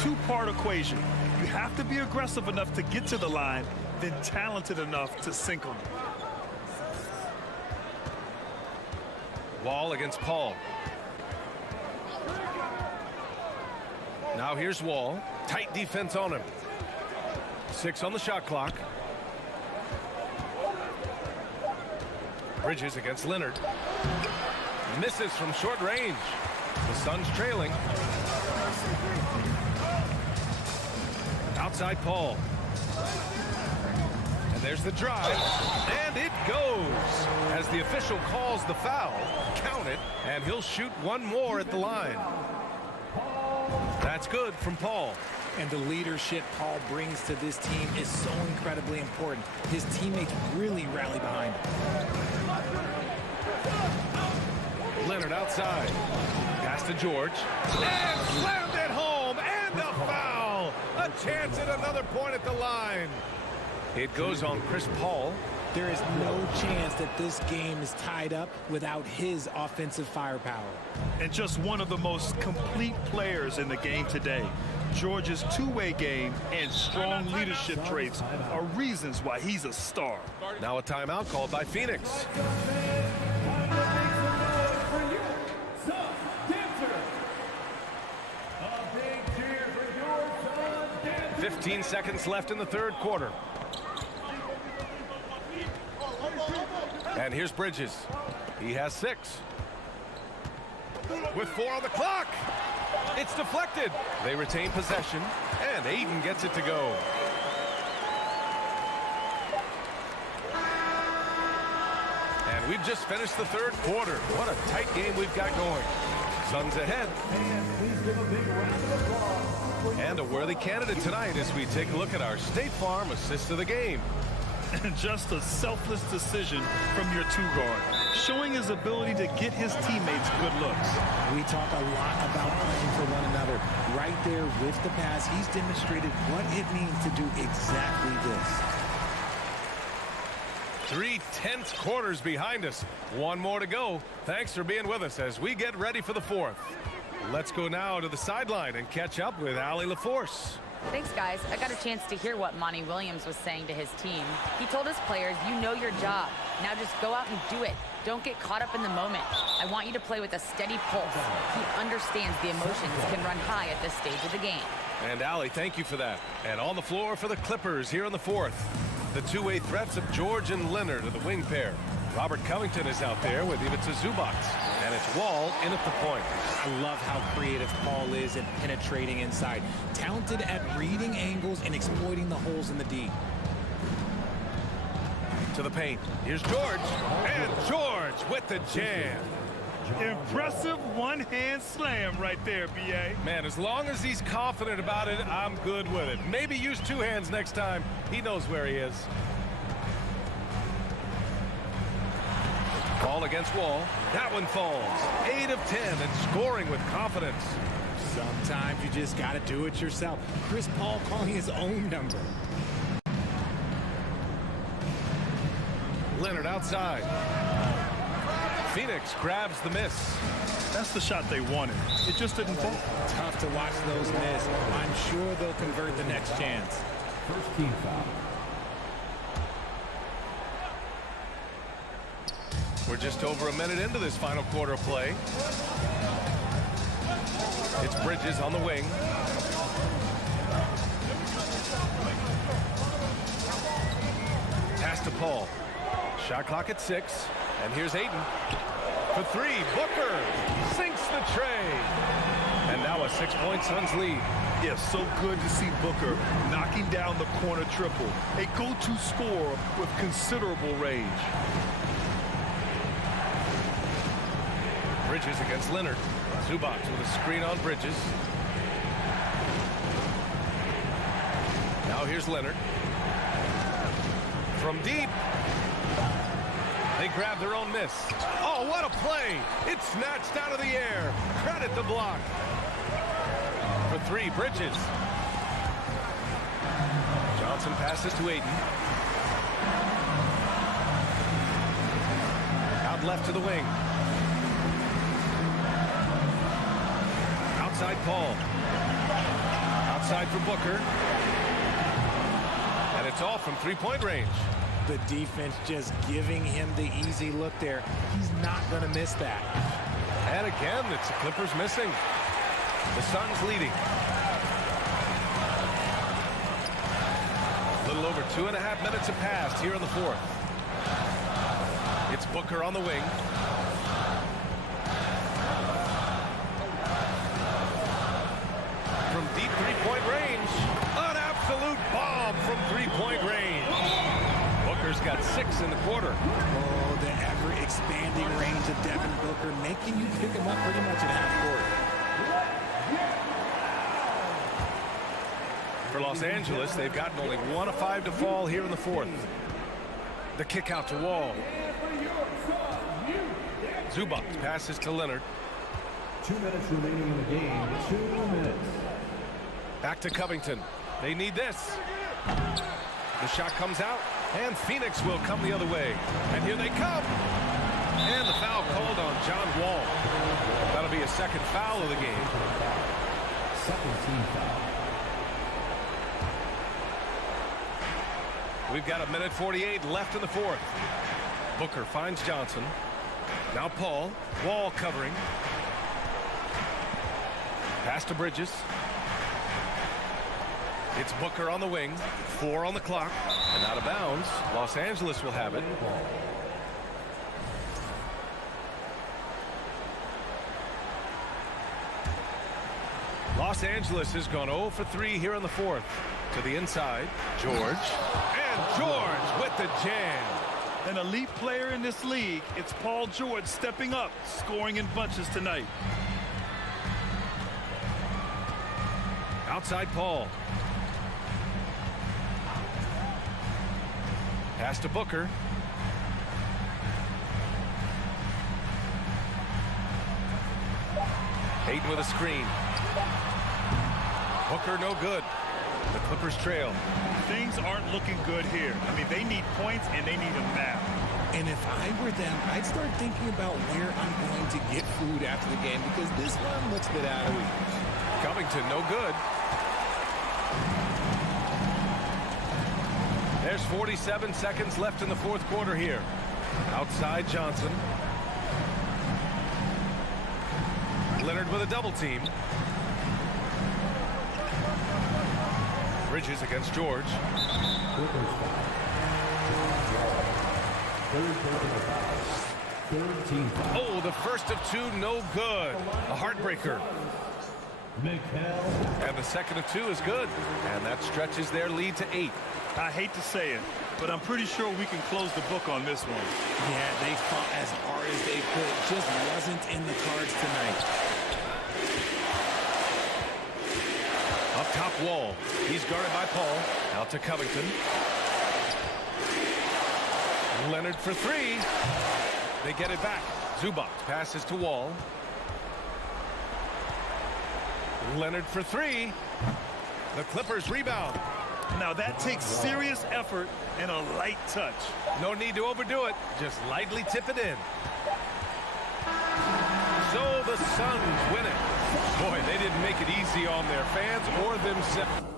Two-part equation. You have to be aggressive enough to get to the line, then talented enough to sink them. Wall against Paul. Now here's Wall. Tight defense on him. 6 on the shot clock. Bridges against Leonard. Misses from short range. The Suns trailing. Outside Paul. And there's the drive. And it goes. As the official calls the foul, count it, and he'll shoot one more at the line. That's good from Paul. And the leadership Paul brings to this team is so incredibly important. His teammates really rally behind him. Leonard outside. Pass to George. And slammed it home. And a foul. A chance at another point at the line. It goes on Chris Paul. There is no chance that this game is tied up without his offensive firepower. And just one of the most complete players in the game today. George's two-way game and strong leadership traits are reasons why he's a star. Now a timeout called by Phoenix. 15 seconds left in the third quarter. And here's Bridges. He has 6. With 4 on the clock. It's deflected. They retain possession, and Ayton gets it to go. And we've just finished the third quarter. What a tight game we've got going. Suns ahead. And a worthy candidate tonight as we take a look at our State Farm assist of the game. And just a selfless decision from your two-guard, showing his ability to get his teammates good looks. We talk a lot about playing for one another. Right there with the pass, he's demonstrated what it means to do exactly this. 3 tense quarters behind us. One more to go. Thanks for being with us as we get ready for the fourth. Let's go now to the sideline and catch up with Allie LaForce. Thanks, guys. I got a chance to hear what Monty Williams was saying to his team. He told his players, you know your job. Now just go out and do it. Don't get caught up in the moment. I want you to play with a steady pulse. He understands the emotions can run high at this stage of the game. And Allie, thank you for that. And on the floor for the Clippers here in the fourth. The two-way threats of George and Leonard are the wing pair. Robert Covington is out there with Ivica Zubac. And it's Wall in at the point. I love how creative Paul is at penetrating inside. Talented at reading angles and exploiting the holes in the D. To the paint. Here's George. And George with the jam. Impressive one-hand slam right there, B.A. Man, as long as he's confident about it, I'm good with it. Maybe use two hands next time. He knows where he is. Ball against Wall. That one falls. 8 of 10 and scoring with confidence. Sometimes you just got to do it yourself. Chris Paul calling his own number. Leonard outside. Phoenix grabs the miss. That's the shot they wanted. It just didn't fall. Tough to watch those miss. I'm sure they'll convert the next chance. First team foul. We're just over a minute into this final quarter of play. It's Bridges on the wing. Pass to Paul. Shot clock at 6. And here's Ayton. For 3, Booker sinks the tray. And now a 6-point Suns lead. Yeah, so good to see Booker knocking down the corner triple. A go-to scorer with considerable range. Bridges against Leonard. Zubac with a screen on Bridges. Now here's Leonard. From deep. They grab their own miss. Oh, what a play. It's snatched out of the air. Credit the block. For 3, Bridges. Johnson passes to Ayton. Out left to the wing. Outside Paul. Outside for Booker. And it's off from 3-point range. The defense just giving him the easy look there. He's not going to miss that. And again, it's the Clippers missing. The Suns leading. A little over 2.5 minutes have passed here in the fourth. It's Booker on the wing. From deep 3-point range. An absolute bomb from 3-point range. Booker's got 6 in the quarter. Oh, the ever-expanding range of Devin Booker, making you pick him up pretty much at half court. For Los Angeles, they've gotten only 1 of 5 to fall here in the fourth. The kick out to Wall. Zubac passes to Leonard. 2 minutes remaining in the game. 2 minutes. Back to Covington. They need this. The shot comes out, and Phoenix will come the other way. And here they come. And the foul called on John Wall. That'll be a second foul of the game. Second team foul. We've got 1:48 left in the fourth. Booker finds Johnson. Now Paul. Wall covering. Pass to Bridges. It's Booker on the wing. 4 on the clock. And out of bounds. Los Angeles will have it. Los Angeles has gone 0 for 3 here in the fourth. To the inside. George. And George with the jam. An elite player in this league. It's Paul George stepping up, scoring in bunches tonight. Outside Paul. Pass to Booker. Ayton with a screen. Booker no good. The Clippers trail. Things aren't looking good here. I mean, they need points and they need them now. And if I were them, I'd start thinking about where I'm going to get food after the game because this one looks a bit out of reach. Covington no good. There's 47 seconds left in the fourth quarter here. Outside Johnson. Leonard with a double team. Bridges against George. Oh, the first of two, no good. A heartbreaker. And the second of two is good. And that stretches their lead to 8. I hate to say it, but I'm pretty sure we can close the book on this one. Yeah, they fought as hard as they could. Just wasn't in the cards tonight. Up top, Wall. He's guarded by Paul. Out to Covington. Leonard for three. They get it back. Zubac passes to Wall. Leonard for three. The Clippers rebound. Now that takes serious effort and a light touch. No need to overdo it. Just lightly tip it in. So the Suns win it. Boy, they didn't make it easy on their fans or themselves.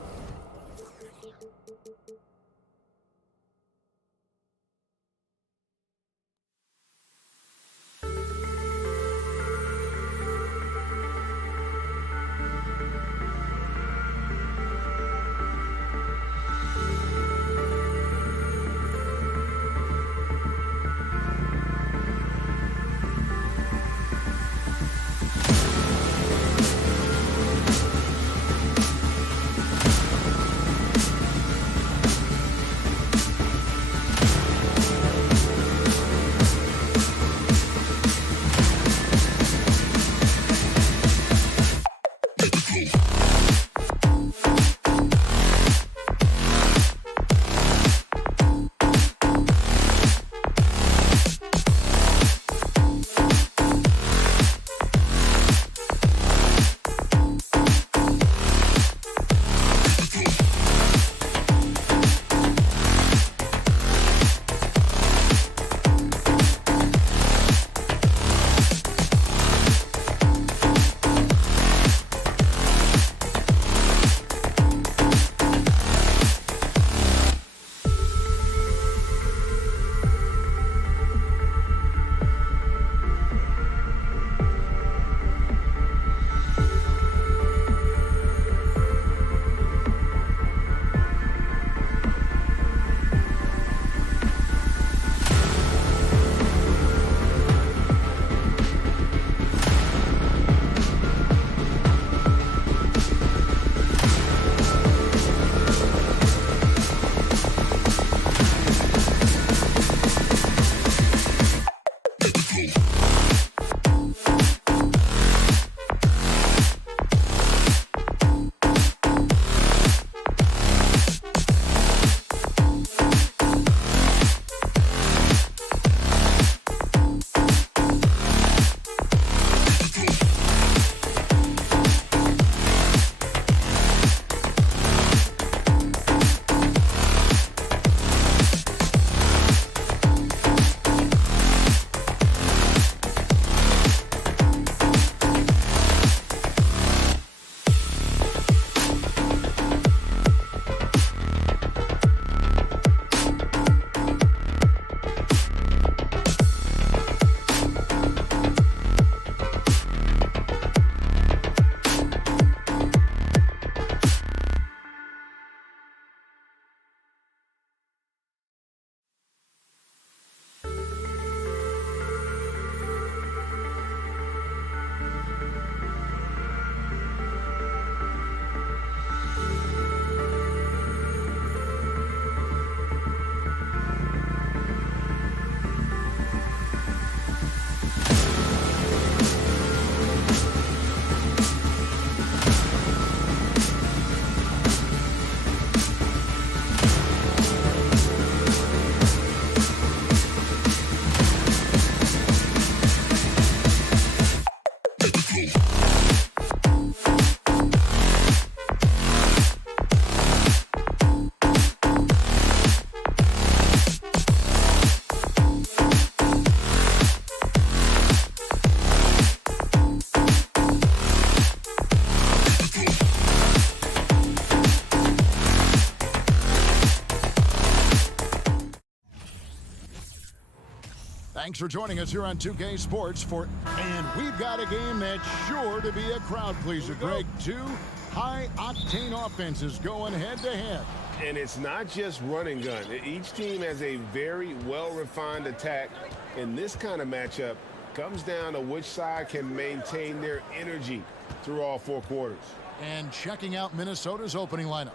Thanks for joining us here on 2K Sports and we've got a game that's sure to be a crowd pleaser, Greg. Two high-octane offenses going head-to-head. And it's not just run and gun. Each team has a very well-refined attack. And this kind of matchup comes down to which side can maintain their energy through all 4 quarters. And checking out Minnesota's opening lineup.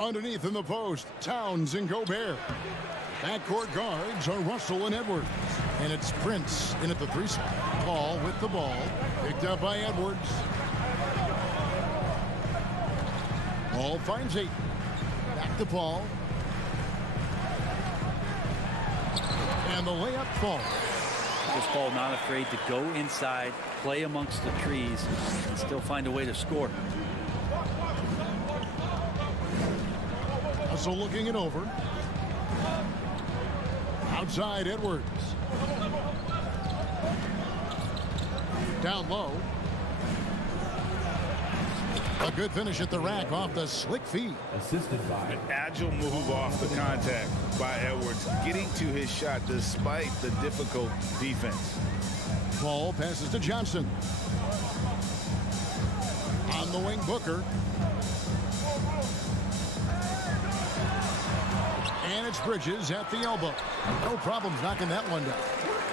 Underneath in the post, Towns and Gobert. Backcourt guards are Russell and Edwards. And it's Prince in at the 3 spot. Paul with the ball. Picked up by Edwards. Paul finds 8. Back to Paul. And the layup falls. Chris Paul not afraid to go inside, play amongst the trees, and still find a way to score. Russell looking it over. Outside Edwards. Down low. A good finish at the rack off the slick feed. Assisted by an agile move off the contact by Edwards, getting to his shot despite the difficult defense. Paul passes to Johnson. On the wing, Booker. And it's Bridges at the elbow. No problems knocking that one down.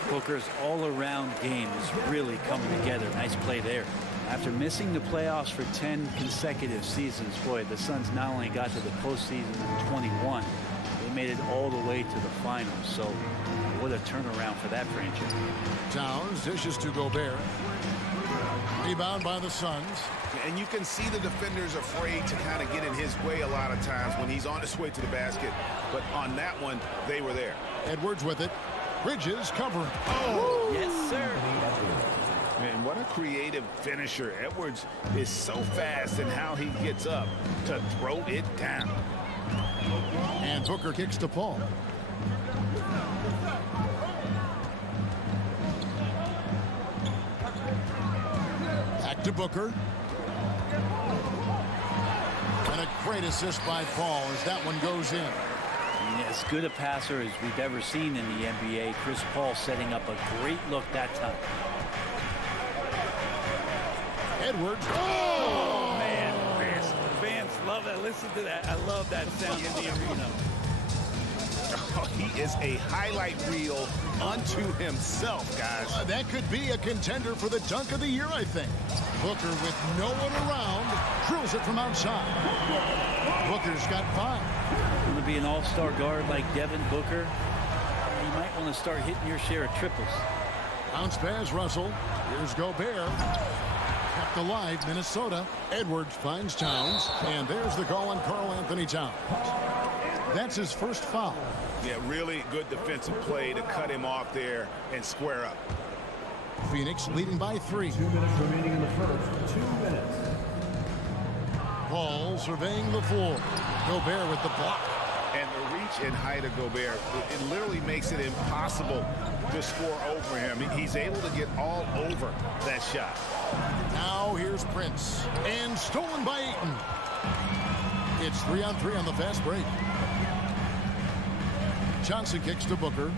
Booker's all-around game is really coming together. Nice play there. After missing the playoffs for 10 consecutive seasons, boy, the Suns not only got to the postseason in 21, they made it all the way to the finals. So what a turnaround for that franchise. Towns dishes to Gobert. Rebound by the Suns. And you can see the defenders afraid to kind of get in his way a lot of times when he's on his way to the basket. But on that one, they were there. Edwards with it. Bridges covering. Oh, yes, sir. Man, what a creative finisher. Edwards is so fast in how he gets up to throw it down. And Booker kicks to Paul. Back to Booker. And a great assist by Paul as that one goes in. As good a passer as we've ever seen in the NBA. Chris Paul setting up a great look that time. Edwards. Oh, man. Fans love that. Listen to that. I love that sound in the arena. Oh, he is a highlight reel unto himself, guys. That could be a contender for the dunk of the year, I think. Booker with no one around drills it from outside. Booker's got 5. Going to be an all-star guard like Devin Booker. You might want to start hitting your share of triples. Bounce pass, Russell. Here's Gobert. Kept alive, Minnesota. Edwards finds Towns. And there's the call on Karl Anthony Towns. That's his first foul. Yeah, really good defensive play to cut him off there and square up. Phoenix leading by 3. 2 minutes remaining in the first. 2 minutes. Paul surveying the floor. Gobert with the block. And the reach and height of Gobert, it literally makes it impossible to score over him. He's able to get all over that shot. Now here's Prince. And stolen by Ayton. It's 3-on-3 on the fast break. Johnson kicks to Booker.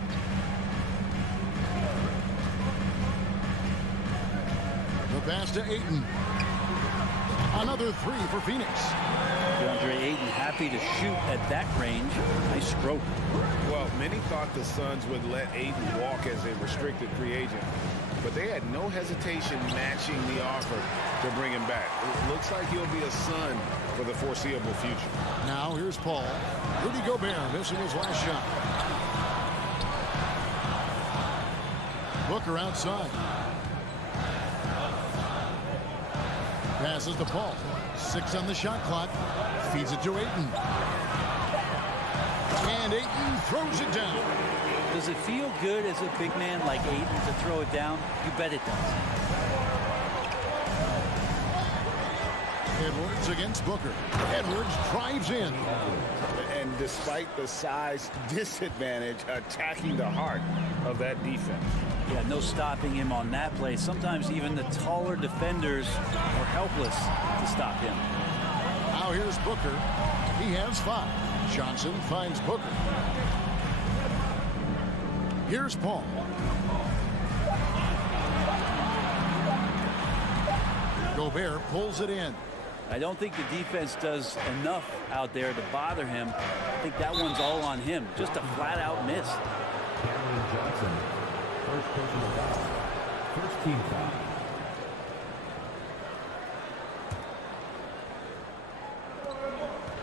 The pass to Ayton. Another 3 for Phoenix. DeAndre Ayton happy to shoot at that range. Nice stroke. Well, many thought the Suns would let Ayton walk as a restricted free agent, but they had no hesitation matching the offer to bring him back. It looks like he'll be a Sun for the foreseeable future. Now here's Paul. Rudy Gobert missing his last shot. Booker outside. Passes to Paul. 6 on the shot clock. Feeds it to Ayton. And Ayton throws it down. Does it feel good as a big man like Ayton to throw it down? You bet it does. Edwards against Booker. Edwards drives in. And despite the size disadvantage, attacking the heart of that defense. Yeah, no stopping him on that play. Sometimes even the taller defenders are helpless to stop him. Now here's Booker. He has 5. Johnson finds Booker. Here's Paul. Gobert pulls it in. I don't think the defense does enough out there to bother him. I think that one's all on him. Just a flat-out miss. Johnson, first personal foul. First team foul.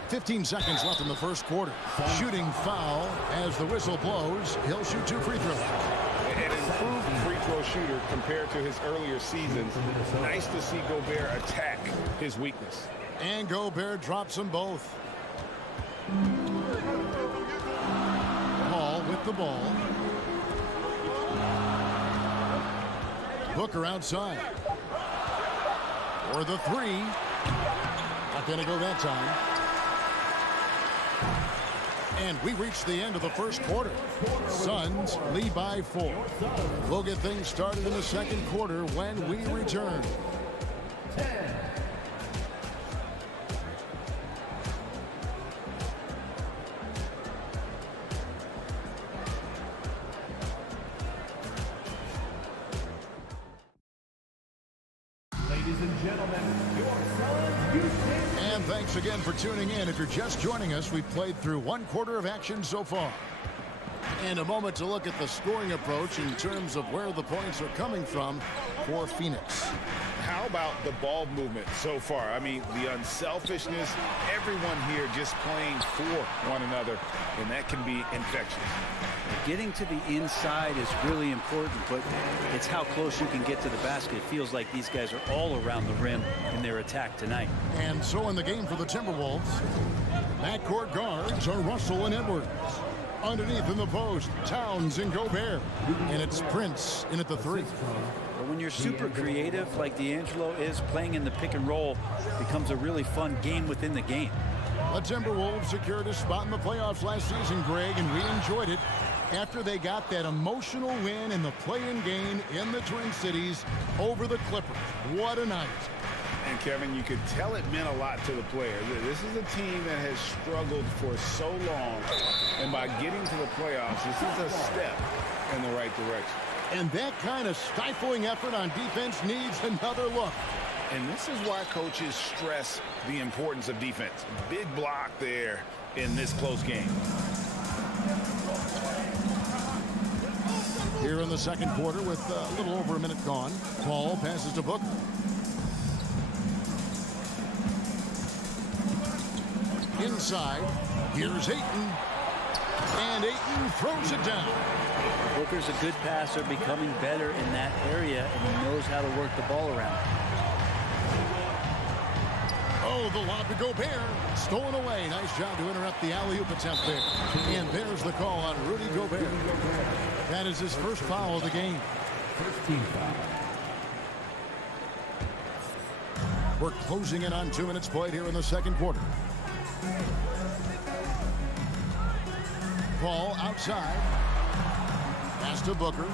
.15 seconds left in the first quarter. Shooting foul as the whistle blows. He'll shoot 2 free throws. An improved free throw shooter compared to his earlier seasons. Nice to see Gobert attack his weakness. And Gobert drops them both. Paul with the ball. Booker outside. For the 3. Not going to go that time. And we reach the end of the first quarter. Suns lead by 4. We'll get things started in the second quarter when we return. 10. Ladies and gentlemen, your Suns Houston. And thanks again for tuning in. If you're just joining us, we've played through 1 quarter of action so far. And a moment to look at the scoring approach in terms of where the points are coming from for Phoenix. How about the ball movement so far? I mean, the unselfishness, everyone here just playing for one another, and that can be infectious. Getting to the inside is really important, but it's how close you can get to the basket. It feels like these guys are all around the rim in their attack tonight. And so in the game for the Timberwolves, backcourt guards are Russell and Edwards. Underneath in the post, Towns and Gobert. And it's Prince in at the 3. But when you're super creative like D'Angelo is, playing in the pick and roll becomes a really fun game within the game. The Timberwolves secured a spot in the playoffs last season, Greg, and we enjoyed it after they got that emotional win in the play-in game in the Twin Cities over the Clippers. What a night. And Kevin, you could tell it meant a lot to the players. This is a team that has struggled for so long, and by getting to the playoffs, this is a step in the right direction. And that kind of stifling effort on defense needs another look. And this is why coaches stress the importance of defense. Big block there in this close game. Here in the second quarter with a little over a minute gone, Paul passes to Booker. Inside, here's Ayton. And Ayton throws it down. Booker's a good passer, becoming better in that area, and he knows how to work the ball around. Oh, the lob to Gobert. Stolen away. Nice job to interrupt the alley-oop attempt there. And there's the call on Rudy Gobert. That is his first foul of the game. First team foul. We're closing in on 2 minutes played here in the second quarter. Paul outside. Pass to Booker.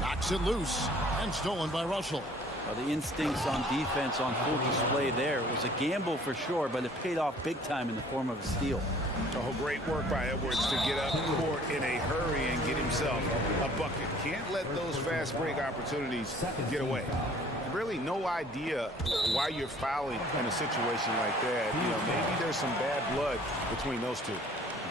Knocks it loose. And stolen by Russell. Well, the instincts on defense on full display there. It was a gamble for sure, but it paid off big time in the form of a steal. Oh, great work by Edwards to get up court in a hurry and get himself a bucket. Can't let those fast break opportunities get away. Really no idea why you're fouling in a situation like that. You know, maybe there's some bad blood between those two.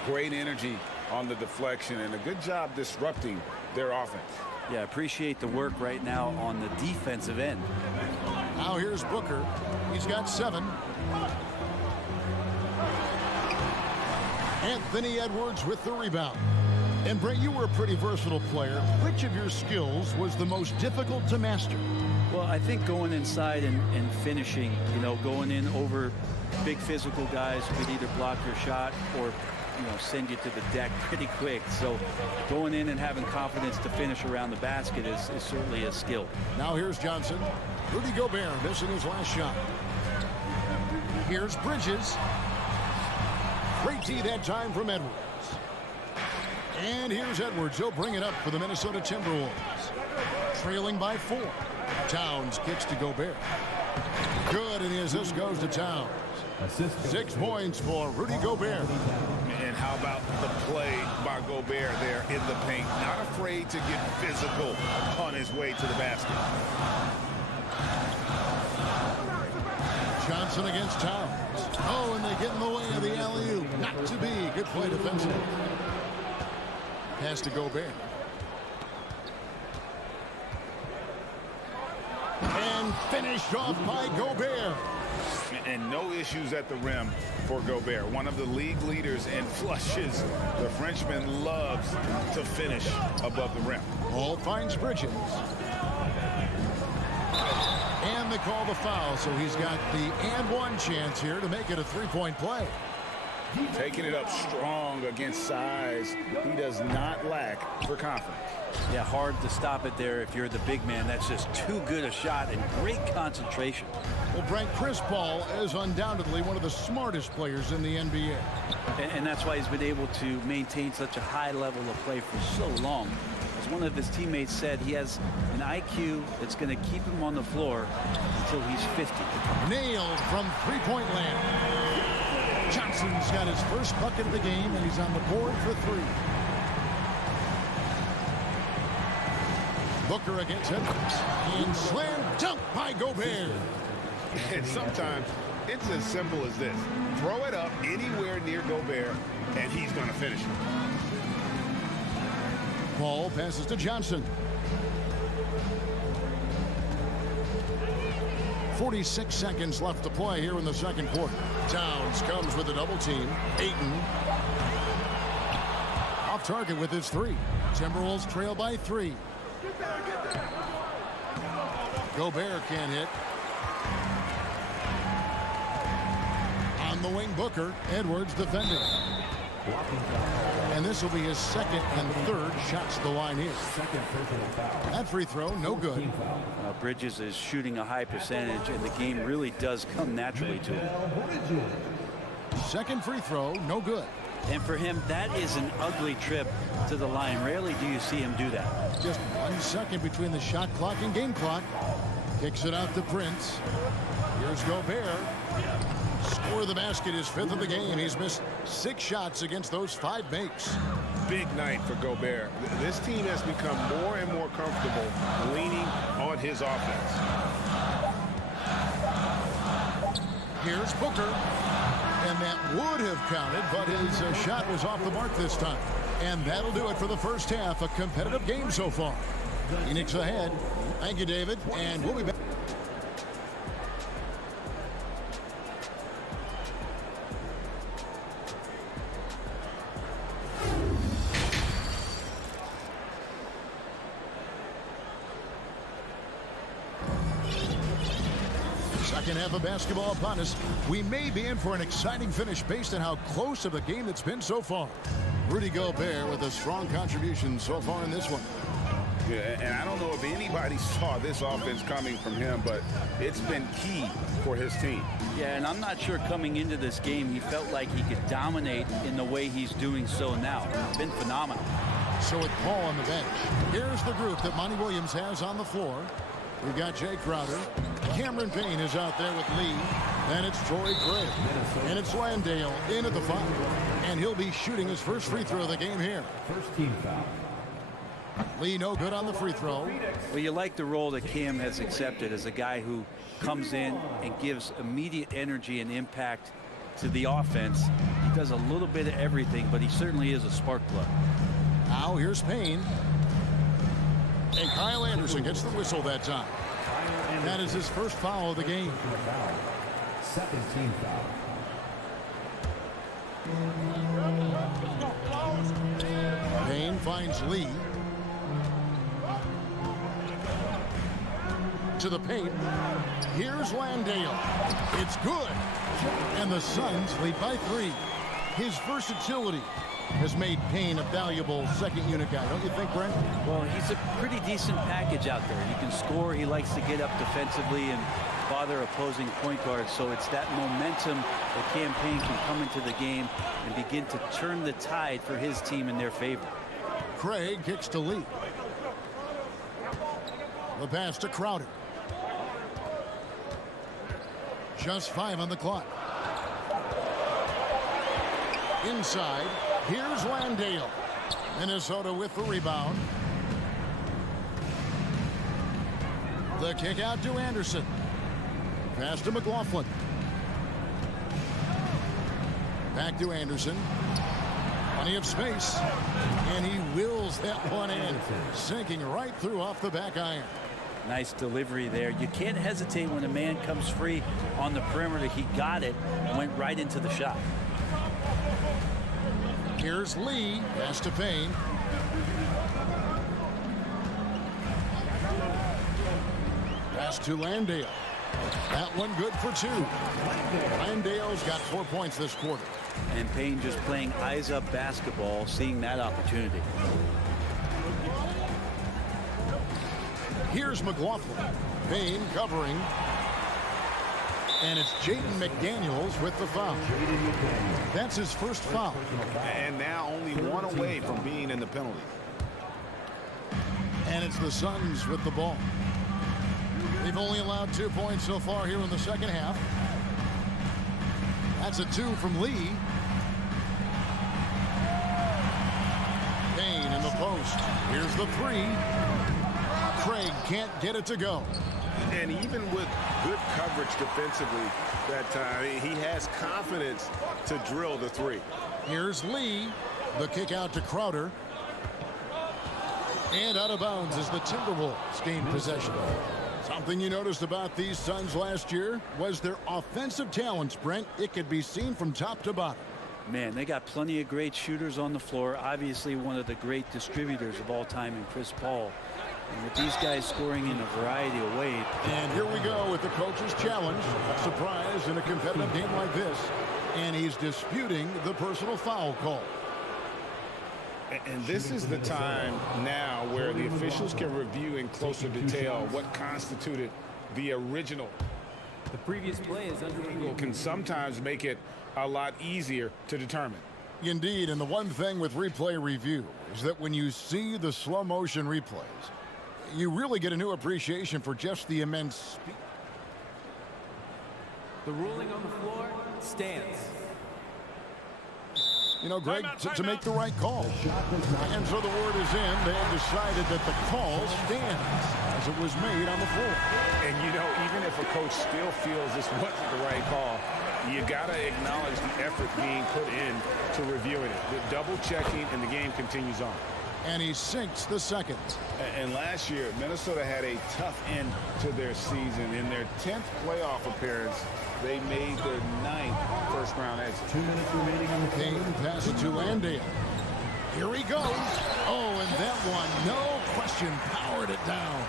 Great energy on the deflection and a good job disrupting their offense. Yeah, appreciate the work right now on the defensive end. Now here's Booker. He's got 7. Anthony Edwards with the rebound. And Brett, you were a pretty versatile player. Which of your skills was the most difficult to master? Well, I think going inside and finishing, you know, going in over big physical guys who could either block your shot or, you know, send you to the deck pretty quick. So going in and having confidence to finish around the basket is certainly a skill. Now here's Johnson. Rudy Gobert missing his last shot. Here's Bridges. Great D that time from Edwards. And here's Edwards. He'll bring it up for the Minnesota Timberwolves. Trailing by 4. Towns kicks to Gobert. Good, and the assist goes to Towns. 6 points for Rudy Gobert. And how about the play by superstar Gobert there in the paint, not afraid to get physical on his way to the basket. Johnson against Towns. Oh, and they get in the way of the alley-oop. Not to be. Good play defensively. Pass to Gobert. And finished off by Gobert. And no issues at the rim for Gobert. One of the league leaders in flushes. The Frenchman loves to finish above the rim. Ball finds Bridges. And they call the foul, so he's got the and one chance here to make it a three-point play. Taking it up strong against size. He does not lack for confidence. Yeah, hard to stop it there if you're the big man. That's just too good a shot and great concentration. Well, Brent, Chris Paul is undoubtedly one of the smartest players in the NBA. And that's why he's been able to maintain such a high level of play for so long. As one of his teammates said, he has an IQ that's going to keep him on the floor until he's 50. Nailed from three-point land. Johnson's got his first bucket of the game, and he's on the board for three. Booker against Edwards. And slam dunk by Gobert. And sometimes it's as simple as this. Throw it up anywhere near Gobert, and he's going to finish it. Paul passes to Johnson. 46 seconds left to play here in the second quarter. Towns comes with a double team. Ayton off target with his three. Timberwolves trail by 3. Gobert can't hit. On the wing, Booker. Edwards defending. And this will be his second and third shots to the line here. That free throw, no good. Bridges is shooting a high percentage, and the game really does come naturally to him. Second free throw, no good. And for him, that is an ugly trip to the line. Rarely do you see him do that. Just 1 second between the shot clock and game clock. Kicks it out to Prince. Here's Gobert. Score of the basket, his 5th of the game. He's missed 6 shots against those 5 makes. Big night for Gobert. This team has become more and more comfortable leaning on his offense. Here's Booker. And that would have counted, but his shot was off the mark this time. And that'll do it for the first half. A competitive game so far. Phoenix ahead. Thank you, David. And we'll be back. Second half of basketball upon us. We may be in for an exciting finish based on how close of a game it's been so far. Rudy Gobert with a strong contribution so far in this one. Yeah, and I don't know if anybody saw this offense coming from him, but it's been key for his team. Yeah, and I'm not sure coming into this game he felt like he could dominate in the way he's doing so now. It's been phenomenal. So with Paul on the bench, here's the group that Monty Williams has on the floor. We've got Jay Crowder. Cameron Payne is out there with Lee. Then it's Troy Craig. And it's Landale in at the 5. And he'll be shooting his first free throw of the game here. First team foul. Lee no good on the free throw. Well, you like the role that Cam has accepted as a guy who comes in and gives immediate energy and impact to the offense. He does a little bit of everything, but he certainly is a spark plug. Now here's Payne. And Kyle Anderson gets the whistle that time. That is his first foul of the game. Second team foul. Payne finds Lee. To the paint. Here's Landale. It's good. And the Suns lead by 3. His versatility has made Payne a valuable second unit guy, don't you think, Brent? Well, he's a pretty decent package out there. He can score. He likes to get up defensively and bother opposing point guards. So it's that momentum that Cam Payne can come into the game and begin to turn the tide for his team in their favor. Craig kicks to Lee. The pass to Crowder. Just 5 on the clock. Inside, here's Landale. Minnesota with the rebound. The kick out to Anderson. Pass to McLaughlin. Back to Anderson. Plenty of space. And he wills that one in. Sinking right through off the back iron. Nice delivery there. You can't hesitate when a man comes free on the perimeter. He got it, went right into the shot. Here's Lee. Pass to Payne. Pass to Landale. That one good for 2. Landale's got 4 points this quarter. And Payne just playing eyes-up basketball, seeing that opportunity. Here's McLaughlin. Payne covering. And it's Jaden McDaniels with the foul. That's his first foul. And now only one away from being in the penalty. And it's the Suns with the ball. They've only allowed 2 points so far here in the second half. That's a 2 from Lee. Payne in the post. Here's the 3. Craig can't get it to go. And even with good coverage defensively that time, he has confidence to drill the 3. Here's Lee. The kick out to Crowder. And out of bounds as the Timberwolves gain possession. Something you noticed about these Suns last year was their offensive talents, Brent. It could be seen from top to bottom. Man, they got plenty of great shooters on the floor. Obviously, one of the great distributors of all time in Chris Paul. And with these guys scoring in a variety of ways. And here we go with the coach's challenge. A surprise in a competitive game like this. And he's disputing the personal foul call. And this is the time now where the officials can review in closer detail what constituted the original. The previous play is under review. Can sometimes make it a lot easier to determine. Indeed, and the one thing with replay review is that when you see the slow motion replays, you really get a new appreciation for just the immense speed. The ruling on the floor stands. You know, Greg, to make the right call. And so the word is in. They have decided that the call stands as it was made on the floor. And, you know, even if a coach still feels this wasn't the right call, you got to acknowledge the effort being put in to reviewing it. The double checking, and the game continues on. And he sinks the second. And last year, Minnesota had a tough end to their season. In their 10th playoff appearance, they made their 9th first-round exit. 2 minutes remaining in the game. Pass it to Landale. Here he goes. Oh, and that one, no question, powered it down.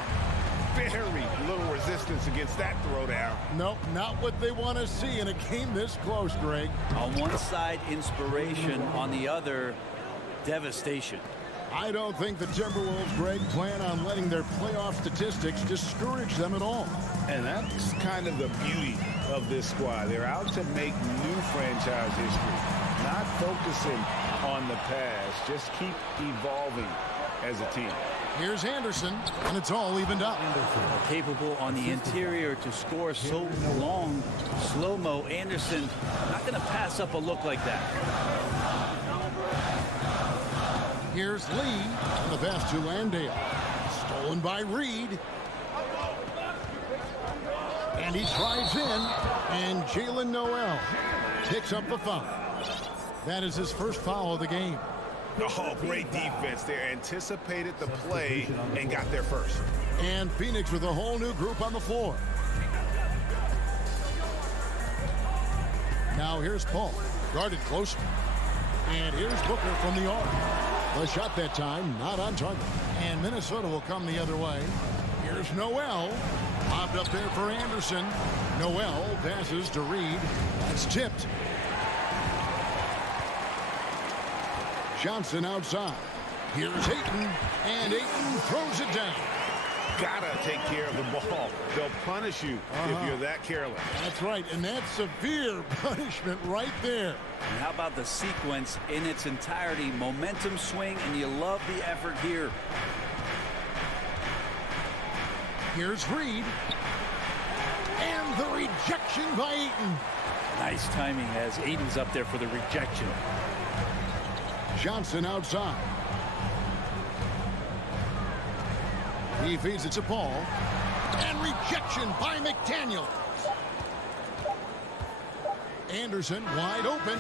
Very little resistance against that throwdown. Nope, not what they want to see in a game this close, Greg. On one side, inspiration. On the other, devastation. I don't think the Timberwolves, Greg, plan on letting their playoff statistics discourage them at all. And that's kind of the beauty of this squad. They're out to make new franchise history, not focusing on the past. Just keep evolving as a team. Here's Anderson, and it's all evened up. Capable on the interior to score so long. Slow-mo. Anderson not going to pass up a look like that. Here's Lee, and the pass to Landale. Stolen by Reed. And he drives in, and Jalen Noel picks up the foul. That is his first foul of the game. Oh, great defense there. Anticipated the play and got there first. And Phoenix with a whole new group on the floor. Now here's Paul, guarded closely. And here's Booker from the arc. The shot that time, not on target. And Minnesota will come the other way. Here's Noel. Popped up there for Anderson. Noel passes to Reed. That's tipped. Johnson outside. Here's Ayton. And Ayton throws it down. Gotta take care of the ball. They'll punish you if you're that careless. That's right, and that's severe punishment right there. And how about the sequence in its entirety? Momentum swing, and you love the effort here. Here's Reed. And the rejection by Ayton. Nice timing as Ayton's up there for the rejection. Johnson outside. He feeds it to Paul. And rejection by McDaniel. Anderson wide open.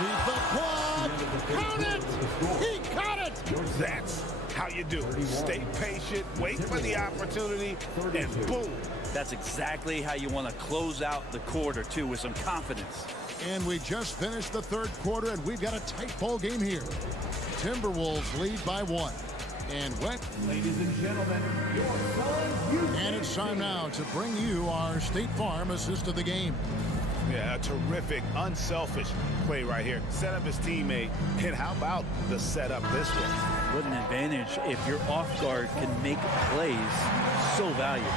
Beat the quad. Count it! He caught it! That's how you do it. Stay patient, wait for the opportunity, and boom. That's exactly how you want to close out the quarter, too, with some confidence. And we just finished the third quarter, and we've got a tight ball game here. Timberwolves lead by 1. And wet. Ladies and gentlemen, your son, and it's time now to bring you our State Farm assist of the game. Yeah, a terrific, unselfish play right here. Set up his teammate, and how about the setup this way? What an advantage if your off guard can make plays so valuable.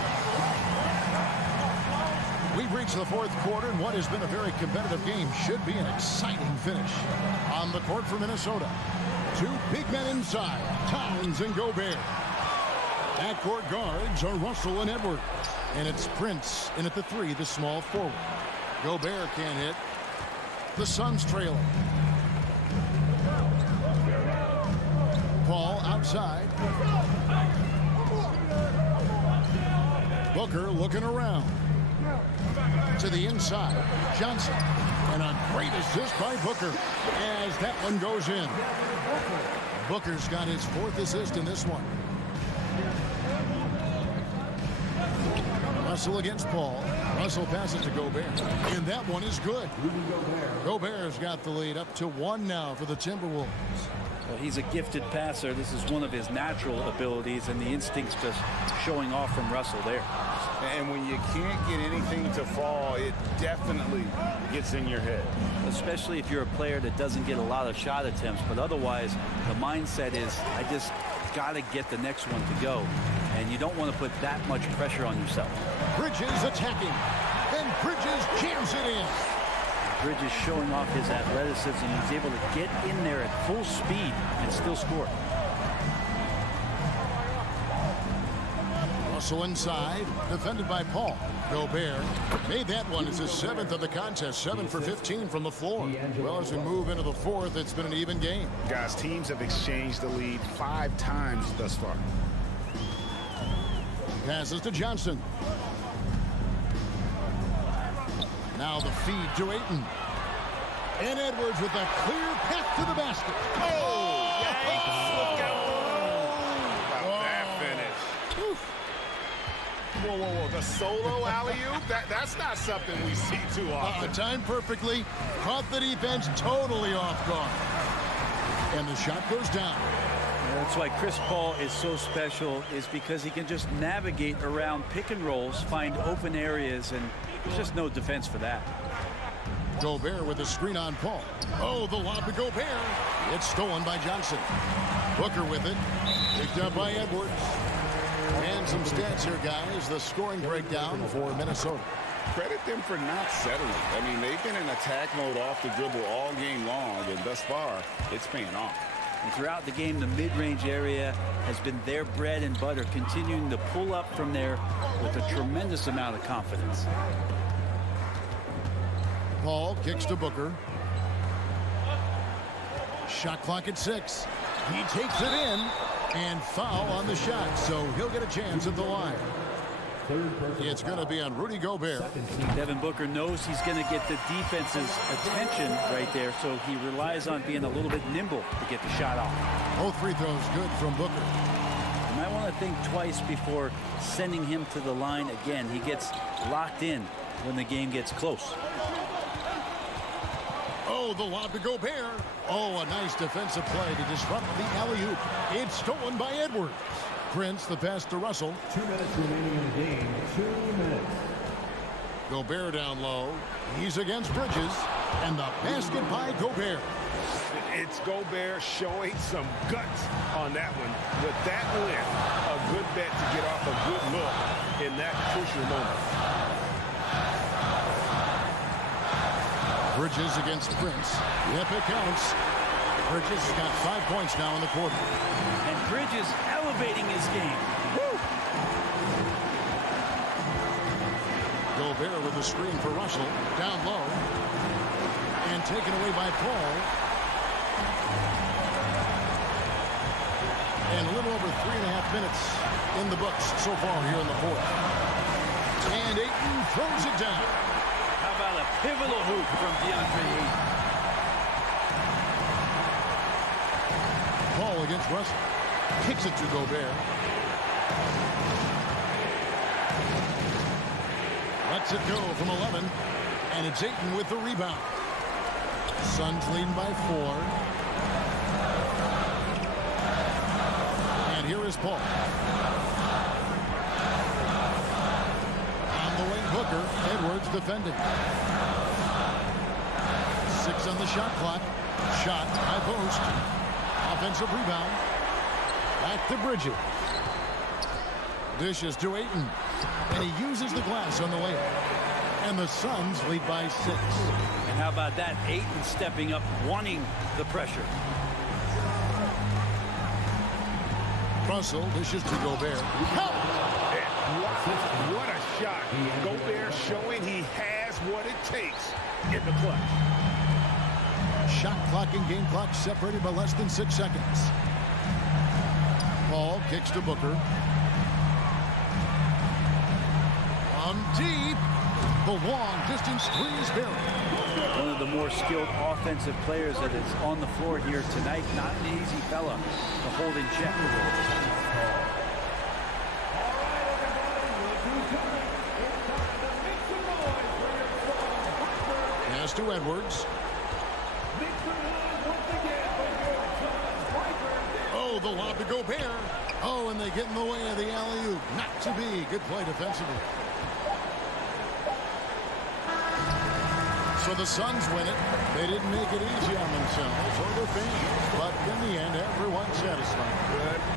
We've reached the fourth quarter, and what has been a very competitive game should be an exciting finish. On the court for Minnesota, 2 big men inside, Towns and Gobert. Backcourt guards are Russell and Edwards. And it's Prince in at the 3, the small forward. Gobert can't hit. The Suns trailing. Paul outside. Booker looking around. To the inside. Johnson. And a great assist by Booker as that one goes in. Booker's got his 4th assist in this one. Russell against Paul. Russell passes to Gobert. And that one is good. Gobert's got the lead up to 1 now for the Timberwolves. Well, he's a gifted passer. This is one of his natural abilities, and the instincts just showing off from Russell there. And when you can't get anything to fall, it definitely gets in your head. Especially if you're a player that doesn't get a lot of shot attempts, but otherwise the mindset is, I just got to get the next one to go. And you don't want to put that much pressure on yourself. Bridges attacking. And Bridges jams it in. Bridges showing off his athleticism. He's able to get in there at full speed and still score. Russell inside, defended by Paul. Gobert made that one. It's his 7th of the contest, 7 for 15 from the floor. Well, as we move into the 4th, it's been an even game. Guys, teams have exchanged the lead 5 times thus far. Passes to Johnson. Now the feed to Ayton. And Edwards with a clear path to the basket. Oh! Yikes! Look out! That finish. Whoa, whoa, whoa. The solo alley-oop? That's not something we see too often. Timed perfectly. Caught the defense totally off guard. And the shot goes down. That's why Chris Paul is so special, is because he can just navigate around pick and rolls, find open areas, and there's just no defense for that. Gobert with a screen on Paul. Oh, the lob to Gobert. It's stolen by Johnson. Booker with it. Picked up by Edwards. And some stats here, guys. The scoring breakdown for Minnesota. Credit them for not settling. I mean, they've been in attack mode off the dribble all game long, and thus far, it's paying off. And throughout the game, the mid-range area has been their bread and butter, continuing to pull up from there with a tremendous amount of confidence. Paul kicks to Booker. Shot clock at 6. He takes it in and foul on the shot, so he'll get a chance at the line. It's going to be on Rudy Gobert. Devin Booker knows he's going to get the defense's attention right there, so he relies on being a little bit nimble to get the shot off. Both free throws good from Booker. You might want to think twice before sending him to the line again. He gets locked in when the game gets close. Oh, the lob to Gobert. Oh, a nice defensive play to disrupt the alley-oop. It's stolen by Edwards. Prince, the pass to Russell. 2 minutes remaining in the game. 2 minutes. Gobert down low. He's against Bridges. And the basket by Gobert. It's Gobert showing some guts on that one. With that win, a good bet to get off a good look in that crucial moment. Bridges against Prince. Yep, it counts. Bridges has got 5 points now in the quarter. And Bridges elevating his game. Woo! Gobert with the screen for Russell. Down low. And taken away by Paul. And a little over 3.5 minutes in the books so far here in the fourth. And Ayton throws it down. How about a pivotal hoop from DeAndre Ayton? Paul against Russell. Kicks it to Gobert. Lets it go from 11. And it's Ayton with the rebound. Suns leading by 4. And here is Paul. On the wing, Booker. Edwards defending. 6 on the shot clock. Shot, high post. Offensive rebound. Back to Bridges. Dishes to Ayton. And he uses the glass on the layup. And the Suns lead by 6. And how about that? Ayton stepping up, wanting the pressure. Russell dishes to Gobert. What a shot. Gobert showing he has what it takes in the clutch. Shot clock and game clock separated by less than 6 seconds. Paul kicks to Booker. On deep. The long distance three is buried. One of the more skilled offensive players that is on the floor here tonight. Not an easy fella to hold in check. Pass to Edwards. Oh, the lob to Gobert. Oh, and they get in the way of the alley-oop. Not to be. Good play defensively. So the Suns win it. They didn't make it easy on themselves or their fans. But in the end, everyone's satisfied. Good